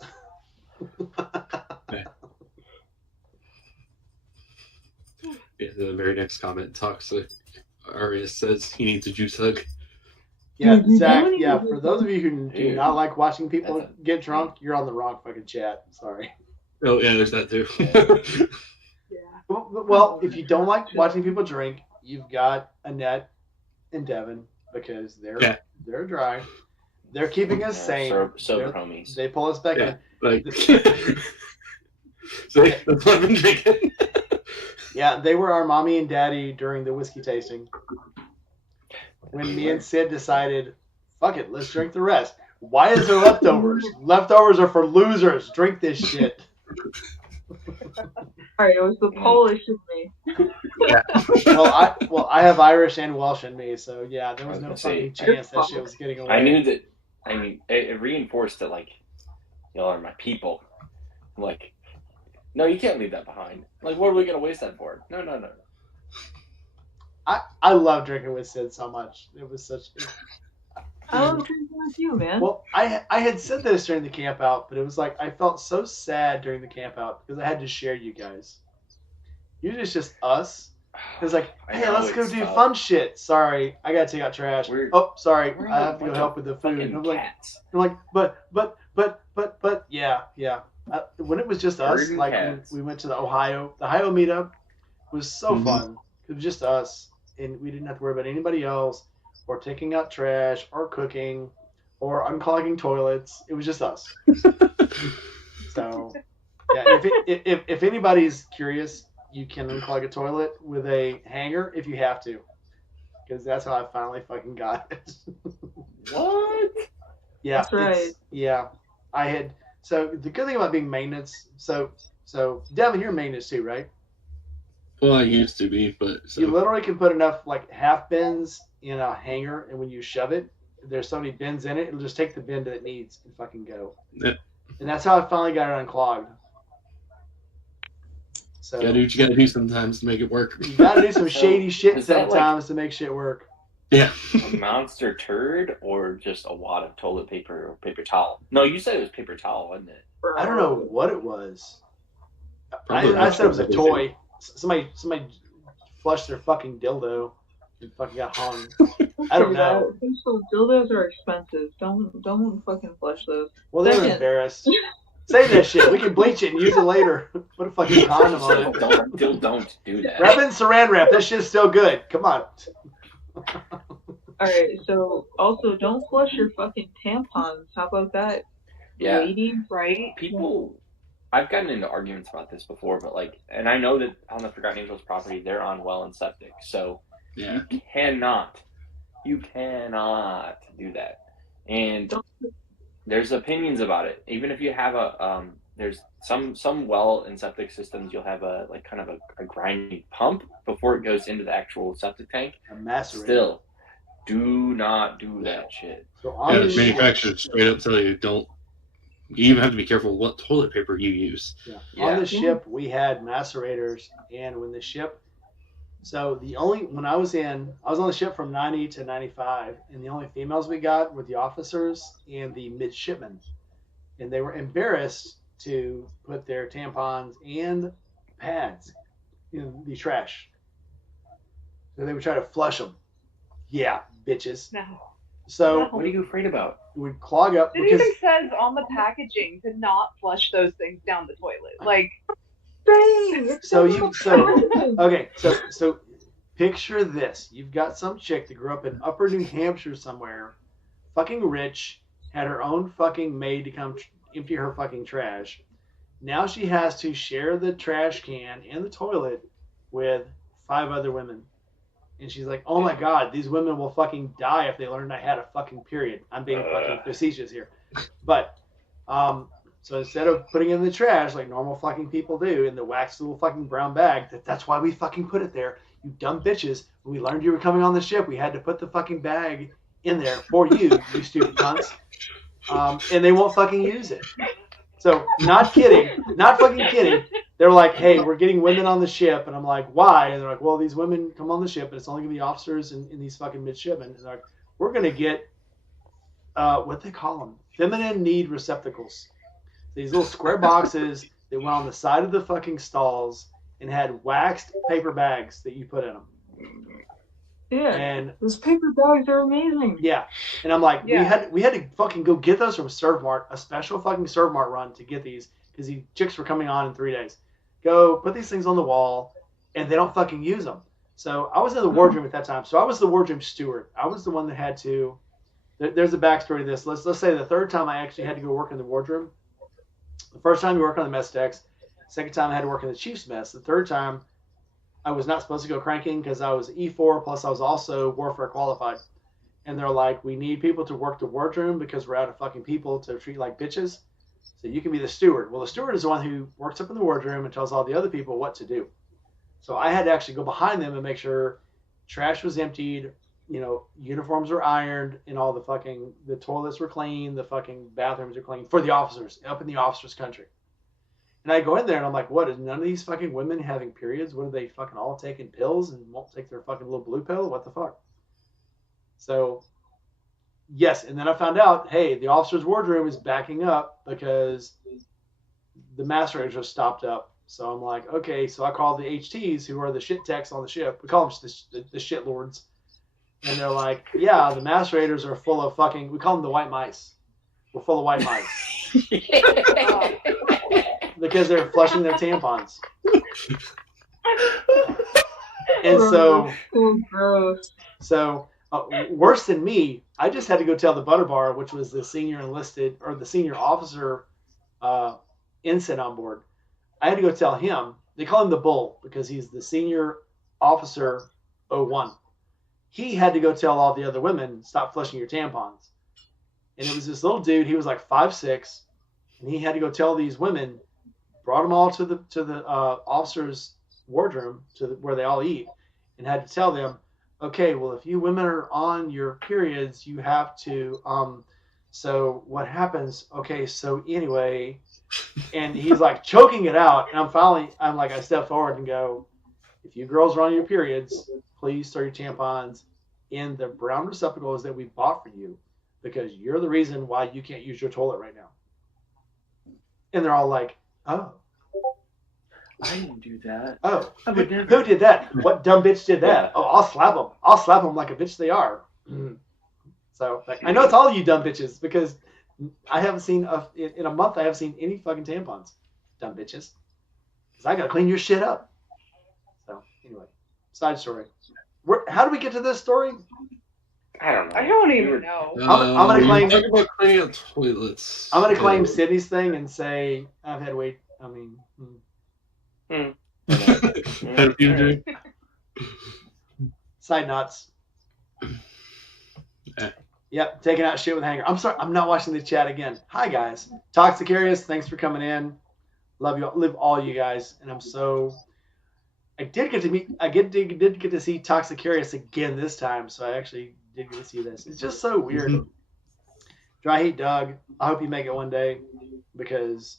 Yeah, the very next comment, Toxic Arias says he needs a juice hug. Yeah, Zach, yeah, for those of you who do not like watching people get drunk, you're on the wrong fucking chat. Sorry. Oh, yeah, there's that too. Well, if you don't like watching people drink, you've got Annette and Devin because they're dry. They're keeping us sane. Sober homies. They pull us back in. Like, so that's what I've been drinking. Yeah, they were our mommy and daddy during the whiskey tasting. When me and Sid decided, fuck it, let's drink the rest. Why is there leftovers? Leftovers are for losers. Drink this shit. Alright, it was the Polish in me. Yeah. Well, I have Irish and Welsh in me, so yeah, there was no fucking chance that shit was getting away. I knew that. I mean, it reinforced that like, y'all are my people. I'm like, no, you can't leave that behind. Like, what are we gonna waste that for? No. I love drinking with Sid so much. It was such. I love drinking with you, man. Well, I had said this during the camp out, but it was like I felt so sad during the camp out because I had to share you guys. Usually it's just us. It's like, hey, let's go do fun shit. Sorry, I gotta take out trash. Sorry, I have to go help with the food. And I'm like, but yeah. When it was just us, like we went to the Ohio meetup was so fun. It was just us, and we didn't have to worry about anybody else, or taking out trash, or cooking, or unclogging toilets. It was just us. So, yeah, if anybody's curious, you can unclog a toilet with a hanger if you have to, because that's how I finally fucking got it. What? Yeah, that's right. Yeah, I had. So the good thing about being maintenance, so Devin, you're maintenance too, right? Well, I used to be, but you literally can put enough like half bins in a hanger, and when you shove it, there's so many bins in it, it'll just take the bin that it needs and fucking go. Yeah. And that's how I finally got it unclogged. So you gotta do what you gotta do sometimes to make it work. You gotta do some shady shit sometimes to make shit work. Yeah. A monster turd or just a wad of toilet paper or paper towel? No, you said it was paper towel, wasn't it? I don't know what it was. I said it was a toy. Somebody flushed their fucking dildo and fucking got hung. I don't know. Dildos are expensive. Don't fucking flush those. Well, they were embarrassed. Save that shit. We can bleach it and use it later. Put a fucking condom on it. Don't do that. Wrap it in saran wrap. That shit's still good. Come on. Alright, so also don't flush your fucking tampons. How about that? Yeah. Lady, right? People, I've gotten into arguments about this before, but like, and I know that on the Forgotten Angels property, they're on well and septic. So you cannot do that. And there's opinions about it. Even if you have a, there's some well and septic systems, you'll have a like kind of a grinding pump before it goes into the actual septic tank. A macerator. Still, do not do that shit. So the manufacturers straight up tell you don't. You even have to be careful what toilet paper you use. Yeah. On the ship, we had macerators, and when the ship. So when I was on the ship from 90 to 95, and the only females we got were the officers and the midshipmen, and they were embarrassed to put their tampons and pads in the trash. So they would try to flush them. Yeah, bitches. No. So What are you afraid about? it would clog up. It even says on the packaging to not flush those things down the toilet. Like, Dang, so picture this. You've got some chick that grew up in upper New Hampshire somewhere, fucking rich, had her own fucking maid to come empty her fucking trash. Now she has to share the trash can and the toilet with 5 other women. And she's like, oh my God, these women will fucking die if they learned I had a fucking period. I'm being fucking facetious here. But, so instead of putting it in the trash like normal fucking people do in the waxed little fucking brown bag, that's why we fucking put it there. You dumb bitches. When we learned you were coming on the ship, we had to put the fucking bag in there for you, you stupid cunts. And they won't fucking use it. So, not fucking kidding. They're like, hey, we're getting women on the ship. And I'm like, why? And they're like, well, these women come on the ship, and it's only going to be officers and these fucking midshipmen. And they're like, we're going to get, what they call them, feminine need receptacles. These little square boxes that went on the side of the fucking stalls and had waxed paper bags that you put in them. Yeah, and those paper bags are amazing. Yeah, and I'm like, we had to fucking go get those from Servmart, a special fucking Servmart run to get these because these chicks were coming on in 3 days. Go put these things on the wall, and they don't fucking use them. So I was in the wardroom at that time. So I was the wardroom steward. I was the one that had to. There's a backstory to this. Let's say the third time I actually had to go work in the wardroom. The first time you work on the mess decks. Second time I had to work in the chief's mess. The third time I was not supposed to go cranking because I was E4, plus I was also warfare qualified. And they're like, we need people to work the wardroom because we're out of fucking people to treat like bitches. So you can be the steward. Well, the steward is the one who works up in the wardroom and tells all the other people what to do. So I had to actually go behind them and make sure trash was emptied, uniforms were ironed, and all the toilets were clean, the fucking bathrooms are clean for the officers, up in the officers' country. And I go in there and I'm like, what, is none of these fucking women having periods? What, are they fucking all taking pills and won't take their fucking little blue pill? What the fuck? So, yes. And then I found out, hey, the officer's wardroom is backing up because the macerator just stopped up. So I'm like, okay. So I call the HTs, who are the shit techs on the ship. We call them the shit lords. And they're like, yeah, the macerators are full of fucking, we call them the white mice. We're full of white mice. Because they're flushing their tampons. And so worse than me, I just had to go tell the butter bar, which was the senior enlisted or the senior officer ensign on board. I had to go tell him. They call him the Bull because he's the senior officer 01. He had to go tell all the other women, stop flushing your tampons. And it was this little dude. He was like 5'6", and he had to go tell these women. Brought them all to the officers' wardroom where they all eat, and had to tell them, okay, well, if you women are on your periods, you have to. So what happens? Okay, so anyway, and he's like choking it out, and I'm like, I step forward and go, if you girls are on your periods, please store your tampons in the brown receptacles that we bought for you, because you're the reason why you can't use your toilet right now. And they're all like, oh. I didn't do that. Oh, who did that? What dumb bitch did that? Yeah. Oh, I'll slap them. I'll slap them like a bitch they are. Mm-hmm. So I know it's all you dumb bitches because I haven't seen in a month. I haven't seen any fucking tampons, dumb bitches. Because I gotta clean your shit up. So anyway, side story. How do we get to this story? I don't know. I don't even know. I'm gonna claim. Talk about cleaning up toilets. I'm gonna claim Sydney's thing and say I've had weight. I mean. Had a few drinks. Side nuts. Yep, taking out shit with a hanger. I'm sorry, I'm not watching the chat again. Hi guys, Toxicarius, thanks for coming in. Love you, live all you guys, and I'm so. I did get to see Toxicarius again this time, so I actually did get to see this. It's just so weird. Dry Heat Doug, I hope you make it one day because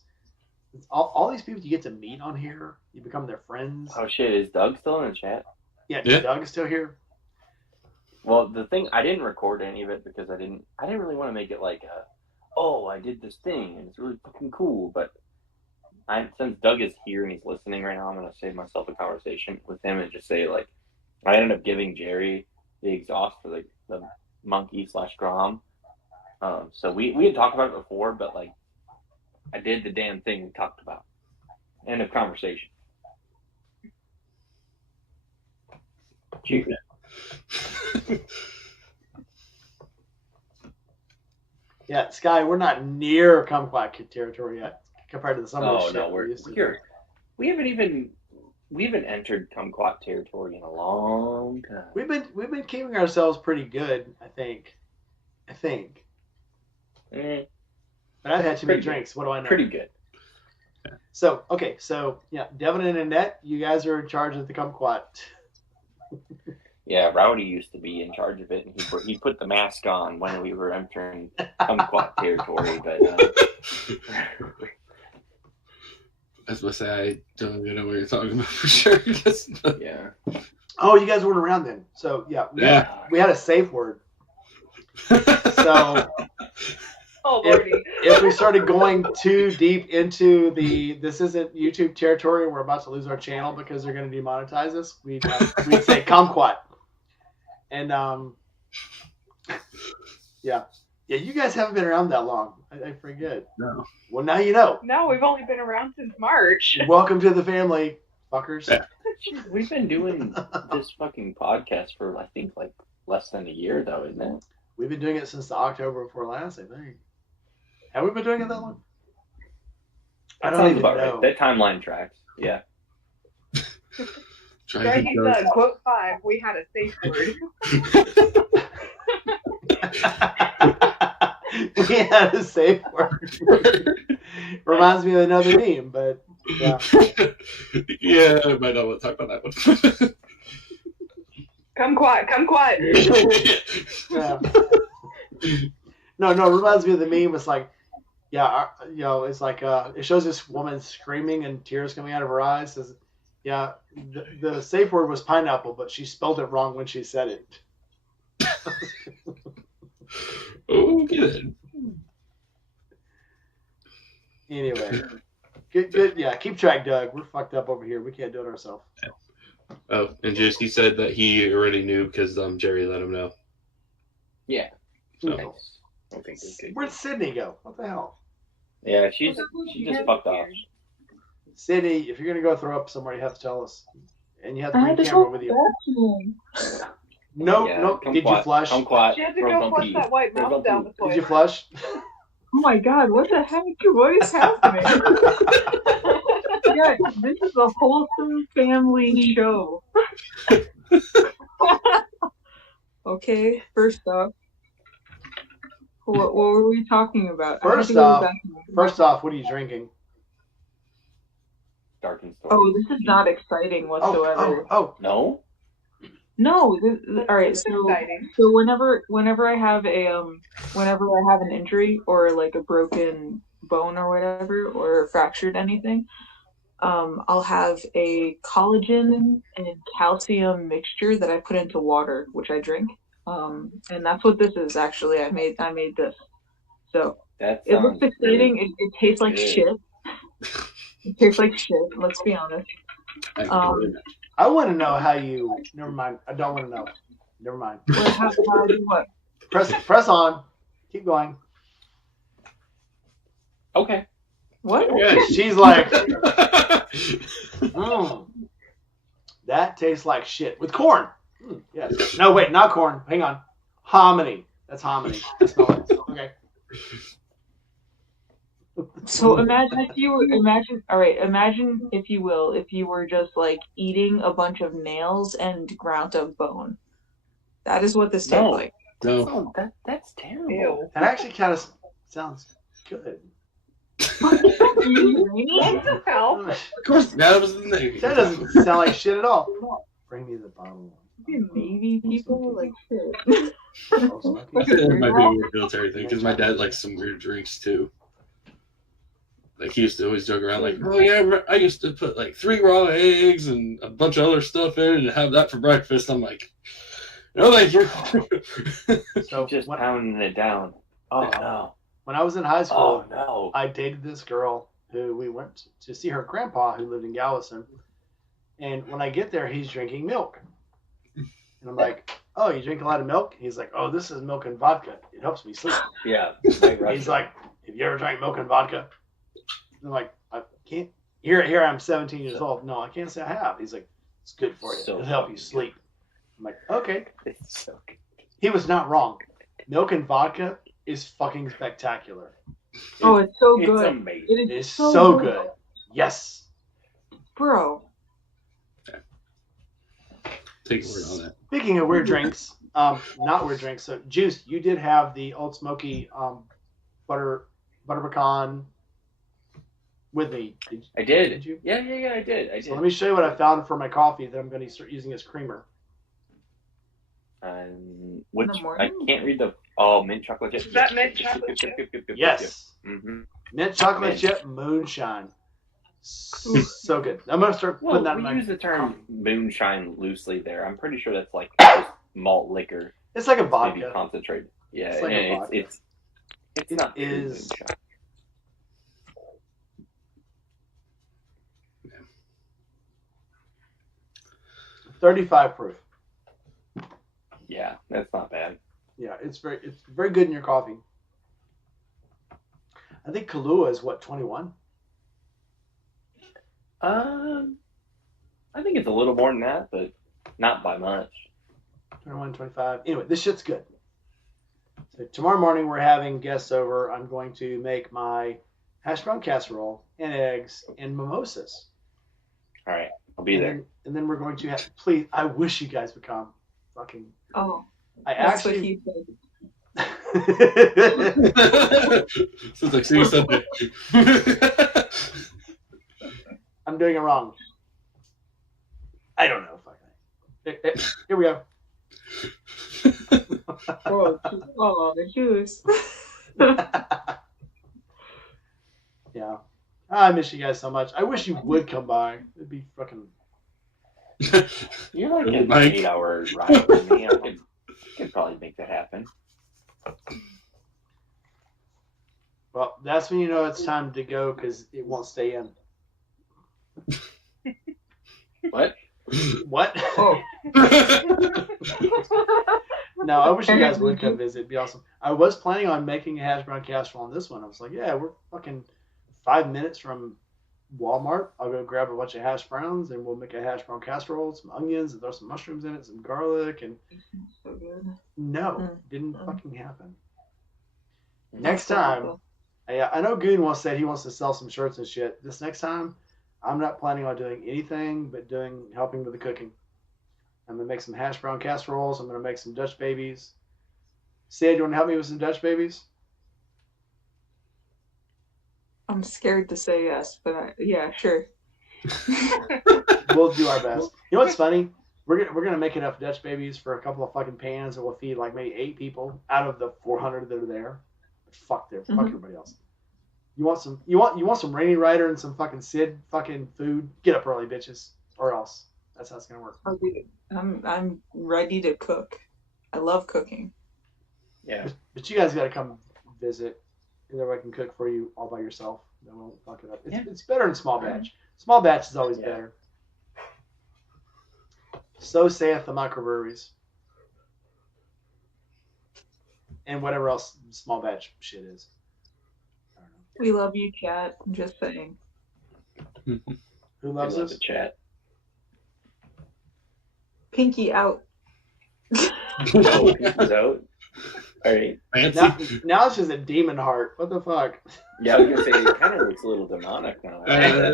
all these people you get to meet on here, you become their friends. Oh shit, is Doug still in the chat? Yeah, Doug is still here. Well, the thing, I didn't record any of it because I didn't really want to make it like I did this thing and it's really fucking cool, but since Doug is here and he's listening right now, I'm gonna save myself a conversation with him and just say like, I ended up giving Jerry the exhaust for the monkey / Grom. So we had talked about it before, but like, I did the damn thing we talked about. End of conversation. Cheers. Yeah, Sky, we're not near kumquat territory yet compared to the summer shit. No, we haven't entered kumquat territory in a long time. We've been keeping ourselves pretty good, I think. But I've had too many drinks. What do I know? Pretty good. So yeah, Devin and Annette, you guys are in charge of the kumquat. Yeah, Rowdy used to be in charge of it, and he put the mask on when we were entering kumquat territory. But I was going to say, I don't even know what you're talking about for sure. Yeah. Oh, you guys weren't around then. So yeah, we had a safe word. So if we started going too deep into this isn't YouTube territory, we're about to lose our channel because they're going to demonetize us. We'd say kumquat. And yeah, you guys haven't been around that long. I forget. No. Well, now you know. No, we've only been around since March. Welcome to the family, fuckers. Yeah. We've been doing this fucking podcast for I think like less than a year though, isn't it? We've been doing it since the October before last, I think. Have we been doing it that long? I don't even know. Right. That timeline tracks. Yeah. Dragging Doug, quote 5, we had a safe word. We had a safe word. Reminds me of another meme, but yeah. Yeah, I might not want to talk about that one. Kumquat. Yeah. No, it reminds me of the meme. It's like, yeah, it's like it shows this woman screaming and tears coming out of her eyes. Says, yeah, the safe word was pineapple, but she spelled it wrong when she said it. Oh, good. Anyway, good. Yeah, keep track, Doug. We're fucked up over here. We can't do it ourselves. Yeah. Oh, and just he said that he already knew because Jerry let him know. Yeah. So. Where'd Sydney go? What the hell? Yeah, she just fucked off. Sydney, if you're gonna go throw up somewhere, you have to tell us, and you have to bring a camera with you. Nope. Did you flush? She had to go flush that white mouse down the toilet. Did you flush? Oh my god, what the heck? What is happening? Yeah, this is a wholesome family show. Okay, first off, what were we talking about? First off, what are you drinking? Dark and Stormy. Oh, this is not exciting whatsoever. Oh, no. No, all right. So whenever I have an injury or like a broken bone or whatever or fractured anything, I'll have a collagen and calcium mixture that I put into water, which I drink. And that's what this is actually. I made this. So it looks exciting. Really it tastes like shit. It tastes like shit. Let's be honest. I want to know how you. Never mind. I don't want to know. Never mind. How I do what? Press on. Keep going. Okay. What? Okay. She's like, that tastes like shit with corn. Yes. No, wait, not corn. Hang on. Hominy. That's hominy. That's not it. Okay. So imagine if you were just like eating a bunch of nails and ground up bone. That is what this tastes like. No. That's terrible. Ew. That actually kind of sounds good. What the hell? Of course, that was the name. That doesn't sound like shit at all. Bring me the bottle. Maybe people like shit. That might be a weird military thing because my dad likes some weird drinks too. Like he used to always joke around like, oh yeah, I used to put like 3 raw eggs and a bunch of other stuff in and have that for breakfast. I'm like, no thank you. So just pounding it down. Oh no. When I was in high school, no. I dated this girl who we went to see her grandpa who lived in Galveston. And when I get there, he's drinking milk. And I'm like, oh, you drink a lot of milk? He's like, oh, this is milk and vodka. It helps me sleep. Yeah. He's like, have you ever drank milk and vodka? And I'm like, I can't. Here I'm 17 years old. No, I can't say I have. He's like, it's good for you. It'll help you sleep. I'm like, okay. It's so good. He was not wrong. Milk and vodka is fucking spectacular. Oh, it's so It's good. amazing. It It is so good. Yes. Bro. Take a word on that. Speaking of weird drinks, not weird drinks. So, Juice, you did have the Old Smoky butter pecan with me. I did. Did you? Yeah, I did. So let me show you what I found for my coffee that I'm going to start using as creamer. Which In the I morning? can't read the mint chocolate chip. Is that mint chocolate chip? Yes. Mm-hmm. Mint chocolate chip moonshine. So good. I'm going to start putting Well, that in we my use the term coffee. moonshine loosely there. I'm pretty sure that's like just malt liquor, It's like a maybe vodka. concentrated. Yeah, It's like a and vodka. it's It not true is- moonshine. 35 proof. Yeah, that's not bad. Yeah, it's very good in your coffee. I think Kahlua is what, 21? I think it's a little more than that, but not by much. 21, 25. Anyway, this shit's good. So tomorrow morning we're having guests over. I'm going to make my hash brown casserole and eggs and mimosas. All right, I'll be there. And then we're going to have, please, I wish you guys would come. Fucking, Oh, I that's what actually. he said. Sounds like suicide. I'm doing it wrong. I don't know. Fuck. Here we go. Oh, the juice. Yeah. I miss you guys so much. I wish you would come by. It'd be fucking. You're like an Mike. 8-hour ride from me. I could probably make that happen. Well, that's when you know it's time to go because it won't stay in. What? What? Oh. No, I wish you guys would come visit. It'd be awesome. I was planning on making a hash brown casserole on this one. I was like, yeah, we're fucking 5 minutes from Walmart. I'll go grab a bunch of hash browns and we'll make a hash brown casserole, some onions, and throw some mushrooms in it, some garlic, and So good. no, didn't fucking happen. Mm. Next time, I know Goon once said he wants to sell some shirts and shit. This next time, I'm not planning on doing anything but helping with the cooking. I'm gonna make some hash brown casseroles. I'm gonna make some Dutch babies. Sid, you want to help me with some Dutch babies? I'm scared to say yes, but yeah, sure. We'll do our best. You know what's funny? We're gonna make enough Dutch babies for a couple of fucking pans that will feed like maybe 8 people out of the 400 that are there. Fuck everybody else. You want some Rainy Rider and some fucking Sid fucking food? Get up early, bitches, or else. That's how it's gonna work. Oh, dude, I'm ready to cook. I love cooking. Yeah. But you guys gotta come visit. Either I can cook for you all by yourself. Then we won't fuck it up. It's better in small batch. Small batch is always better. So saith the microbreweries. And whatever else small batch shit is. I don't know. We love you, chat. I'm just saying. Who loves I love us? the chat. Pinky out. Oh, peace out. All right. Fancy. Now it's just a demon heart. What the fuck? Yeah, I was gonna say it kind of looks a little demonic now. Yeah.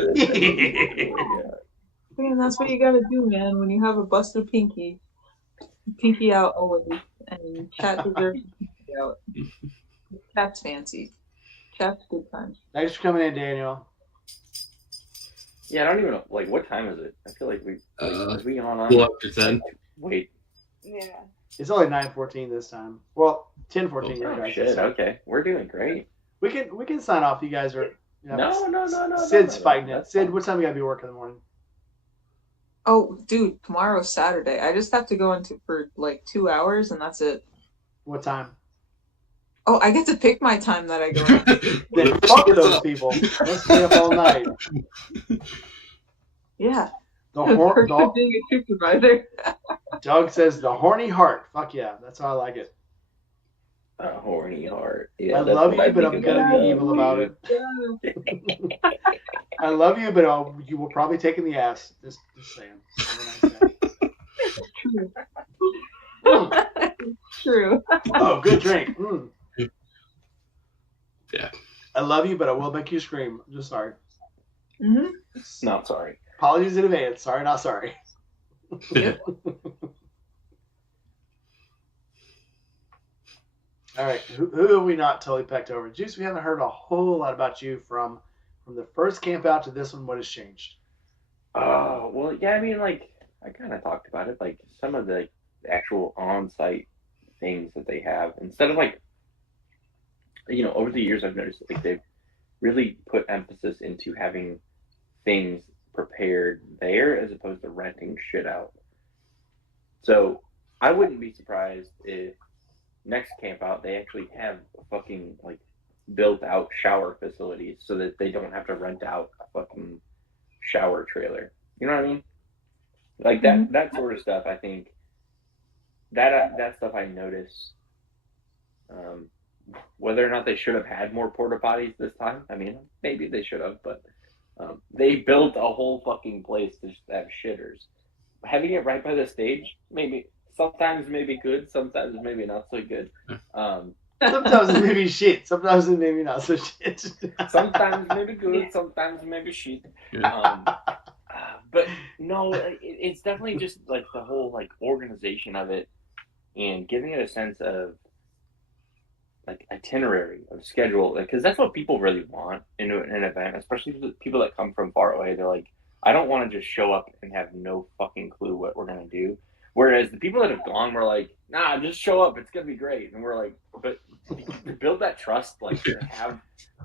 Man, that's what you gotta do, man. When you have a busted pinky, pinky out always, and chat deserves a pinky out. Chat's fancy. Chat's good times. Thanks for coming in, Daniel. Yeah, I don't even know. Like, what time is it? I feel like is we on? Well, after 10. Wait. Yeah. It's only 9:14 this time. Well, 10:14 your Oh guys. shit. Okay, we're doing great. We can sign off. You guys are. You know, No. Sid's fighting it. That's Sid, fine. what time you gotta be working in the morning? Oh, dude, tomorrow's Saturday. I just have to go into for like 2 hours, and that's it. What time? Oh, I get to pick my time that I go in. Then fuck those people. Let's stay up all night. Yeah. The Perks of being a supervisor. Doug says the horny heart. Fuck yeah, that's how I like it. A horny heart. Yeah, I love you, but I'm gonna be evil about it. I love you, but you will probably take in the ass. Just saying. True. Oh, good drink. Mm. Yeah. I love you, but I will make you scream. I'm just sorry. Mm-hmm. Not sorry. Apologies in advance. Sorry, not sorry. Yep. All right, who have we not totally pecked over? Juice, we haven't heard a whole lot about you from the first camp out to this one. What has changed? Well, yeah, I mean, like, I kind of talked about it. Like, some of the actual on-site things that they have, instead of, like, you know, over the years I've noticed, like, they've really put emphasis into having things prepared there as opposed to renting shit out. So I wouldn't be surprised if next camp out they actually have fucking like built out shower facilities so that they don't have to rent out a fucking shower trailer. You know what I mean? Like that sort of stuff. I think that stuff I notice. Whether or not they should have had more porta potties this time, I mean, maybe they should have, but they built a whole fucking place to just have shitters. Having it right by the stage, maybe sometimes maybe good, sometimes maybe not so good. Sometimes it may be shit, sometimes it may be not so shit. Sometimes maybe good, sometimes maybe shit. But no, it's definitely just like the whole like organization of it and giving it a sense of like itinerary of schedule, because that's what people really want in an event, especially the people that come from far away. They're like, I don't want to just show up and have no fucking clue what we're gonna do. Whereas the people that have gone were like, nah, just show up, it's gonna be great. And we're like, but to build that trust, like to have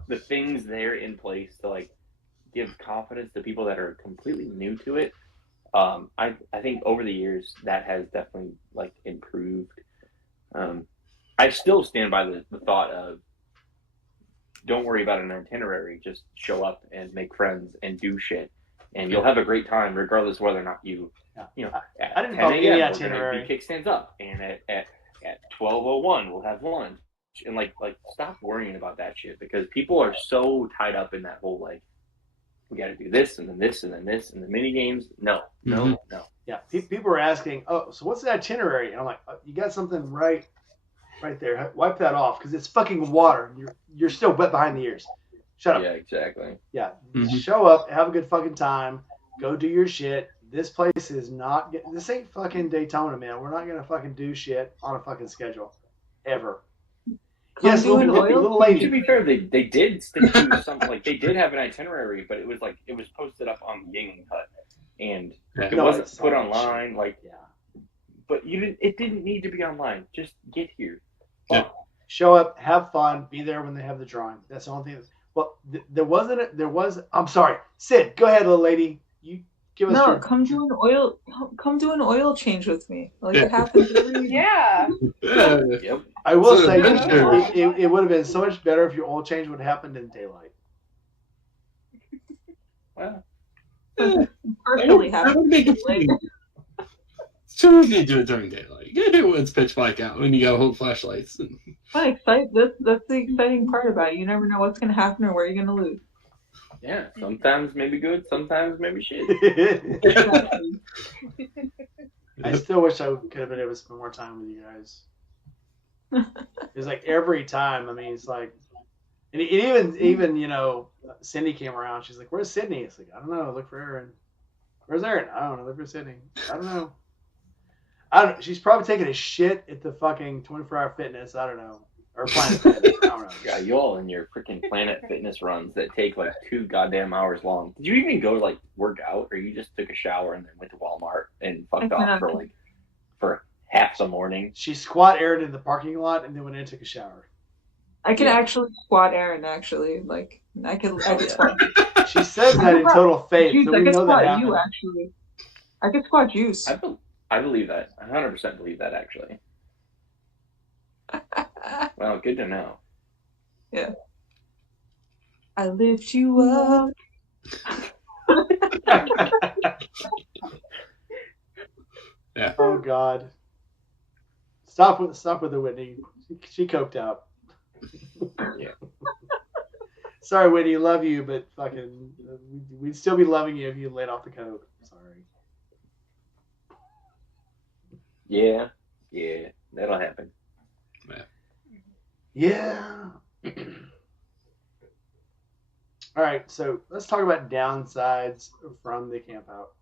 the things there in place to like give confidence to people that are completely new to it. I think over the years that has definitely like improved. I still stand by the thought of don't worry about an itinerary, just show up and make friends and do shit, and you'll have a great time regardless of whether or not you know, at 10 a.m. we're going to be kickstands up, and at 12:01 we'll have lunch, and like stop worrying about that shit, because people are so tied up in that whole like we got to do this and then this and then this and the mini games. No. Yeah, people are asking, oh, so what's the itinerary? And I'm like, you got something right there. Wipe that off because it's fucking water. You're still wet behind the ears. Shut up. Yeah, exactly. Yeah, show up, have a good fucking time, go do your shit. This place is not. This ain't fucking Daytona, man. We're not gonna fucking do shit on a fucking schedule, ever. Yes, little lady. To be fair, they did stick to something. Like they did have an itinerary, but it was like it was posted up on the Yingling Hut, and it wasn't put online. Like, but it didn't need to be online. Just get here. Yeah. Show up, have fun, be there when they have the drawing. That's the only thing. Well, there was. I'm sorry, Sid. Go ahead, little lady. You give us. No, come do an oil change with me. Like it happens every. Yeah. Yep. I will say it would have been so much better if your oil change would have happened in daylight. Well, personally happened. Sure, you can do it during daylight. You gotta do it when it's pitch black out, when you gotta hold flashlights. That's the exciting part about it. You never know what's gonna happen or where you're gonna lose. Yeah, sometimes maybe good, sometimes maybe shit. I still wish I could have been able to spend more time with you guys. It's like every time. I mean, it's like, and even you know, Cindy came around. She's like, "Where's Sydney?" It's like, I don't know. Look for Aaron. Where's Aaron? I don't know. Look for Sydney. I don't know. She's probably taking a shit at the fucking 24-hour fitness. I don't know. Or Planet Fitness. I don't know. Yeah, you all in your freaking Planet Fitness runs that take like 2 goddamn hours long. Did you even go like work out, or you just took a shower and then went to Walmart and fucked off for half the morning? She squat Aaron in the parking lot and then went in and took a shower. I can actually squat Aaron. Actually, like I could squat. She says that in total faith. Juice, so we I could know squat that you actually. I could squat Juice. I believe that. I 100% believe that, actually. Well, good to know. Yeah. I lift you up. Yeah. Oh God. Stop with the Whitney. She coked out. Yeah. Sorry, Whitney, love you, but fucking, we'd still be loving you if you laid off the coke. Sorry. Yeah, that'll happen. Yeah. All right, so let's talk about downsides from the camp out.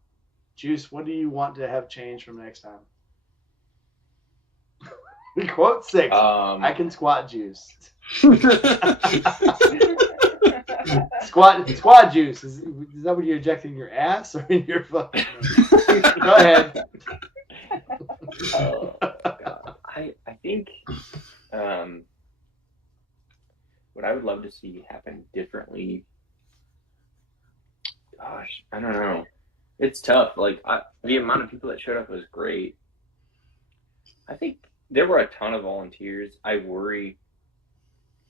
Juice, what do you want to have changed from next time? Quote 6. I can squat juice. Squat juice. Is that what you're injecting in your ass or in your fucking? Go ahead. Oh God. I think what I would love to see happen differently. Gosh, I don't know. It's tough. Like the amount of people that showed up was great. I think there were a ton of volunteers. I worry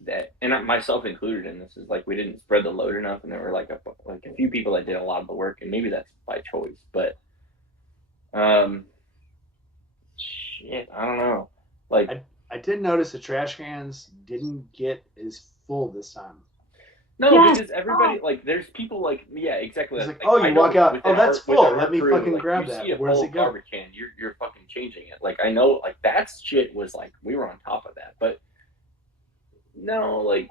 that, and myself included in this, is like we didn't spread the load enough, and there were like a few people that did a lot of the work, and maybe that's by choice. But shit, I don't know. Like I did notice the trash cans didn't get as full this time. No, because everybody, like, there's people like, yeah, exactly. It's like, oh, you walk out, oh, that's full. Let me fucking grab you that. See a Where's full it go? garbage can, you're fucking changing it. Like, I know, like, that shit was like, we were on top of that. But no, like,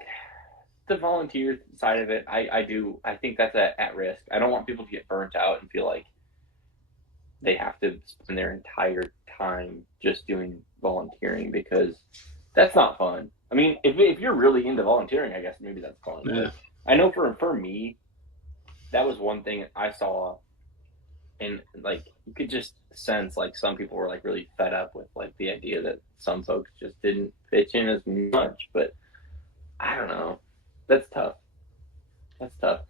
the volunteer side of it, I think that's at risk. I don't want people to get burnt out and feel like they have to spend their entire time just doing volunteering, because that's not fun. I mean, if you're really into volunteering, I guess maybe that's fun. Yeah. I know for me, that was one thing I saw, and like you could just sense like some people were like really fed up with like the idea that some folks just didn't pitch in as much. But I don't know. That's tough. That's tough.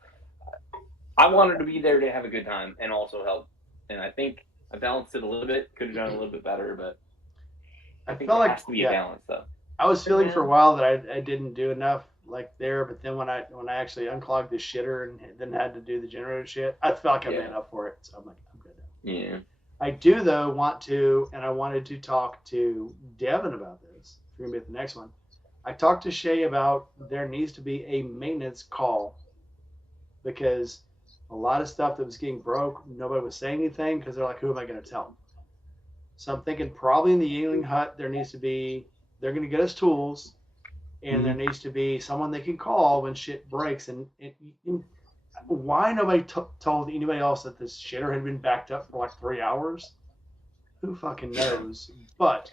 I wanted to be there to have a good time and also help, and I think I balanced it a little bit. Could have done a little bit better, but I think felt there like has to be a balance though. I was feeling for a while that I didn't do enough like there, but then when I actually unclogged the shitter and then had to do the generator shit, I felt like I made up for it. So I'm like, I'm good now. Yeah. I do though I wanted to talk to Devin about this. We're gonna be at the next one. I talked to Shay about there needs to be a maintenance call, because a lot of stuff that was getting broke, nobody was saying anything because they're like, who am I going to tell them? So I'm thinking probably in the Yingling hut there needs to be, they're going to get us tools, and there needs to be someone they can call when shit breaks. And why nobody told anybody else that this shitter had been backed up for like 3 hours? Who fucking knows? But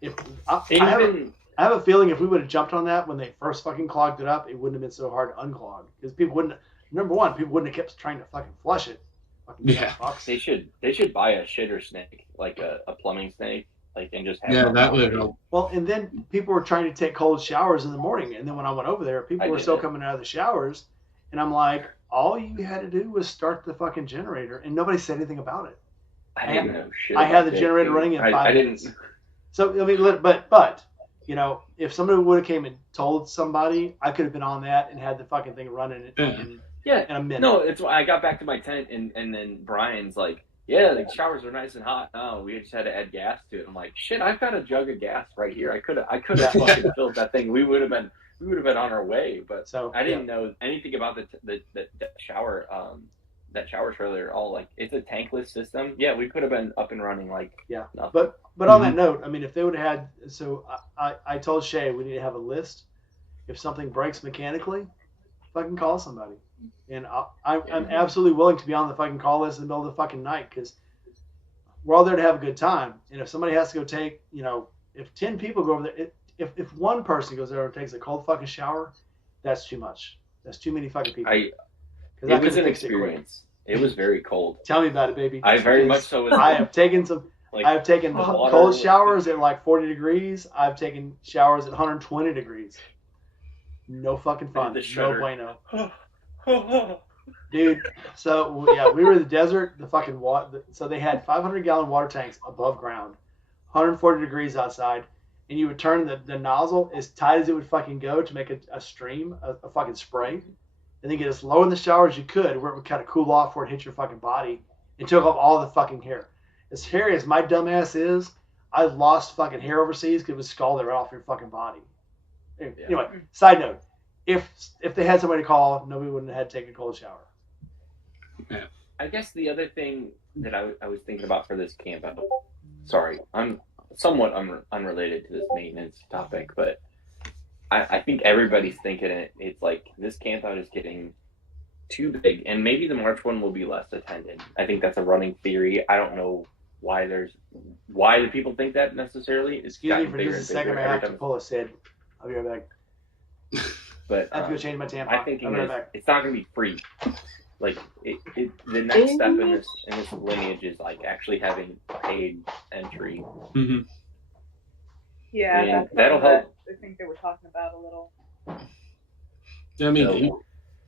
if I have a feeling if we would have jumped on that when they first fucking clogged it up, it wouldn't have been so hard to unclog, because people wouldn't. Number one, people wouldn't have kept trying to fucking flush it. Fucking fucks. They should buy a shitter snake, like a plumbing snake, like, and just have that would help. Well, and then people were trying to take cold showers in the morning, and then when I went over there, people were still coming out of the showers, and I'm like, all you had to do was start the fucking generator, and nobody said anything about it. I didn't know shit. I had the generator running in 5 minutes. So I mean, but you know, if somebody would have came and told somebody, I could have been on that and had the fucking thing running in a minute. No, it's why I got back to my tent, and then Brian's like, yeah, the showers are nice and hot. No, we just had to add gas to it. I'm like, shit, I've got a jug of gas right here. I could have fucking filled that thing. We would have been on our way. But so I didn't know anything about the shower that shower trailer at all. Like, it's a tankless system. Yeah, we could have been up and running like nothing. But on that note, I mean, if they would have had, so I told Shay we need to have a list. If something breaks mechanically, fucking call somebody. And I'm absolutely willing to be on the fucking call list in the middle of the fucking night, because we're all there to have a good time. And if somebody has to go take, you know, if 10 people go over there, if one person goes there and takes a cold fucking shower, that's too much. That's too many fucking people. It was an experience. It was very cold. Tell me about it, baby. I very much so. I have taken some. Like, I've taken cold showers at like 40 degrees. I've taken showers at 120 degrees. No fucking fun. No bueno. Dude, so yeah, we were in the desert. The fucking water. So they had 500-gallon water tanks above ground, 140 degrees outside, and you would turn the nozzle as tight as it would fucking go to make a stream, a fucking spray, and then get as low in the shower as you could, where it would kind of cool off before it hit your fucking body, and took off all the fucking hair. As hairy as my dumb ass is, I lost fucking hair overseas because it was scalded right off your fucking body. Anyway, side note: if they had somebody to call, nobody wouldn't have had to take a cold shower. Yeah. I guess the other thing that I was thinking about for this camp out, sorry, I'm somewhat unrelated to this maintenance topic, but I think everybody's thinking it's like this camp out is getting too big, and maybe the March one will be less attended. I think that's a running theory. I don't know why do people think that necessarily. Excuse me for just a second. I have to pull a Sid. I'll be right back. But I have to go change my tampon. My thinking is it's not going to be free. Like the next step in this lineage is like actually having paid entry. Mm-hmm. Yeah, that'll help. I think they were talking about a little. Yeah, I mean,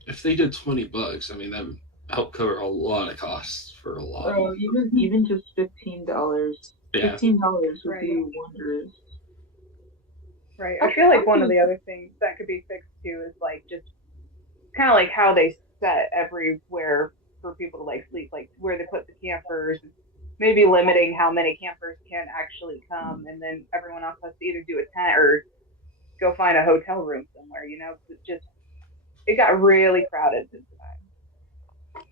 if they did $20, I mean that would help cover a lot of costs for a lot. Bro, even just $15. Yeah. $15 would be wondrous. Right. I feel like one of the other things that could be fixed too is like just kind of like how they set everywhere for people to like sleep, like where they put the campers, maybe limiting how many campers can actually come, and then everyone else has to either do a tent or go find a hotel room somewhere. You know, it got really crowded this time.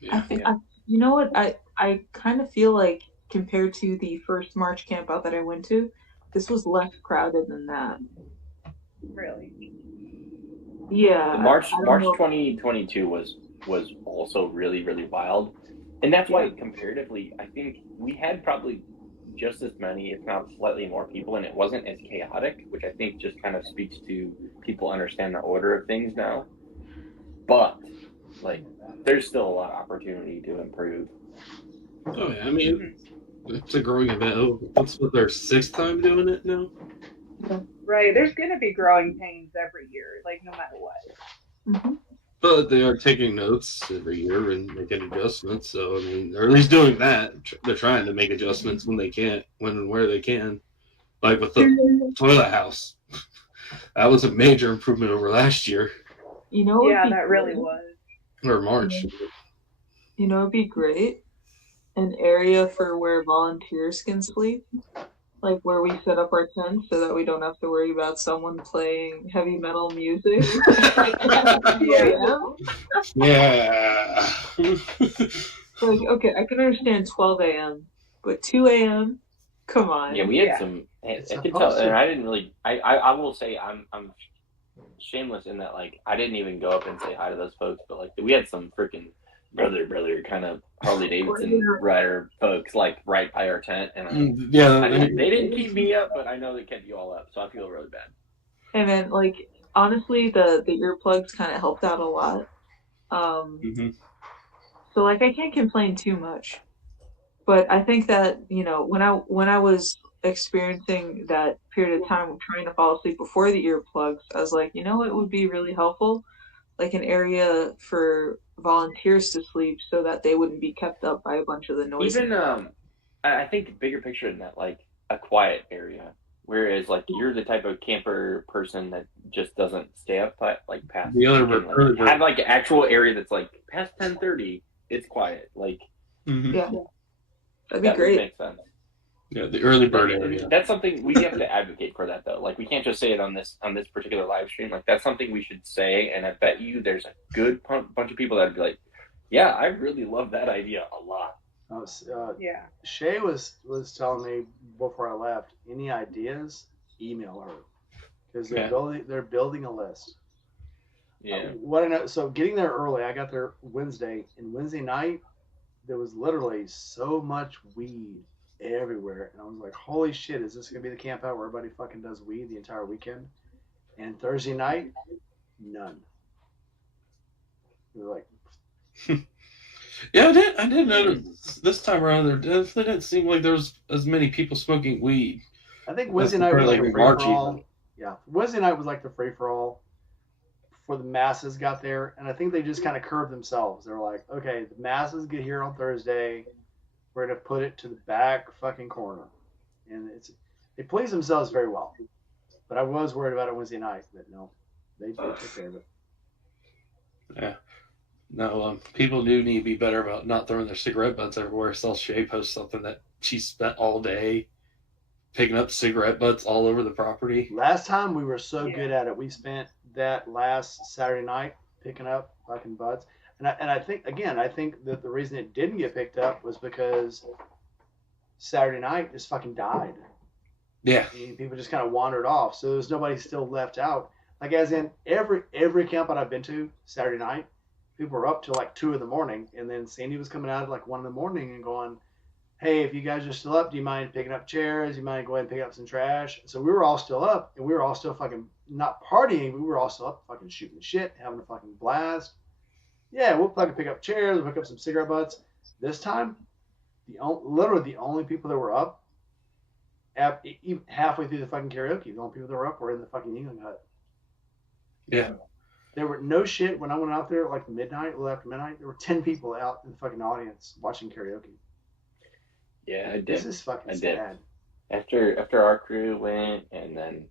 Yeah. I think you know what I kind of feel like compared to the first March camp out that I went to, this was less crowded than that. Really? Yeah. The March 2022 was also really, really wild. And that's why comparatively I think we had probably just as many, if not slightly more people, and it wasn't as chaotic, which I think just kind of speaks to people understand the order of things now. But like there's still a lot of opportunity to improve. Oh yeah, I mean it's a growing event. What's their 6th time doing it now? Right. There's gonna be growing pains every year, like no matter what. Mm-hmm. But they are taking notes every year and making adjustments. So I mean, they're at least doing that. They're trying to make adjustments when they can, when and where they can. Like with the toilet house, that was a major improvement over last year. You know, yeah, that really was. Or March. You know, it'd be great. An area for where volunteers can sleep, like where we set up our tents, so that we don't have to worry about someone playing heavy metal music. Yeah. Like, okay, I can understand 12 a.m., but 2 a.m. Come on. Yeah, we had some. I can tell, and I didn't really. I will say I'm shameless in that like I didn't even go up and say hi to those folks, but like we had some freaking brother kind of Harley Davidson rider folks like right by our tent, and they didn't keep me up, but I know they kept you all up, so I feel really bad. Hey man, like honestly, the earplugs kind of helped out a lot. So like I can't complain too much, but I think that when I was experiencing that period of time of trying to fall asleep before the earplugs, I was like, it would be really helpful, like an area for volunteers to sleep so that they wouldn't be kept up by a bunch of the noise. Even I think bigger picture than that, like a quiet area. Whereas like you're the type of camper person that just doesn't stay up like past the other have like an actual area that's like past 10:30, it's quiet. Like yeah, that'd be great. Would make sense. Yeah, the early bird area. That's something we have to advocate for that though. Like we can't just say it on this particular live stream. Like that's something we should say, and I bet you there's a good bunch of people that'd be like, yeah, I really love that idea a lot. Yeah. Shay was telling me before I left, any ideas, email her because they're building a list. Yeah. What I know, so getting there early, I got there Wednesday, and Wednesday night there was literally so much weed everywhere, and I was like, holy shit, is this gonna be the camp out where everybody fucking does weed the entire weekend? And Thursday night, none. We were like yeah, I did notice this time around there definitely didn't seem like there was as many people smoking weed. I think Wednesday night was like a free for all. Yeah, Wednesday night was like the free for all before the masses got there, and I think they just kind of curved themselves. They were like, okay, the masses get here on Thursday, we're gonna put it to the back fucking corner, and They pleased themselves very well. But I was worried about it Wednesday night. But no, they took care of it. Yeah. No, people do need to be better about not throwing their cigarette butts everywhere. So Shay posts something that she spent all day picking up cigarette butts all over the property. Last time we were so good at it. We spent that last Saturday night picking up fucking butts. And I think that the reason it didn't get picked up was because Saturday night just fucking died. Yeah. People just kind of wandered off. So there's nobody still left out. Like as in every camp out I've been to Saturday night, people were up till like 2 a.m. And then Sandy was coming out at like 1 a.m. and going, hey, if you guys are still up, do you mind picking up chairs? Do you mind going and pick up some trash? So we were all still up, and we were all still fucking not partying, but we were all still up fucking shooting shit, having a fucking blast. Yeah, we'll fucking pick up chairs, we'll pick up some cigarette butts. This time, literally the only people that were up, halfway through the fucking karaoke, the only people that were up were in the fucking England hut. Yeah. There were no shit when I went out there like midnight, a little after midnight. There were 10 people out in the fucking audience watching karaoke. Yeah, I did. This is fucking sad. After our crew went, and then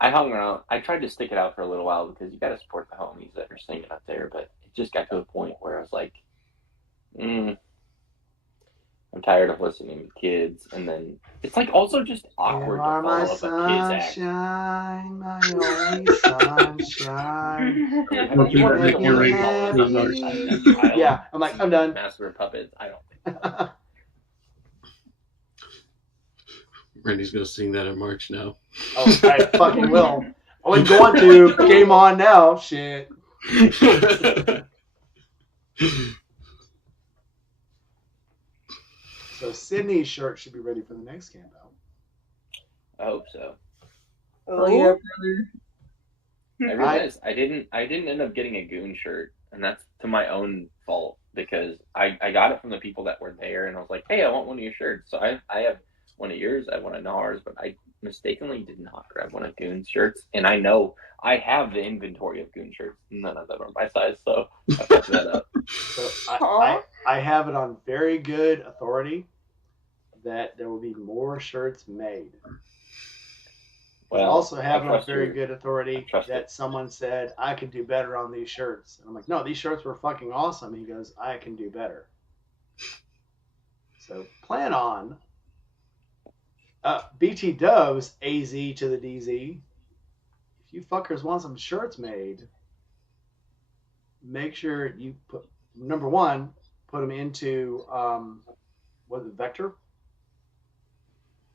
I hung around. I tried to stick it out for a little while because you got to support the homies that are singing up there. But it just got to a point where I was like, I'm tired of listening to kids. And then it's like also just awkward to follow up a kid's act. Sunshine, my only sunshine. Yeah, I'm like, I'm done. Master of Puppets. I don't think. Randy's gonna sing that in March now. Oh, I fucking will. I wasn't going to. Game on now. Shit. So Sydney's shirt should be ready for the next camp out. I hope so. Oh yeah, brother. I realized I didn't end up getting a goon shirt, and that's to my own fault because I got it from the people that were there, and I was like, hey, I want one of your shirts. So I have one of yours, I have one of NAR's, but I mistakenly did not grab one of Goon's shirts, and I know I have the inventory of Goon shirts. None of them are my size, so I fucked that up. So I have it on very good authority that there will be more shirts made. Well, I also have it on very good authority that someone said I could do better on these shirts. And I'm like, no, these shirts were fucking awesome. He goes, I can do better. So plan on BT Doves AZ to the DZ. If you fuckers want some shirts made, make sure you put number one, put them into Vector.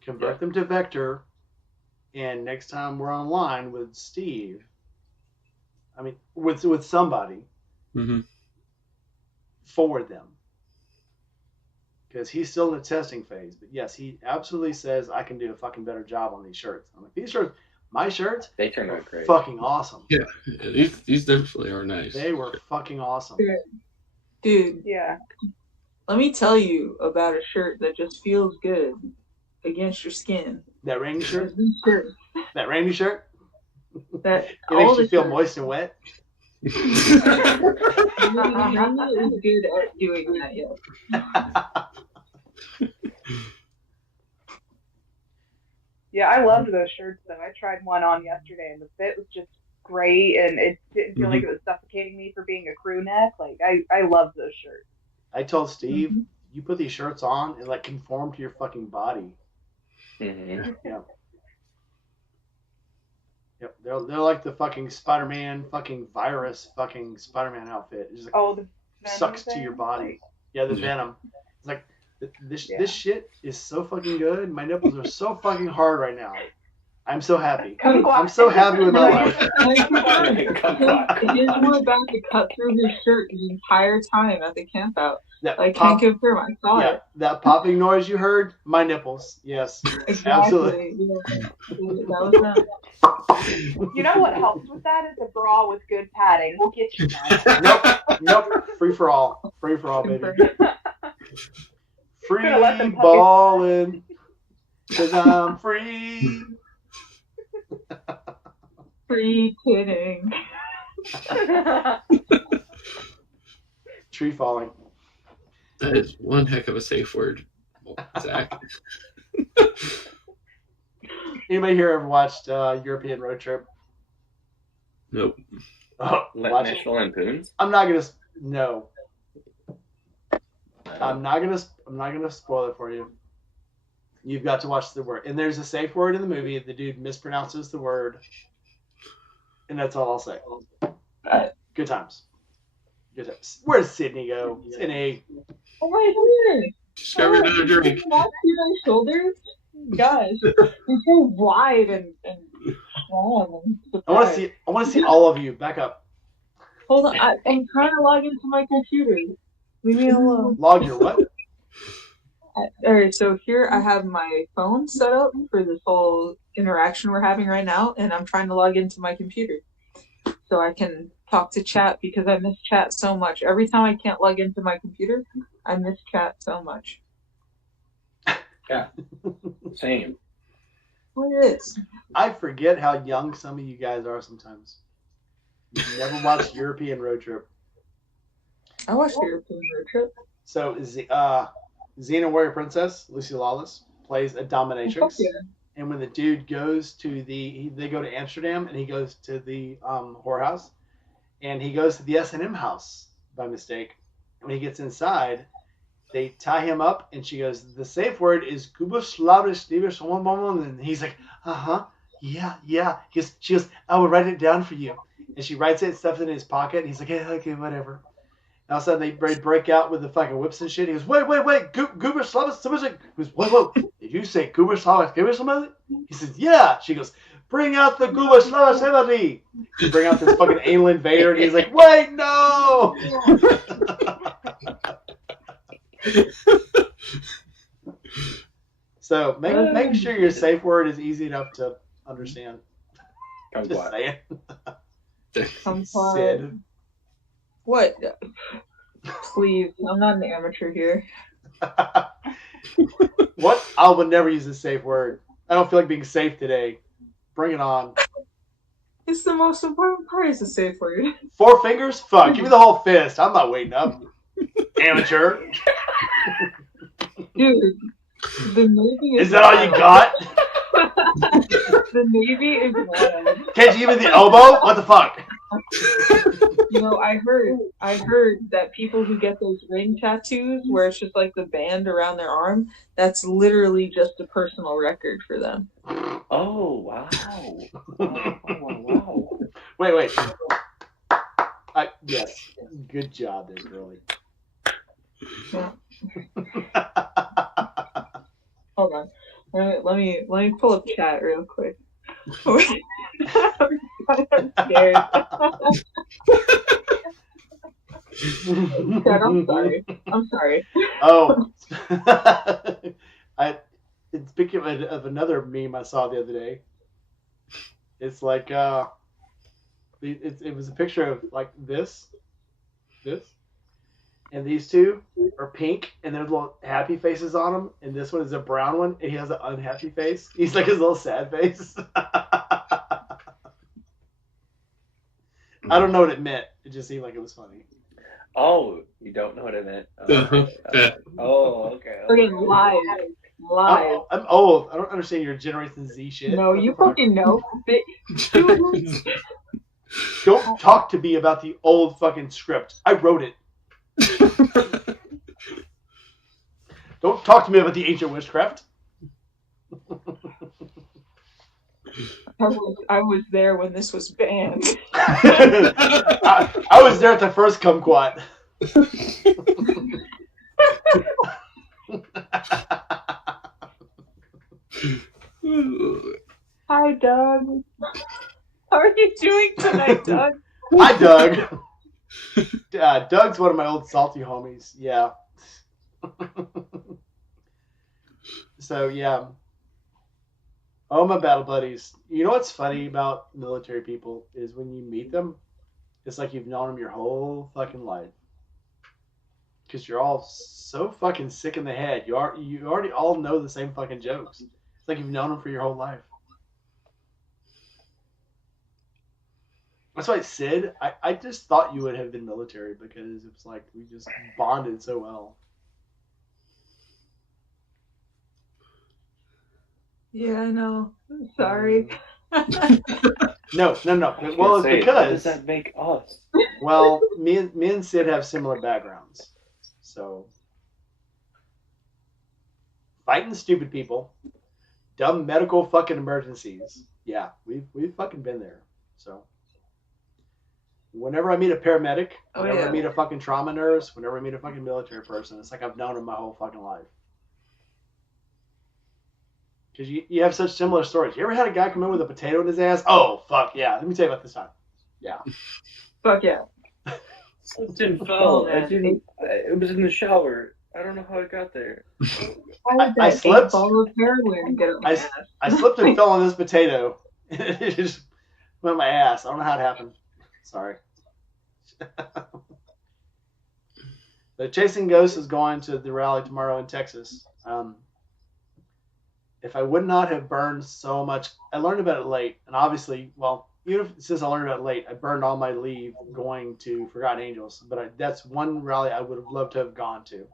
Convert them to Vector, and next time we're online with Steve, I mean with somebody, forward them. Because he's still in the testing phase. But yes, he absolutely says I can do a fucking better job on these shirts. I'm like, these shirts, my shirts, they turned out great. Fucking awesome. Yeah, these definitely are nice. They were fucking awesome. Dude. Yeah. Let me tell you about a shirt that just feels good against your skin. That rainy shirt? That rainy shirt? That it makes you feel moist and wet? I'm not as good at doing that yet. Yeah, I loved those shirts though. I tried one on yesterday and the fit was just great, and it didn't feel like it was suffocating me for being a crew neck. Like I love those shirts. I told Steve, you put these shirts on and like conform to your fucking body. Yeah. Yep, they're like the fucking Spider-Man fucking virus fucking Spider-Man outfit. It's just like the sucks to your body. Yeah, the venom. It's like this shit is so fucking good. My nipples are so fucking hard right now. I'm so happy. I'm so happy with my life. His were about to cut through his shirt the entire time at the camp out. I can't confirm. I saw it. That popping noise you heard, my nipples. Yes, exactly. Absolutely. Yeah. That was that. You know what helps with that is a bra with good padding. We'll get you that. Nope. Free for all, baby. Free balling, 'cause I'm free. Free kidding. Tree falling. That is one heck of a safe word, Zach. Anybody here ever watched European Road Trip? Nope. Oh, watch it. National Lampoons? I'm not gonna. No. I'm not gonna spoil it for you. You've got to watch the word, and there's a safe word in the movie. The dude mispronounces the word, and that's all I'll say. Good times. Good times. Where does Sydney go? Sydney. Oh my goodness! Just grab another drink. Not see my shoulders. Gosh, they're so wide and strong. I want to see all of you. Back up. Hold on, I'm trying to log into my computer. Leave me alone. Log your what? Alright, so here I have my phone set up for this whole interaction we're having right now, and I'm trying to log into my computer so I can talk to chat because I miss chat so much. Every time I can't log into my computer, I miss chat so much. Yeah. Same. What is? I forget how young some of you guys are sometimes. You've never watched European Road Trip. I watched European Road Trip. So, Xena Warrior Princess, Lucy Lawless, plays a dominatrix. Yeah. And when the dude goes to they go to Amsterdam, and he goes to the whorehouse, and he goes to the S&M house by mistake. When he gets inside, they tie him up, and she goes, the safe word is Kuboslavish, and he's like, yeah. She goes, I will write it down for you. And she writes it and stuffs it in his pocket, and he's like, yeah, okay, whatever. And all of a sudden, they break out with the fucking whips and shit. He goes, wait, Kuboslavish, somebody's like, he goes, whoa, did you say Kuboslavish, give me somebody? He says, yeah. She goes, bring out the Kuboslavish, somebody. She bring out this fucking anal invader, and he's like, wait, no! So make sure your safe word is easy enough to understand. Just saying. Sid. What? Please, I'm not an amateur here. What? I would never use a safe word. I don't feel like being safe today. Bring it on. It's the most important part is the safe word. 4 fingers? Fuck. Give me the whole fist. I'm not waiting up. Amateur. Dude, the Navy is that all you got? The Navy is wild. Can't you give me the elbow? What the fuck? You know, I heard that people who get those ring tattoos where it's just like the band around their arm, that's literally just a personal record for them. Oh, wow. Wow. Wait. Yes. Good job there, girlie. Yeah. Hold on. Let me pull up chat real quick. I'm scared. Dad, I'm sorry. Oh. Speaking of another meme I saw the other day. It's like it was a picture of like this, and these two are pink, and there's little happy faces on them, and this one is a brown one, and he has an unhappy face. He's like his little sad face. I don't know what it meant. It just seemed like it was funny. Oh, you don't know what it meant? Okay. Okay. Freaking live. I'm old. I don't understand your Generation Z shit. No, you fucking know. Don't talk to me about the old fucking script. I wrote it. Don't talk to me about the ancient witchcraft. I was there when this was banned. I was there at the first kumquat. Hi, Doug. How are you doing tonight, Doug? Hi, Doug. Doug's one of my old salty homies. Yeah. So, yeah. Oh, my battle buddies. You know what's funny about military people is when you meet them, it's like you've known them your whole fucking life. Because you're all so fucking sick in the head. You already all know the same fucking jokes. It's like you've known them for your whole life. That's why Sid, I just thought you would have been military because it's like we just bonded so well. Yeah, I know. I'm sorry. No. Well, it's What does because that make us? well, me and Sid have similar backgrounds, so fighting stupid people, dumb medical fucking emergencies. Yeah, we've fucking been there. So whenever I meet a paramedic, whenever I meet a fucking trauma nurse, whenever I meet a fucking military person, it's like I've known them my whole fucking life. Because you have such similar stories. You ever had a guy come in with a potato in his ass? Oh, fuck, yeah. Let me tell you about this time. Yeah. Fuck yeah. Slipped and fell. It was in the shower. I don't know how it got there. I slipped. Ball of heroin get up my ass. I slipped and fell on this potato. It just went my ass. I don't know how it happened. Sorry. The Chasing Ghosts is going to the rally tomorrow in Texas. If I would not have burned so much, I learned about it late, and obviously, well, even since I learned about it late, I burned all my leave going to Forgotten Angels. But that's one rally I would have loved to have gone to.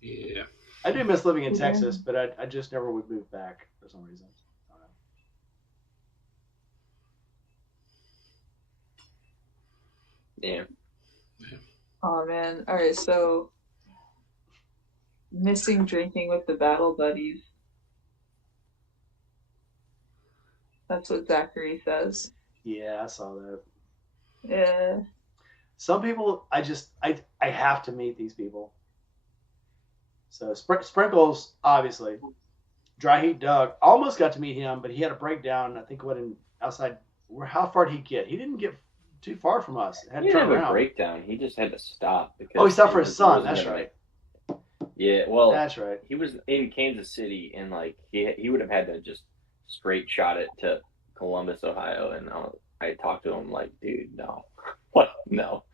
Yeah. I do miss living in Texas, but I just never would move back for some reason. Yeah. Oh man. Alright, so missing drinking with the battle buddies. That's what Zachary says. Yeah, I saw that. Yeah. Some people, I have to meet these people. So Sprinkles, obviously. Dry Heat Doug, almost got to meet him, but he had a breakdown. I think outside. How far did he get? He didn't get too far from us. He didn't have a breakdown. He just had to stop because he stopped for his son. That's right. Yeah, well, that's right. He was in Kansas City, and like he would have had to just straight shot it to Columbus, Ohio, and I talked to him like, dude, no, what, no.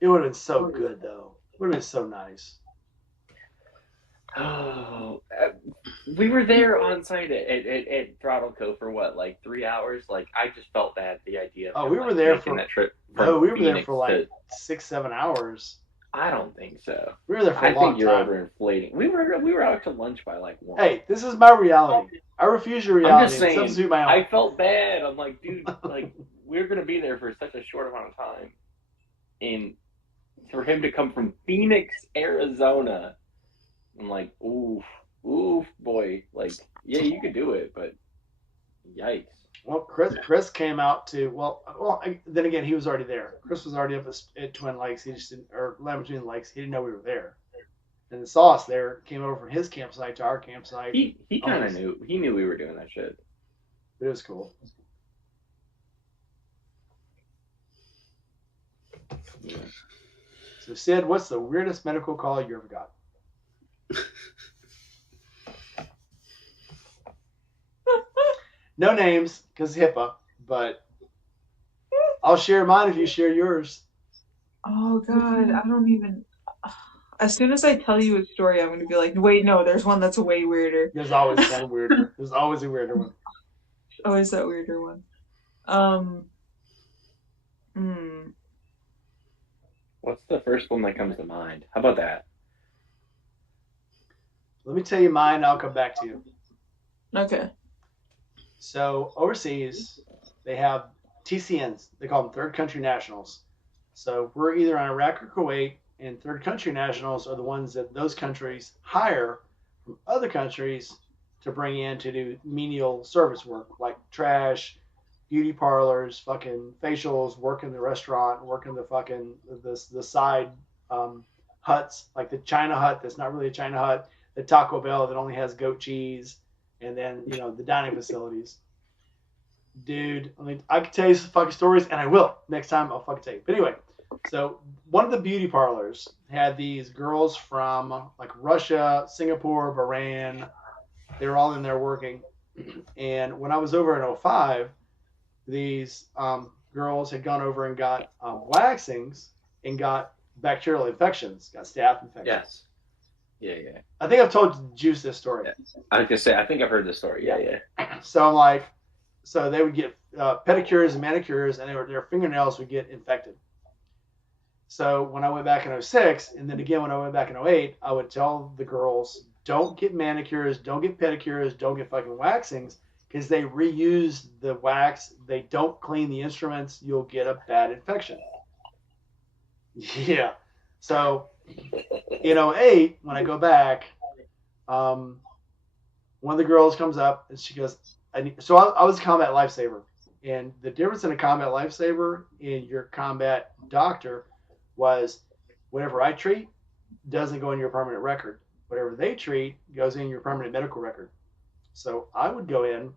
It would have been so good though. It would have been so nice. Oh, we were there on site at Throttle Co for what, like 3 hours? Like I just felt bad the idea. We were there for that trip. No, we were there for like 6-7 hours. I don't think so. We were there for a long time. I think you're overinflating. We were out to lunch by like 1. Hey, this is my reality. I refuse your reality. I'm just saying. Substitute my own. I felt bad. I'm like, dude, like we're gonna be there for such a short amount of time, and for him to come from Phoenix, Arizona. I'm like, oof, boy. Like, yeah, you could do it, but yikes. Well, Chris came out to, then again, he was already there. Chris was already up at Twin Lakes. He just didn't, or Land Between the Lakes. He didn't know we were there. And saw us there, came over from his campsite to our campsite. He kind of knew. He knew we were doing that shit. It was cool. Yeah. So, Sid, what's the weirdest medical call you ever got? No names, because HIPAA, but I'll share mine if you share yours. Oh, God, I don't even... As soon as I tell you a story, I'm going to be like, wait, no, there's one that's way weirder. There's always one weirder. There's always a weirder one. Always that weirder one. What's the first one that comes to mind? How about that? Let me tell you mine, I'll come back to you. Okay. So overseas, they have TCNs. They call them third country nationals. So we're either on Iraq or Kuwait, and third country nationals are the ones that those countries hire from other countries to bring in to do menial service work, like trash, beauty parlors, fucking facials, work in the restaurant, work in the fucking the side huts, like the China hut that's not really a China hut, the Taco Bell that only has goat cheese, and then, the dining facilities. Dude, I can tell you some fucking stories, and I will. Next time, I'll fucking tell you. But anyway, so one of the beauty parlors had these girls from, like, Russia, Singapore, Bahrain. They were all in there working. And when I was over in 2005, these girls had gone over and got waxings and got bacterial infections, got staph infections. Yes. Yeah. I think I've told Juice this story. Yeah. I was gonna say, I think I've heard this story. Yeah. So I'm like, so they would get pedicures and manicures, and their fingernails would get infected. So when I went back in 06, and then again when I went back in 08, I would tell the girls, don't get manicures, don't get pedicures, don't get fucking waxings, because they reuse the wax. They don't clean the instruments. You'll get a bad infection. Yeah. So in 08, when I go back, one of the girls comes up and she goes, I was a combat lifesaver. And the difference in a combat lifesaver and your combat doctor was whatever I treat doesn't go in your permanent record. Whatever they treat goes in your permanent medical record. So I would go in,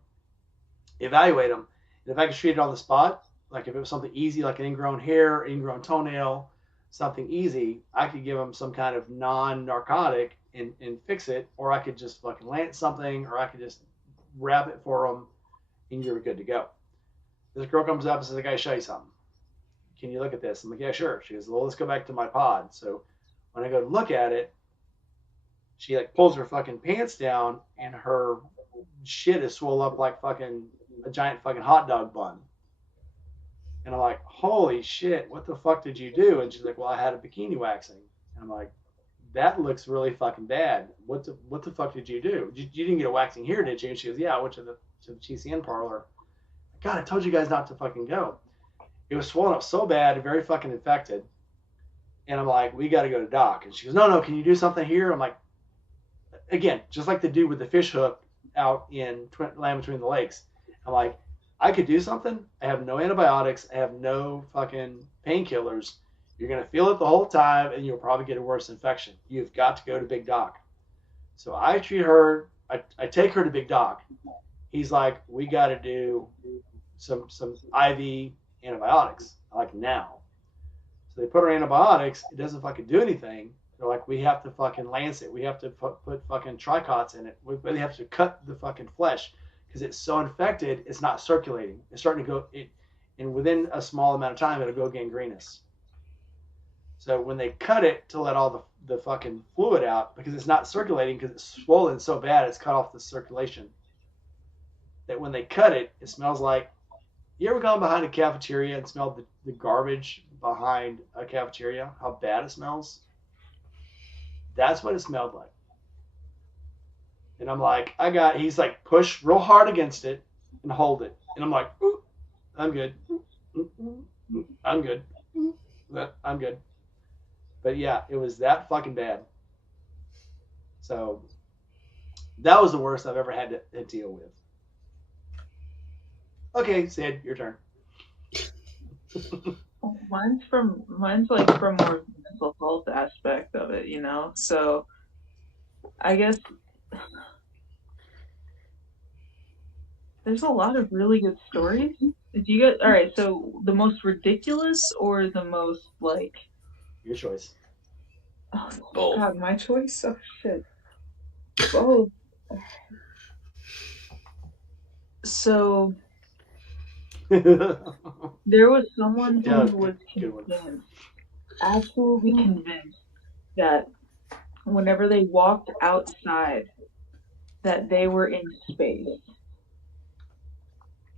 evaluate them. And if I could treat it on the spot, like if it was something easy, like an ingrown hair, ingrown toenail, something easy, I could give them some kind of non-narcotic and fix it, or I could just fucking lance something, or I could just wrap it for them, and you're good to go. This girl comes up and says, I gotta show you something. Can you look at this? I'm like, yeah, sure. She goes, well, let's go back to my pod. So when I go to look at it, she like pulls her fucking pants down and her shit is swole up like fucking a giant fucking hot dog bun. And I'm like, holy shit, what the fuck did you do? And she's like, well, I had a bikini waxing. And I'm like, that looks really fucking bad. What the fuck did you do? You didn't get a waxing here, did you? And she goes, yeah, I went to the GCN parlor. God, I told you guys not to fucking go. It was swollen up so bad, very fucking infected. And I'm like, we got to go to doc. And she goes, no, can you do something here? I'm like, again, just like the dude with the fish hook out in Land Between the Lakes. I'm like, I could do something. I have no antibiotics. I have no fucking painkillers. You're going to feel it the whole time, and you'll probably get a worse infection. You've got to go to Big Doc. So I treat her. I take her to Big Doc. He's like, we got to do some IV antibiotics, like now. So they put her antibiotics. It doesn't fucking do anything. They're like, we have to fucking lance it. We have to put fucking tricots in it. We have to cut the fucking flesh because it's so infected, it's not circulating. It's starting to go, and within a small amount of time, it'll go gangrenous. So when they cut it to let all the fucking fluid out, because it's not circulating because it's swollen so bad, it's cut off the circulation. That when they cut it, it smells like, you ever gone behind a cafeteria and smelled the garbage behind a cafeteria? How bad it smells? That's what it smelled like. And I'm like, he's like, push real hard against it and hold it. And I'm like, ooh, I'm good. I'm good. I'm good. But yeah, it was that fucking bad. So that was the worst I've ever had to deal with. Okay, Sid, your turn. Mine's like from more mental health aspect of it, you know. So I guess there's a lot of really good stories. Did you get all right? So the most ridiculous or the most like your choice? Oh God, my choice. Oh shit. Oh. So there was someone who was convinced, absolutely convinced, that whenever they walked outside, that they were in space.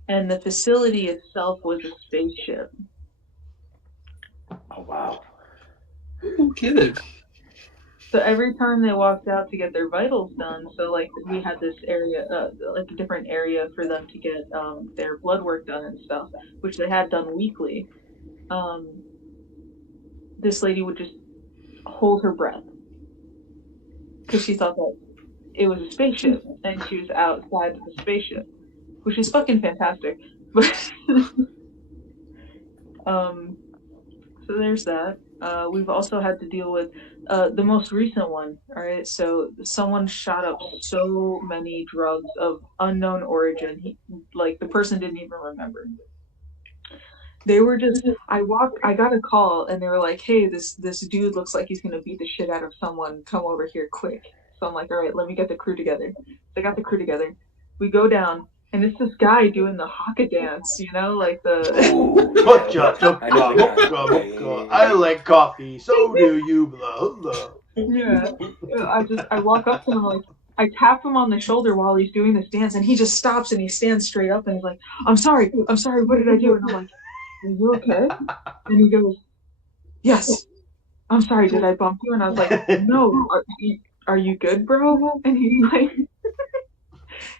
And the facility itself was a spaceship. Oh, wow. No kidding. So every time they walked out to get their vitals done, so like we had this area, like a different area for them to get their blood work done and stuff, which they had done weekly. This lady would just hold her breath because she thought that it was a spaceship and she was outside of the spaceship, which is fucking fantastic. So there's that. We've also had to deal with the most recent one. All right, so someone shot up so many drugs of unknown origin. Like the person didn't even remember. They were just. I got a call and they were like, "Hey, this dude looks like he's gonna beat the shit out of someone. Come over here quick." So I'm like, "All right, let me get the crew together." So I got the crew together. We go down. And it's this guy doing the haka dance, you know, like the. I like coffee, so do you, blah blah. Yeah, I walk up to him like I tap him on the shoulder while he's doing this dance, and he just stops and he stands straight up and he's like, "I'm sorry, what did I do?" And I'm like, "Are you okay?" And he goes, yes. I'm sorry, did I bump you? And I was like, no, are you good, bro? And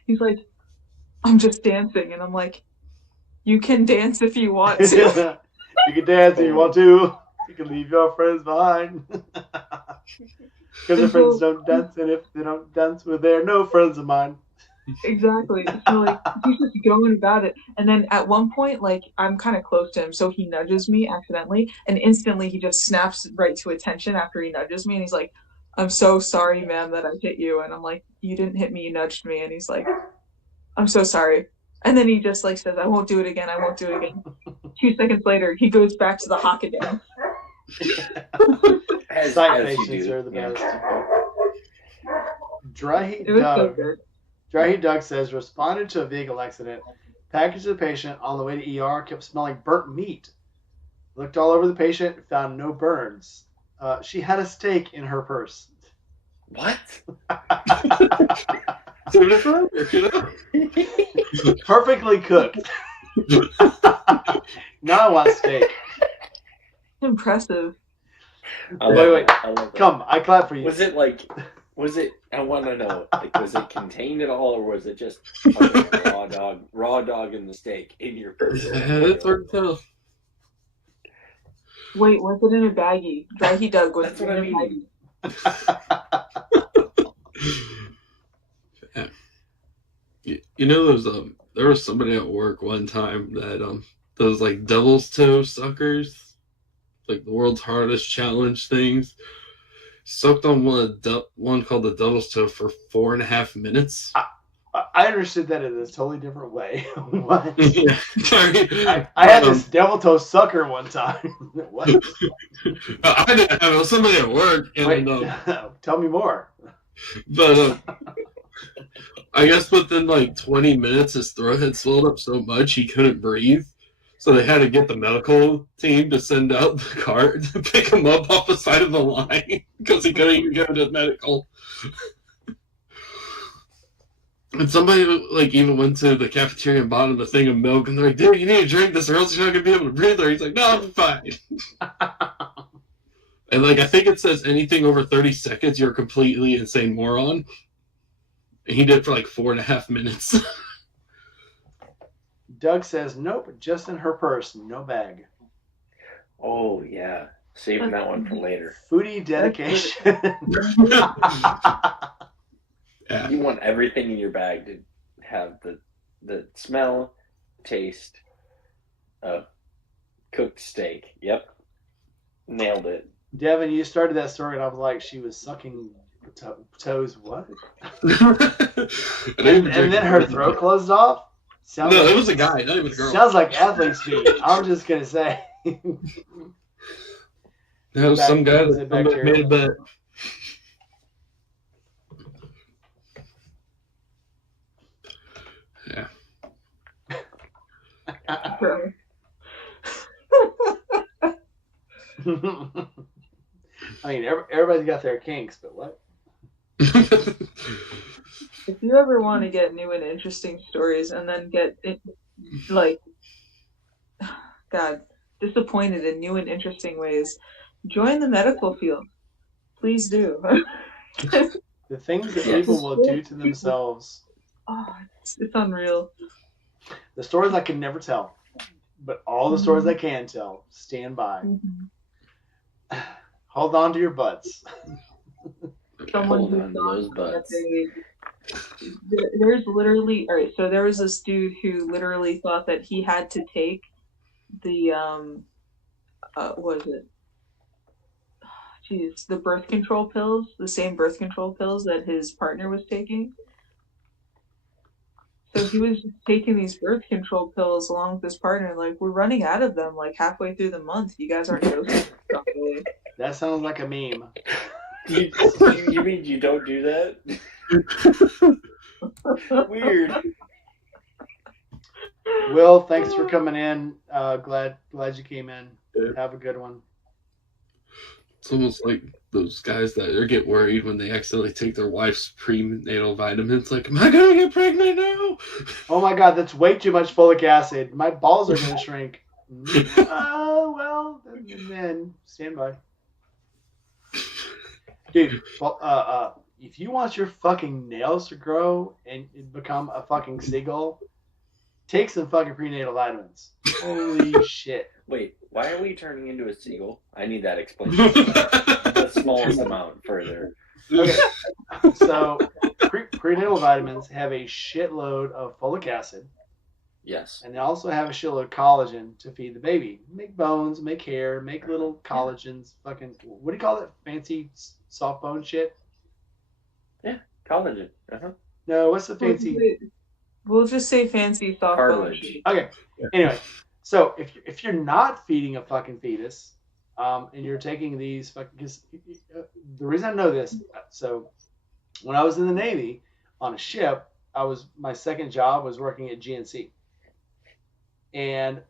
he's like, I'm just dancing. And I'm like, you can dance if you want to. You can dance if you want to. You can leave your friends behind. Because their friends don't dance, and if they don't dance, well, they're no friends of mine. Exactly. So like he's just going about it, and then at one point, like I'm kind of close to him, so he nudges me accidentally, and instantly he just snaps right to attention after he nudges me, and he's like, "I'm so sorry, man, that I hit you." And I'm like, "You didn't hit me, you nudged me." And he's like, "I'm so sorry." And then he just like says, "I won't do it again. I won't do it again." 2 seconds later, he goes back to the haka dance. Sight patients are the best. Dry Heat Doug. Dry Heat Doug says, responded to a vehicle accident. Package to the patient on the way to ER kept smelling burnt meat. Looked all over the patient, found no burns. She had a steak in her purse. What? Perfectly cooked. Now I want steak. Impressive. Wait. Come, I clap for you. I want to know, like, was it contained at all, or was it just raw dog in the steak in your purse? Yeah, that's hard to tell. Wait, was it in a baggie? Dry Heat Doug was in a baggie. Yeah. You know, there was somebody at work one time that those like devil's toe suckers, like the world's hardest challenge things, sucked on one called the devil's toe for 4.5 minutes. I understood that in a totally different way. What? Yeah, sorry. I had this devil toe sucker one time. What? I didn't have it. It was somebody at work. And, Wait, tell me more. But I guess within like 20 minutes, his throat had swelled up so much he couldn't breathe. So they had to get the medical team to send out the cart to pick him up off the side of the line because he couldn't even go to medical. And somebody like even went to the cafeteria and bought him a thing of milk, and they're like, "Dude, you need to drink this, or else you're not gonna be able to breathe." Or he's like, "No, I'm fine." And like I think it says anything over 30 seconds, you're a completely insane moron. And he did it for like 4.5 minutes. Doug says, "Nope, just in her purse, no bag." Oh yeah, saving that one for later. Foodie dedication. Yeah. You want everything in your bag to have the smell, taste of cooked steak. Yep, nailed it. Devin, you started that story, and I was like, she was sucking toes. What? and then her throat closed off. It was a guy, not even a girl. Sounds like athlete's feet. I'm just gonna say. That was some guy that made a bet. Yeah. I mean, everybody's got their kinks, but what? If you ever want to get new and interesting stories and then get it, like, God, disappointed in new and interesting ways, join the medical field. Please do. The things that people will do to themselves. Oh, it's unreal. The stories I can never tell, but all the stories I can tell, stand by. Mm-hmm. Hold on to your butts. Someone who those butts. There's literally, all right, so there was this dude who literally thought that he had to take the, what is it? Jeez, the birth control pills, the same birth control pills that his partner was taking. So he was just taking these birth control pills along with his partner, like, we're running out of them, like, halfway through the month. You guys aren't dosing properly. That sounds like a meme. You mean you don't do that? Weird. Will, thanks for coming in. Glad you came in. Have a good one. It's almost like those guys that get worried when they accidentally take their wife's prenatal vitamins. Like, am I gonna get pregnant now? Oh my God, that's way too much folic acid. My balls are gonna shrink. Well, then in. Stand by. Dude, well, if you want your fucking nails to grow and become a fucking seagull, take some fucking prenatal vitamins. Holy shit. Wait, why are we turning into a seagull? I need that explained. The smallest amount further. Okay, so prenatal vitamins have a shitload of folic acid. Yes. And they also have a shitload of collagen to feed the baby. Make bones, make hair, make little collagens. Fucking, what do you call it? Fancy soft bone shit? Yeah, collagen. Uh-huh. No, what's the fancy? We'll just say fancy soft bone. Cartilage. Okay. Anyway, so if you're not feeding a fucking fetus, and you're taking these fucking, because the reason I know this, so when I was in the Navy on a ship, my second job was working at GNC, and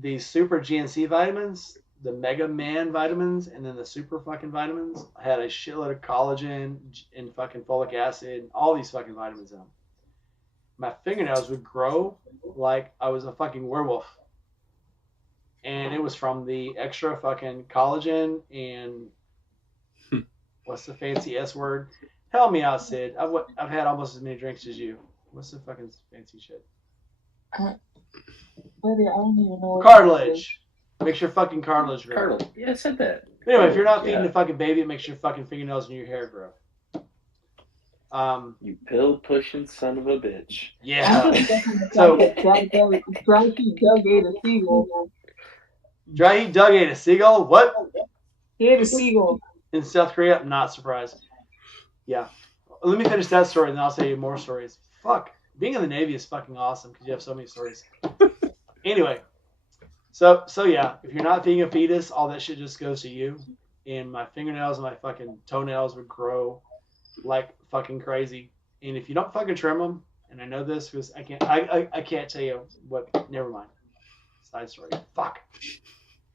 these super GNC vitamins, the Mega Man vitamins, and then the super fucking vitamins had a shitload of collagen and fucking folic acid, all these fucking vitamins in them. My fingernails would grow like I was a fucking werewolf. And it was from the extra fucking collagen and what's the fancy S word? Help me out, Sid. I've had almost as many drinks as you. What's the fucking fancy shit? Buddy, I don't even know what Cartilage. Makes your fucking cartilage grow. Cartilage. Yeah, I said that. Anyway, if you're not feeding the fucking baby, it makes your fucking fingernails and your hair grow. You pill pushing son of a bitch. Yeah. So Dry heat Doug ate a seagull. Dry heat Doug ate a seagull? What? He ate a seagull. In South Korea? I'm not surprised. Yeah. Let me finish that story and then I'll tell you more stories. Fuck. Being in the Navy is fucking awesome because you have so many stories. Anyway. So yeah, if you're not feeding a fetus, all that shit just goes to you. And my fingernails and my fucking toenails would grow like fucking crazy. And if you don't fucking trim them, and I know this because I can't tell you what. Never mind. Side story. Fuck.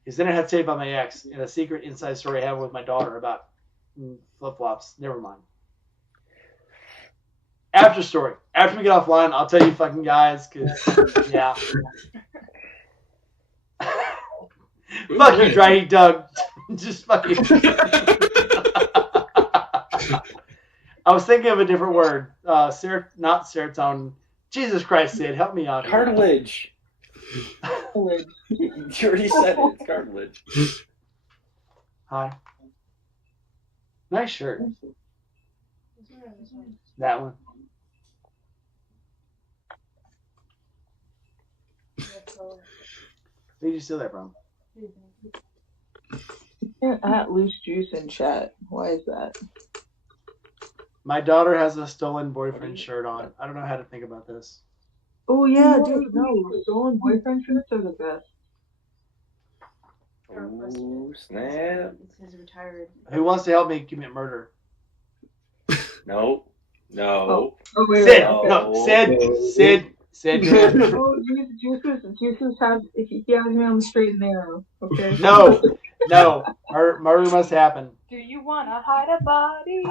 Because then I had to say about my ex and a secret inside story I have with my daughter about flip flops. Never mind. After story. After we get offline, I'll tell you fucking guys. Because yeah. Fuck you, Dry Heat Doug. Just fucking. I was thinking of a different word. Not serotonin. Jesus Christ, Sid, help me out. Cartilage. You already said it. It's cartilage. Hi. Nice shirt. That one. Where did you steal that from? At loose juice in chat. Why is that? My daughter has a stolen boyfriend shirt on. I don't know how to think about this. Oh yeah, dude, no. Stolen boyfriend shirts are the best. Oh, snap. It says retired. Who wants to help me commit murder? No. Oh, wait, Sid, okay. no, Sid. Oh, Jesus has, he has me on the straight and narrow, okay? No. Murder must happen. Do you wanna hide a body?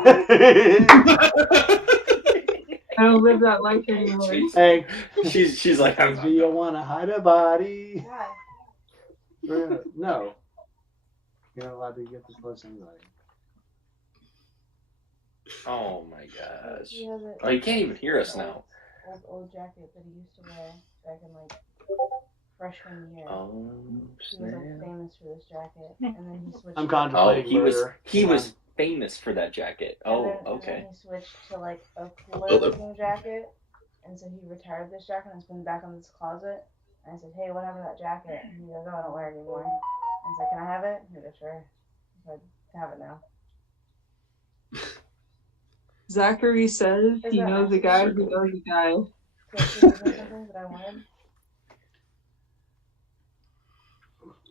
I don't live that life anymore. Hey, she's like, do you want to hide a body? Why? No. You're not allowed to get this close to anybody. oh my gosh. He has a Oh, you can't even hear us now. old jacket that he used to wear back in like freshman year. Oh, He was snap. like famous for this jacket, and then he switched. I'm Oh, contemplating murder. he was famous for that jacket. Oh, And okay. then he switched to like a cooler looking jacket, and so he retired this jacket and it's been back in this closet. And I said, "Hey, what happened to that jacket?" And he goes, "Oh, I don't wear it anymore." And I was like, "Can I have it?" He goes, "Sure." I said, "Have it now." Zachary says he knows a guy who knows a guy. So is there something that I wanted?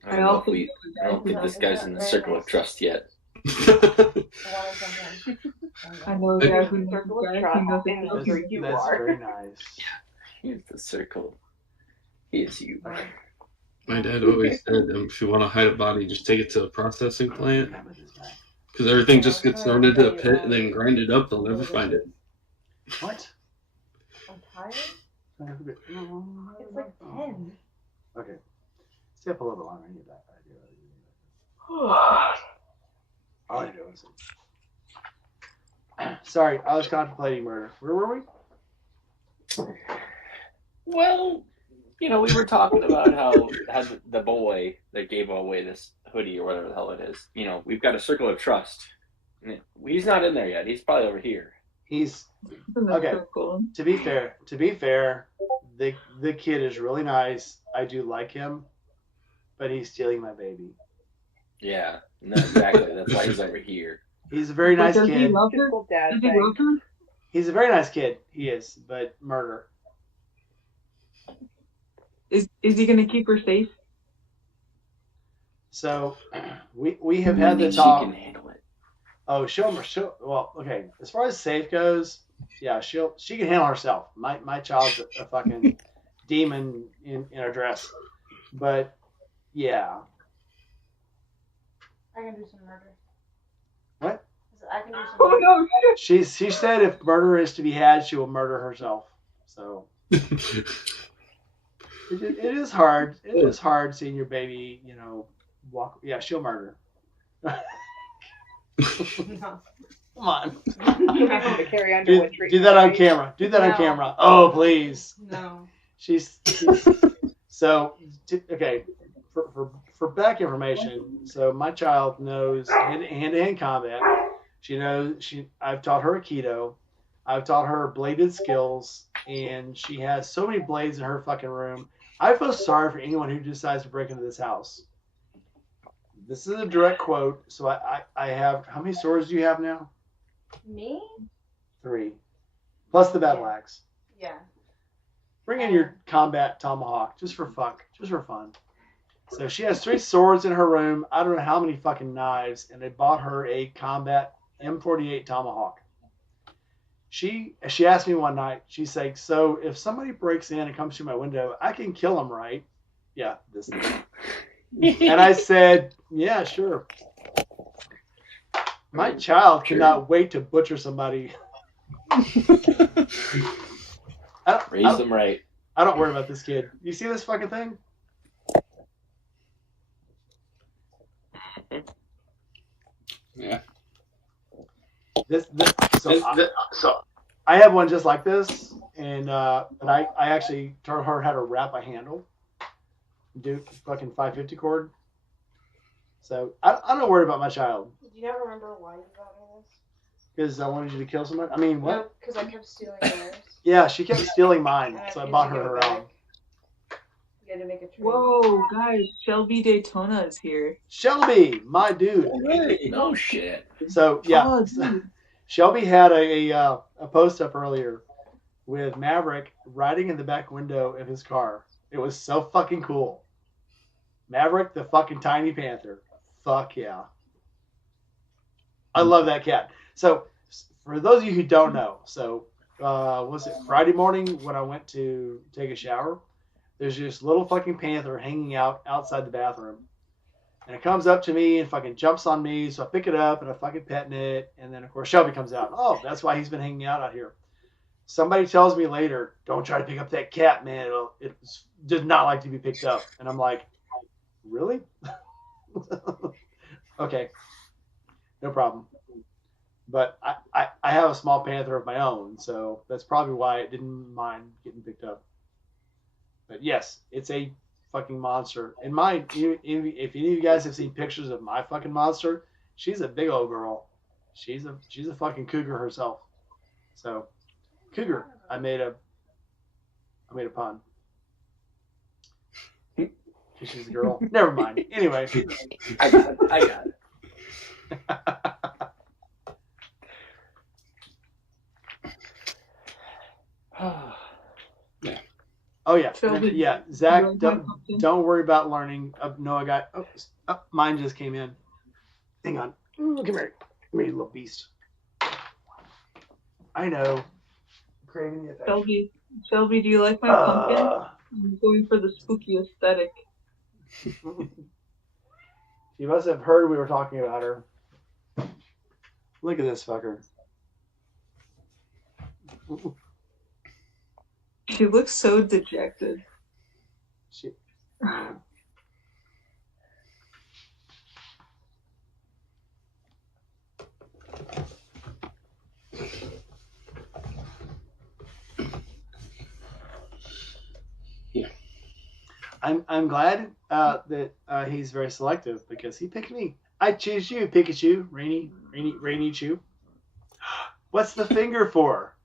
I don't think this guy's in the circle of trust yet. I wanted something. I know a guy who knows Circle a of guy trust, who knows a and guy. here you That's are. very nice. Here's the circle. Here's you. My dad always said, if you want to hide a body, just take it to a processing plant. Because everything just gets thrown into a pit and then grinded up. They'll never find it. What? I'm tired. It's like 10. Okay. Stay up a little bit longer. I need that idea. All I know is sorry, I was contemplating murder. Where were we? Well, we were talking about how the boy that gave away this hoodie or whatever the hell it is. We've got a circle of trust. He's not in there yet. He's probably over here. He's okay. To be fair, the kid is really nice. I do like him, but he's stealing my baby. Yeah, no, exactly. That's why he's over here. He's a very nice does kid. He love her? Does he love her? He's a very nice kid. He is, but murder. Is he gonna keep her safe? So we have had the talk. She can handle it. Oh, well, okay. As far as safe goes, yeah, she can handle herself. My child's a fucking demon in a dress, but yeah. I can do some murder. What? I can do some Oh no! She said if murder is to be had, she will murder herself. So it is hard. It is hard seeing your baby, walk. Yeah, she'll murder. No. Come on. You have to carry Underwood treatment. Do that on camera. Do that on camera. Oh, please. No. She's so okay. For back information, so my child knows hand-to-hand combat. She knows I've taught her Aikido. I've taught her bladed skills, and she has so many blades in her fucking room. I feel sorry for anyone who decides to break into this house. This is a direct quote. So I have, how many swords do you have now? Me? 3. Plus the battle axe. Yeah. Bring in your combat tomahawk just for fun. So she has 3 swords in her room. I don't know how many fucking knives, and they bought her a combat M48 tomahawk. She asked me one night, she's like, so if somebody breaks in and comes through my window, I can kill them, right? Yeah, this thing. And I said, yeah, sure. My child cannot wait to butcher somebody. Raise them right. I don't worry about this kid. You see this fucking thing? Yeah. So I have one just like this, and but I actually taught her how to wrap a handle, do fucking 550 cord. So I'm not worried about my child. Did you not remember why you got me this? Because I wanted you to kill someone. I mean, what? No, because I kept stealing theirs. Yeah, she kept stealing mine, so I bought her own. You had to make a trade. Whoa, guys! Shelby Daytona is here. Shelby, my dude. No shit. So yeah, Oh, dude. Shelby had a post up earlier with Maverick riding in the back window of his car. It was so fucking cool. Maverick, the fucking tiny panther. Fuck yeah. I love that cat. So for those of you who don't know, so was it Friday morning when I went to take a shower? There's this little fucking panther hanging out outside the bathroom. And it comes up to me and fucking jumps on me. So I pick it up and I fucking petting it. And then, of course, Shelby comes out. Oh, that's why he's been hanging out here. Somebody tells me later, don't try to pick up that cat, man. It does not like to be picked up. And I'm like, really? Okay. No problem. But I have a small panther of my own. So that's probably why it didn't mind getting picked up. But yes, it's a fucking monster. And mine, if any of you guys have seen pictures of my fucking monster, she's a big old girl. She's a fucking cougar herself. So, cougar. I made a pun. She's a girl. Never mind. Anyway, I got it. Yeah. Oh yeah, Shelby, yeah. Zach, you want something? don't worry about learning. No, I got. Oh, mine just came in. Hang on. Ooh, come here, you little beast. I know. Craving the affection. Shelby, do you like my pumpkin? I'm going for the spooky aesthetic. You must have heard we were talking about her. Look at this fucker. She looks so dejected. I'm glad that he's very selective because he picked me. I choose you, Pikachu, Rainy Chew. What's the finger for?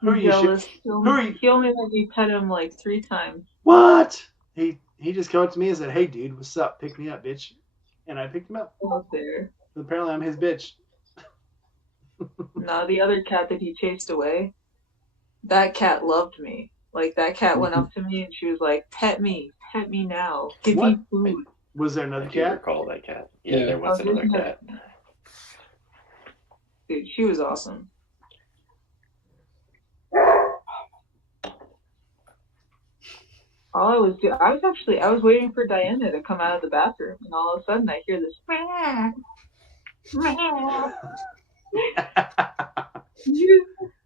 Who are you? Jealous. Who are you? He only let me pet him like 3 times. What? He just came up to me and said, "Hey, dude, what's up? Pick me up, bitch." And I picked him up. Out there. Apparently, I'm his bitch. No, the other cat that he chased away, that cat loved me. Like, that cat went up to me and she was like, pet me now. Give me food. Was there another I do cat? recall that cat. Yeah, there was another cat. Dude, she was awesome. All I was waiting for Diana to come out of the bathroom, and all of a sudden I hear this. She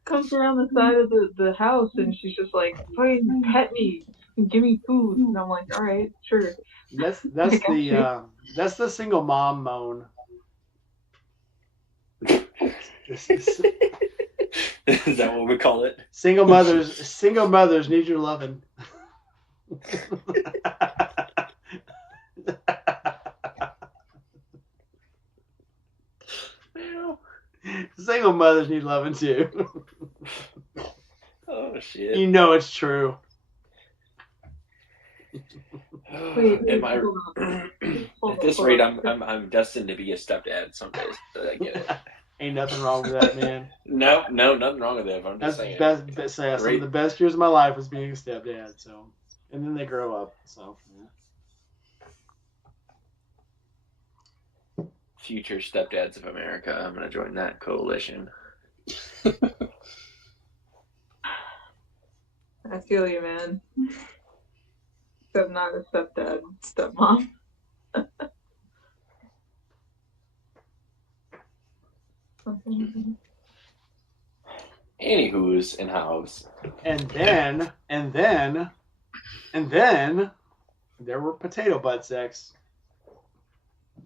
comes around the side of the house, and she's just like, "Fine, pet me, and give me food." And I'm like, "All right, sure." That's the single mom moan. Is that what we call it? Single mothers need your loving. Single mothers need loving too. Oh shit! You know it's true. At this rate, I'm destined to be a stepdad someday. So I get it. Ain't nothing wrong with that, man. No, nothing wrong with that. I'm just saying. Some of the best years of my life was being a stepdad. So, and then they grow up. So. Yeah. Future Stepdads of America. I'm going to join that coalition. I feel you, man. Except not a stepdad, stepmom. Anywho's in house. And then there were potato butt sex.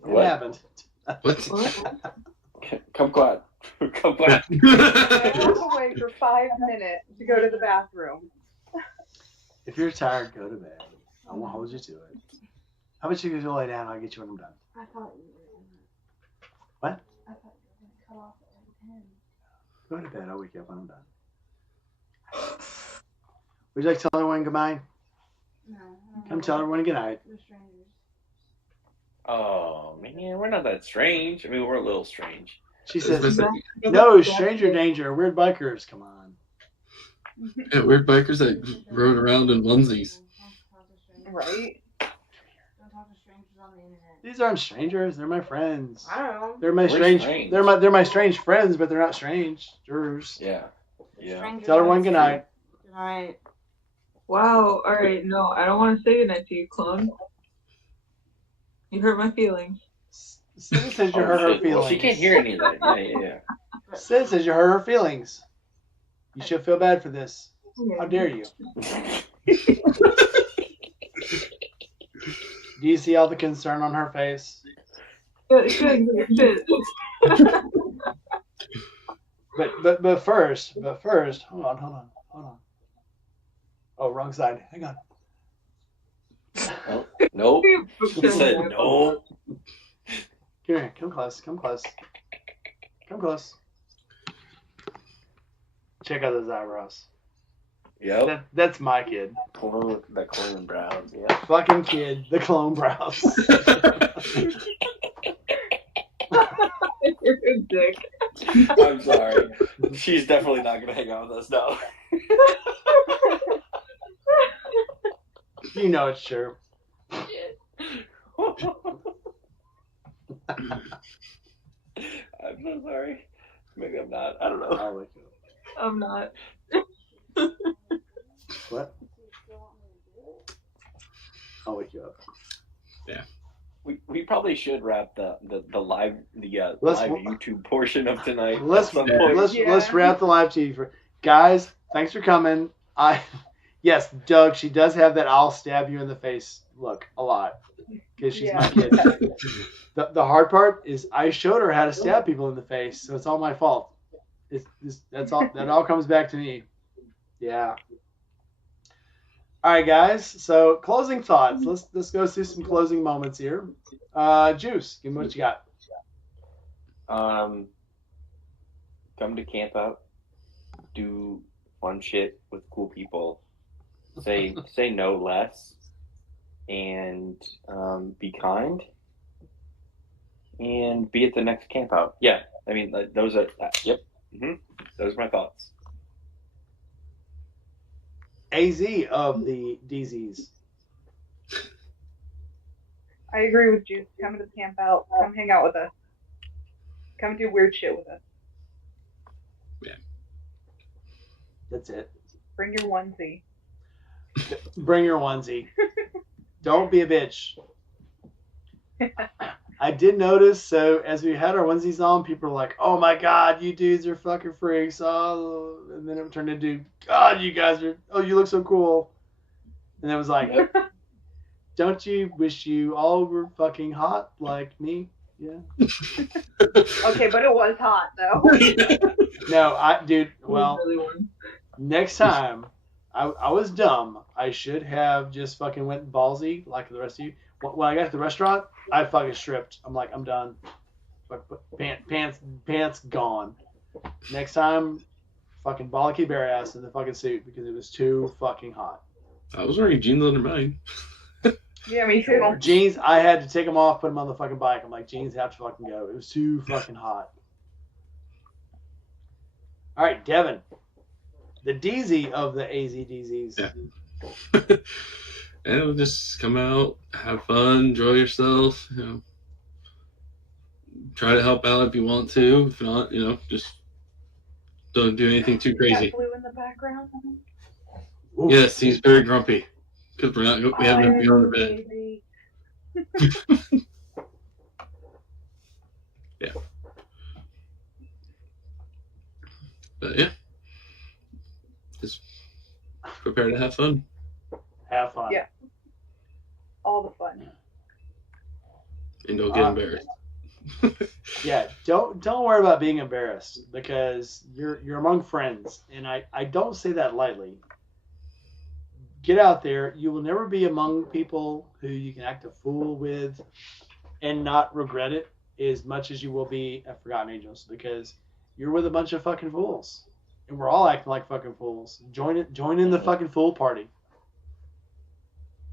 What happened? What? Come quiet. Come quiet. I walk away for 5 minutes to go to the bathroom. If you're tired, go to bed. I won't hold you to it. How about you go lay down? I'll get you when I'm done. I thought you were What? I thought you were going to cut off at 10. Go to bed. I'll wake you up when I'm done. Would you like to tell everyone goodbye? No. Come tell everyone good night. We're strangers. Oh, man, we're not that strange. I mean, we're a little strange. She says, no, stranger danger. Weird bikers. Come on. Yeah, weird bikers that rode around in onesies. Right? Don't talk to strangers on the internet. These aren't strangers. They're my friends. I don't know. They're my strange. They're my strange friends, but they're not strangers. Yeah. Yeah. Strangers Tell everyone good night. Good night. Wow. All right. No, I don't want to say goodnight to you, clone. You hurt my feelings. Sid says you hurt her feelings. Well, she can't hear any of that. Yeah. Sid says you hurt her feelings. You should feel bad for this. How dare you? Do you see all the concern on her face? Good. But first, hold on. Oh, wrong side. Hang on. Oh, nope. He said no. Here, come close. Check out those eyebrows. Yep. That's my kid. The clone brows. Yeah. Fucking kid. The clone brows. You're a dick. I'm sorry. She's definitely not going to hang out with us now. You know it's true. I'm so sorry. Maybe I'm not. I don't know. I'll wake you up. I'm not. What? I'll wake you up. Yeah. We probably should wrap the live Let's- live YouTube portion of tonight. Let's wrap the live TV. Guys, thanks for coming. Yes, Doug, she does have that I'll stab you in the face look a lot because she's my kid. The hard part is I showed her how to stab people in the face, so it's all my fault. That's all. That all comes back to me. Yeah. All right, guys. So closing thoughts. Let's go through some closing moments here. Juice, give me what you got. Come to camp out. Do fun shit with cool people. Say no less, and be kind, and be at the next camp out. Yeah, I mean those are yep. Those are my thoughts. AZ of the DZs. I agree with Juice. Come to the camp out. Come hang out with us. Come do weird shit with us. That's it. Bring your onesie. Bring your onesie. Don't be a bitch. I did notice, so as we had our onesies on, people were like, oh my god, you dudes are fucking freaks. Oh, and then it turned into, God, you guys are, oh, you look so cool. And it was like, don't you wish you all were fucking hot like me? Yeah. Okay, but it was hot, though. No, dude, well, next time, I was dumb. I should have just fucking went ballsy like the rest of you. When I got to the restaurant, I fucking stripped. I'm like, I'm done. Pants gone. Next time, fucking bollocky bare ass in the fucking suit because it was too fucking hot. I was wearing jeans under mine. Yeah, me too. Jeans, I had to take them off, put them on the fucking bike. I'm like, jeans have to fucking go. It was too fucking hot. All right, Devin. The DZ of the AZDZs. Yeah. And just come out, have fun, enjoy yourself. You know, try to help out if you want to. If not, you know, just don't do anything too crazy. Blue in the background. Ooh. Yes, he's very grumpy because we haven't been on the bed. Yeah. But yeah, just prepare to have fun. Have fun. Yeah. All the fun. And don't get embarrassed. Yeah, don't worry about being embarrassed because you're among friends, and I don't say that lightly. Get out there. You will never be among people who you can act a fool with and not regret it as much as you will be at Forgotten Angels because you're with a bunch of fucking fools, and we're all acting like fucking fools. Join in the fucking fool party.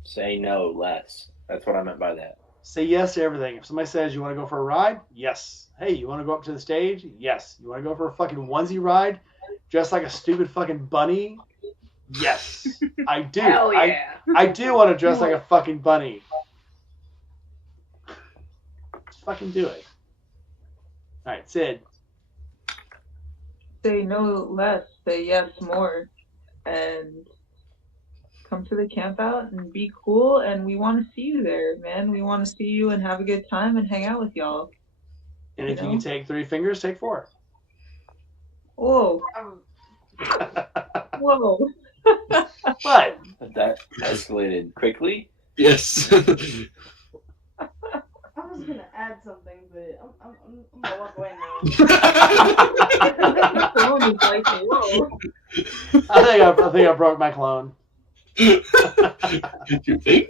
Say no less. That's what I meant by that. Say yes to everything. If somebody says you want to go for a ride, yes. Hey, you want to go up to the stage? Yes. You want to go for a fucking onesie ride, dressed like a stupid fucking bunny? Yes, I do. Hell yeah. I do want to dress like a fucking bunny. Just fucking do it. All right, Sid. Say no less, say yes more, and come to the camp out and be cool. And we want to see you there, man. We want to see you and have a good time and hang out with y'all. And if you can take 3 fingers, take 4. Whoa. Whoa. What? That escalated quickly. Yes. I was gonna add something, but I'm gonna walk away now. Like, whoa. I think I broke my clone. You think?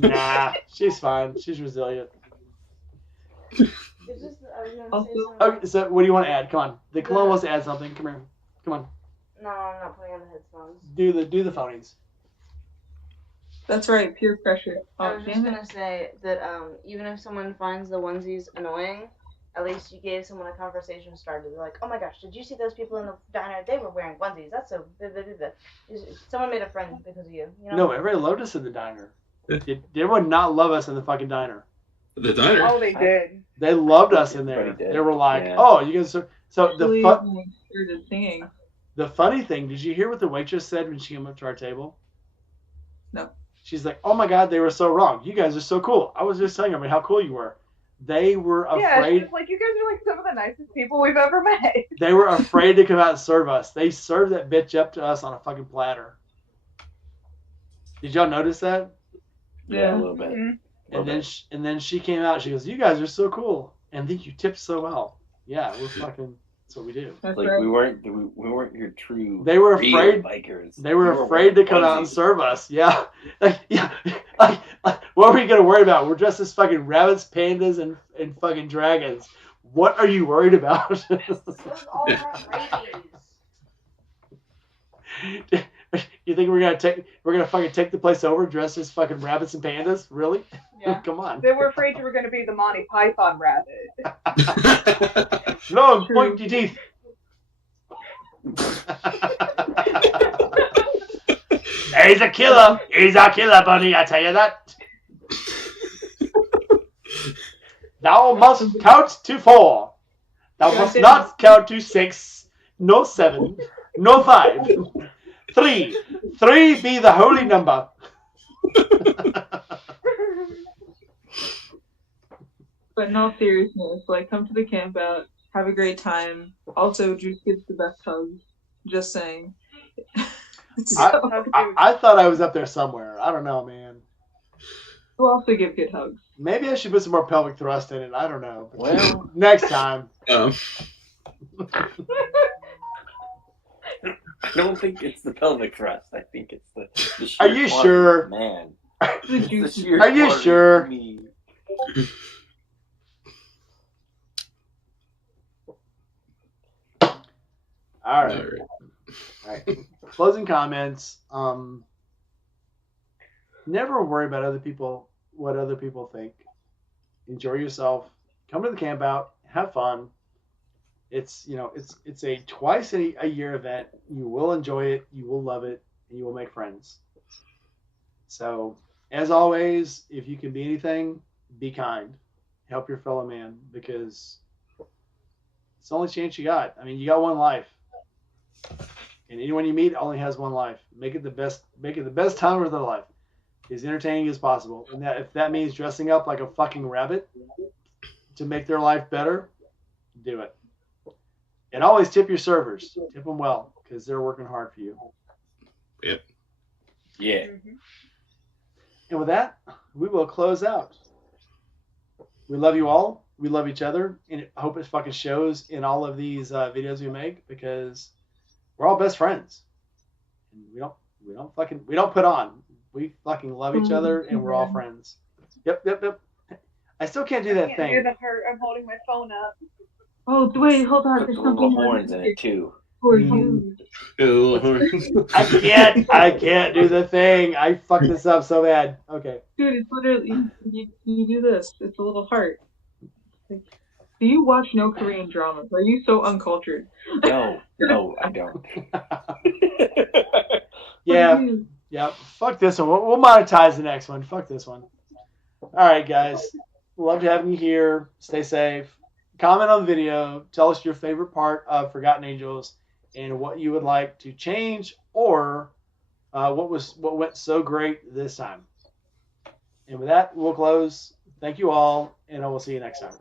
Nah, she's fine. She's resilient. It's just that I was gonna say something. Okay, so what do you want to add? Come on. The clone wants to add something. Come here. Come on. No, I'm not putting on the headphones. Do the phonies. That's right, peer pressure. I Oh, was just damn it. gonna say that even if someone finds the onesies annoying, at least you gave someone a conversation started. They're like, oh my gosh, did you see those people in the diner? They were wearing onesies. That's so... Someone made a friend because of you. You know? No, everybody loved us in the diner. Did everyone not love us in the fucking diner? The diner. Oh, they did. They loved us in there. Everybody did. They were like, Yeah. oh, you guys are... So Actually, when we started singing. the funny thing, did you hear what the waitress said when she came up to our table? No. She's like, oh my God, they were so wrong. You guys are so cool. I was just telling everybody how cool you were. They were Yeah, afraid. she's like, you guys are like some of the nicest people we've ever met. They were afraid to come out and serve us. They served that bitch up to us on a fucking platter. Did y'all notice that? Yeah, a little bit. Mm-hmm. And then she came out. She goes, "You guys are so cool, and think you tipped so well." Yeah, we're fucking. That's what we do. That's Like right. we weren't your true. They were real afraid. bikers. They were We afraid to wearing come out and onesies. serve us. Yeah. Like, what are we gonna worry about? We're dressed as fucking rabbits, pandas, and fucking dragons. What are you worried about? Those all have rabies. You think we're gonna fucking take the place over dressed as fucking rabbits and pandas? Really? Yeah. Come on. They were afraid you were going to be the Monty Python rabbit. Long pointy teeth. He's a killer. He's a killer, bunny. I tell you that. Thou must count to 4. Thou must not count to 6. No 7. No 5. 3. 3 be the holy number. But in all seriousness, like, come to the camp out, have a great time. Also, Juice gives the best hugs. Just saying. I thought I was up there somewhere. I don't know, man. We'll also give good hugs. Maybe I should put some more pelvic thrust in it. I don't know. Well, Next time. I don't think it's the pelvic thrust. I think it's the sheer Are you quantity sure? of man. The It's the juice. sheer Are you quantity sure? of me. All right. Closing comments. Never worry about what other people think. Enjoy yourself. Come to the camp out. Have fun. It's a twice a year event. You will enjoy it. You will love it, and you will make friends. So, as always, if you can be anything, be kind. Help your fellow man, because it's the only chance you got. I mean, you got one life. And anyone you meet only has one life. Make it the best time of their life. As entertaining as possible. And that if that means dressing up like a fucking rabbit to make their life better, do it. And always tip your servers. Tip them well, because they're working hard for you. Yep. Yeah. And with that, we will close out. We love you all. We love each other. And I hope it fucking shows in all of these videos we make, because we're all best friends. And we don't put on. We fucking love each other, and we're all friends. Yep. I still can't do that I can't thing. do the hurt. I'm holding my phone up. Oh, wait, hold on. Put There's the something little horns in it too. for you. I can't do the thing. I fucked this up so bad. Okay. Dude, it's literally, you do this. It's a little heart. Like, do you watch no Korean dramas? Are you so uncultured? No, I don't. Yeah. Fuck this one. We'll monetize the next one. Fuck this one. All right, guys. Loved having you here. Stay safe. Comment on the video. Tell us your favorite part of Forgotten Angels and what you would like to change, or what went so great this time. And with that, we'll close. Thank you all, and I will see you next time.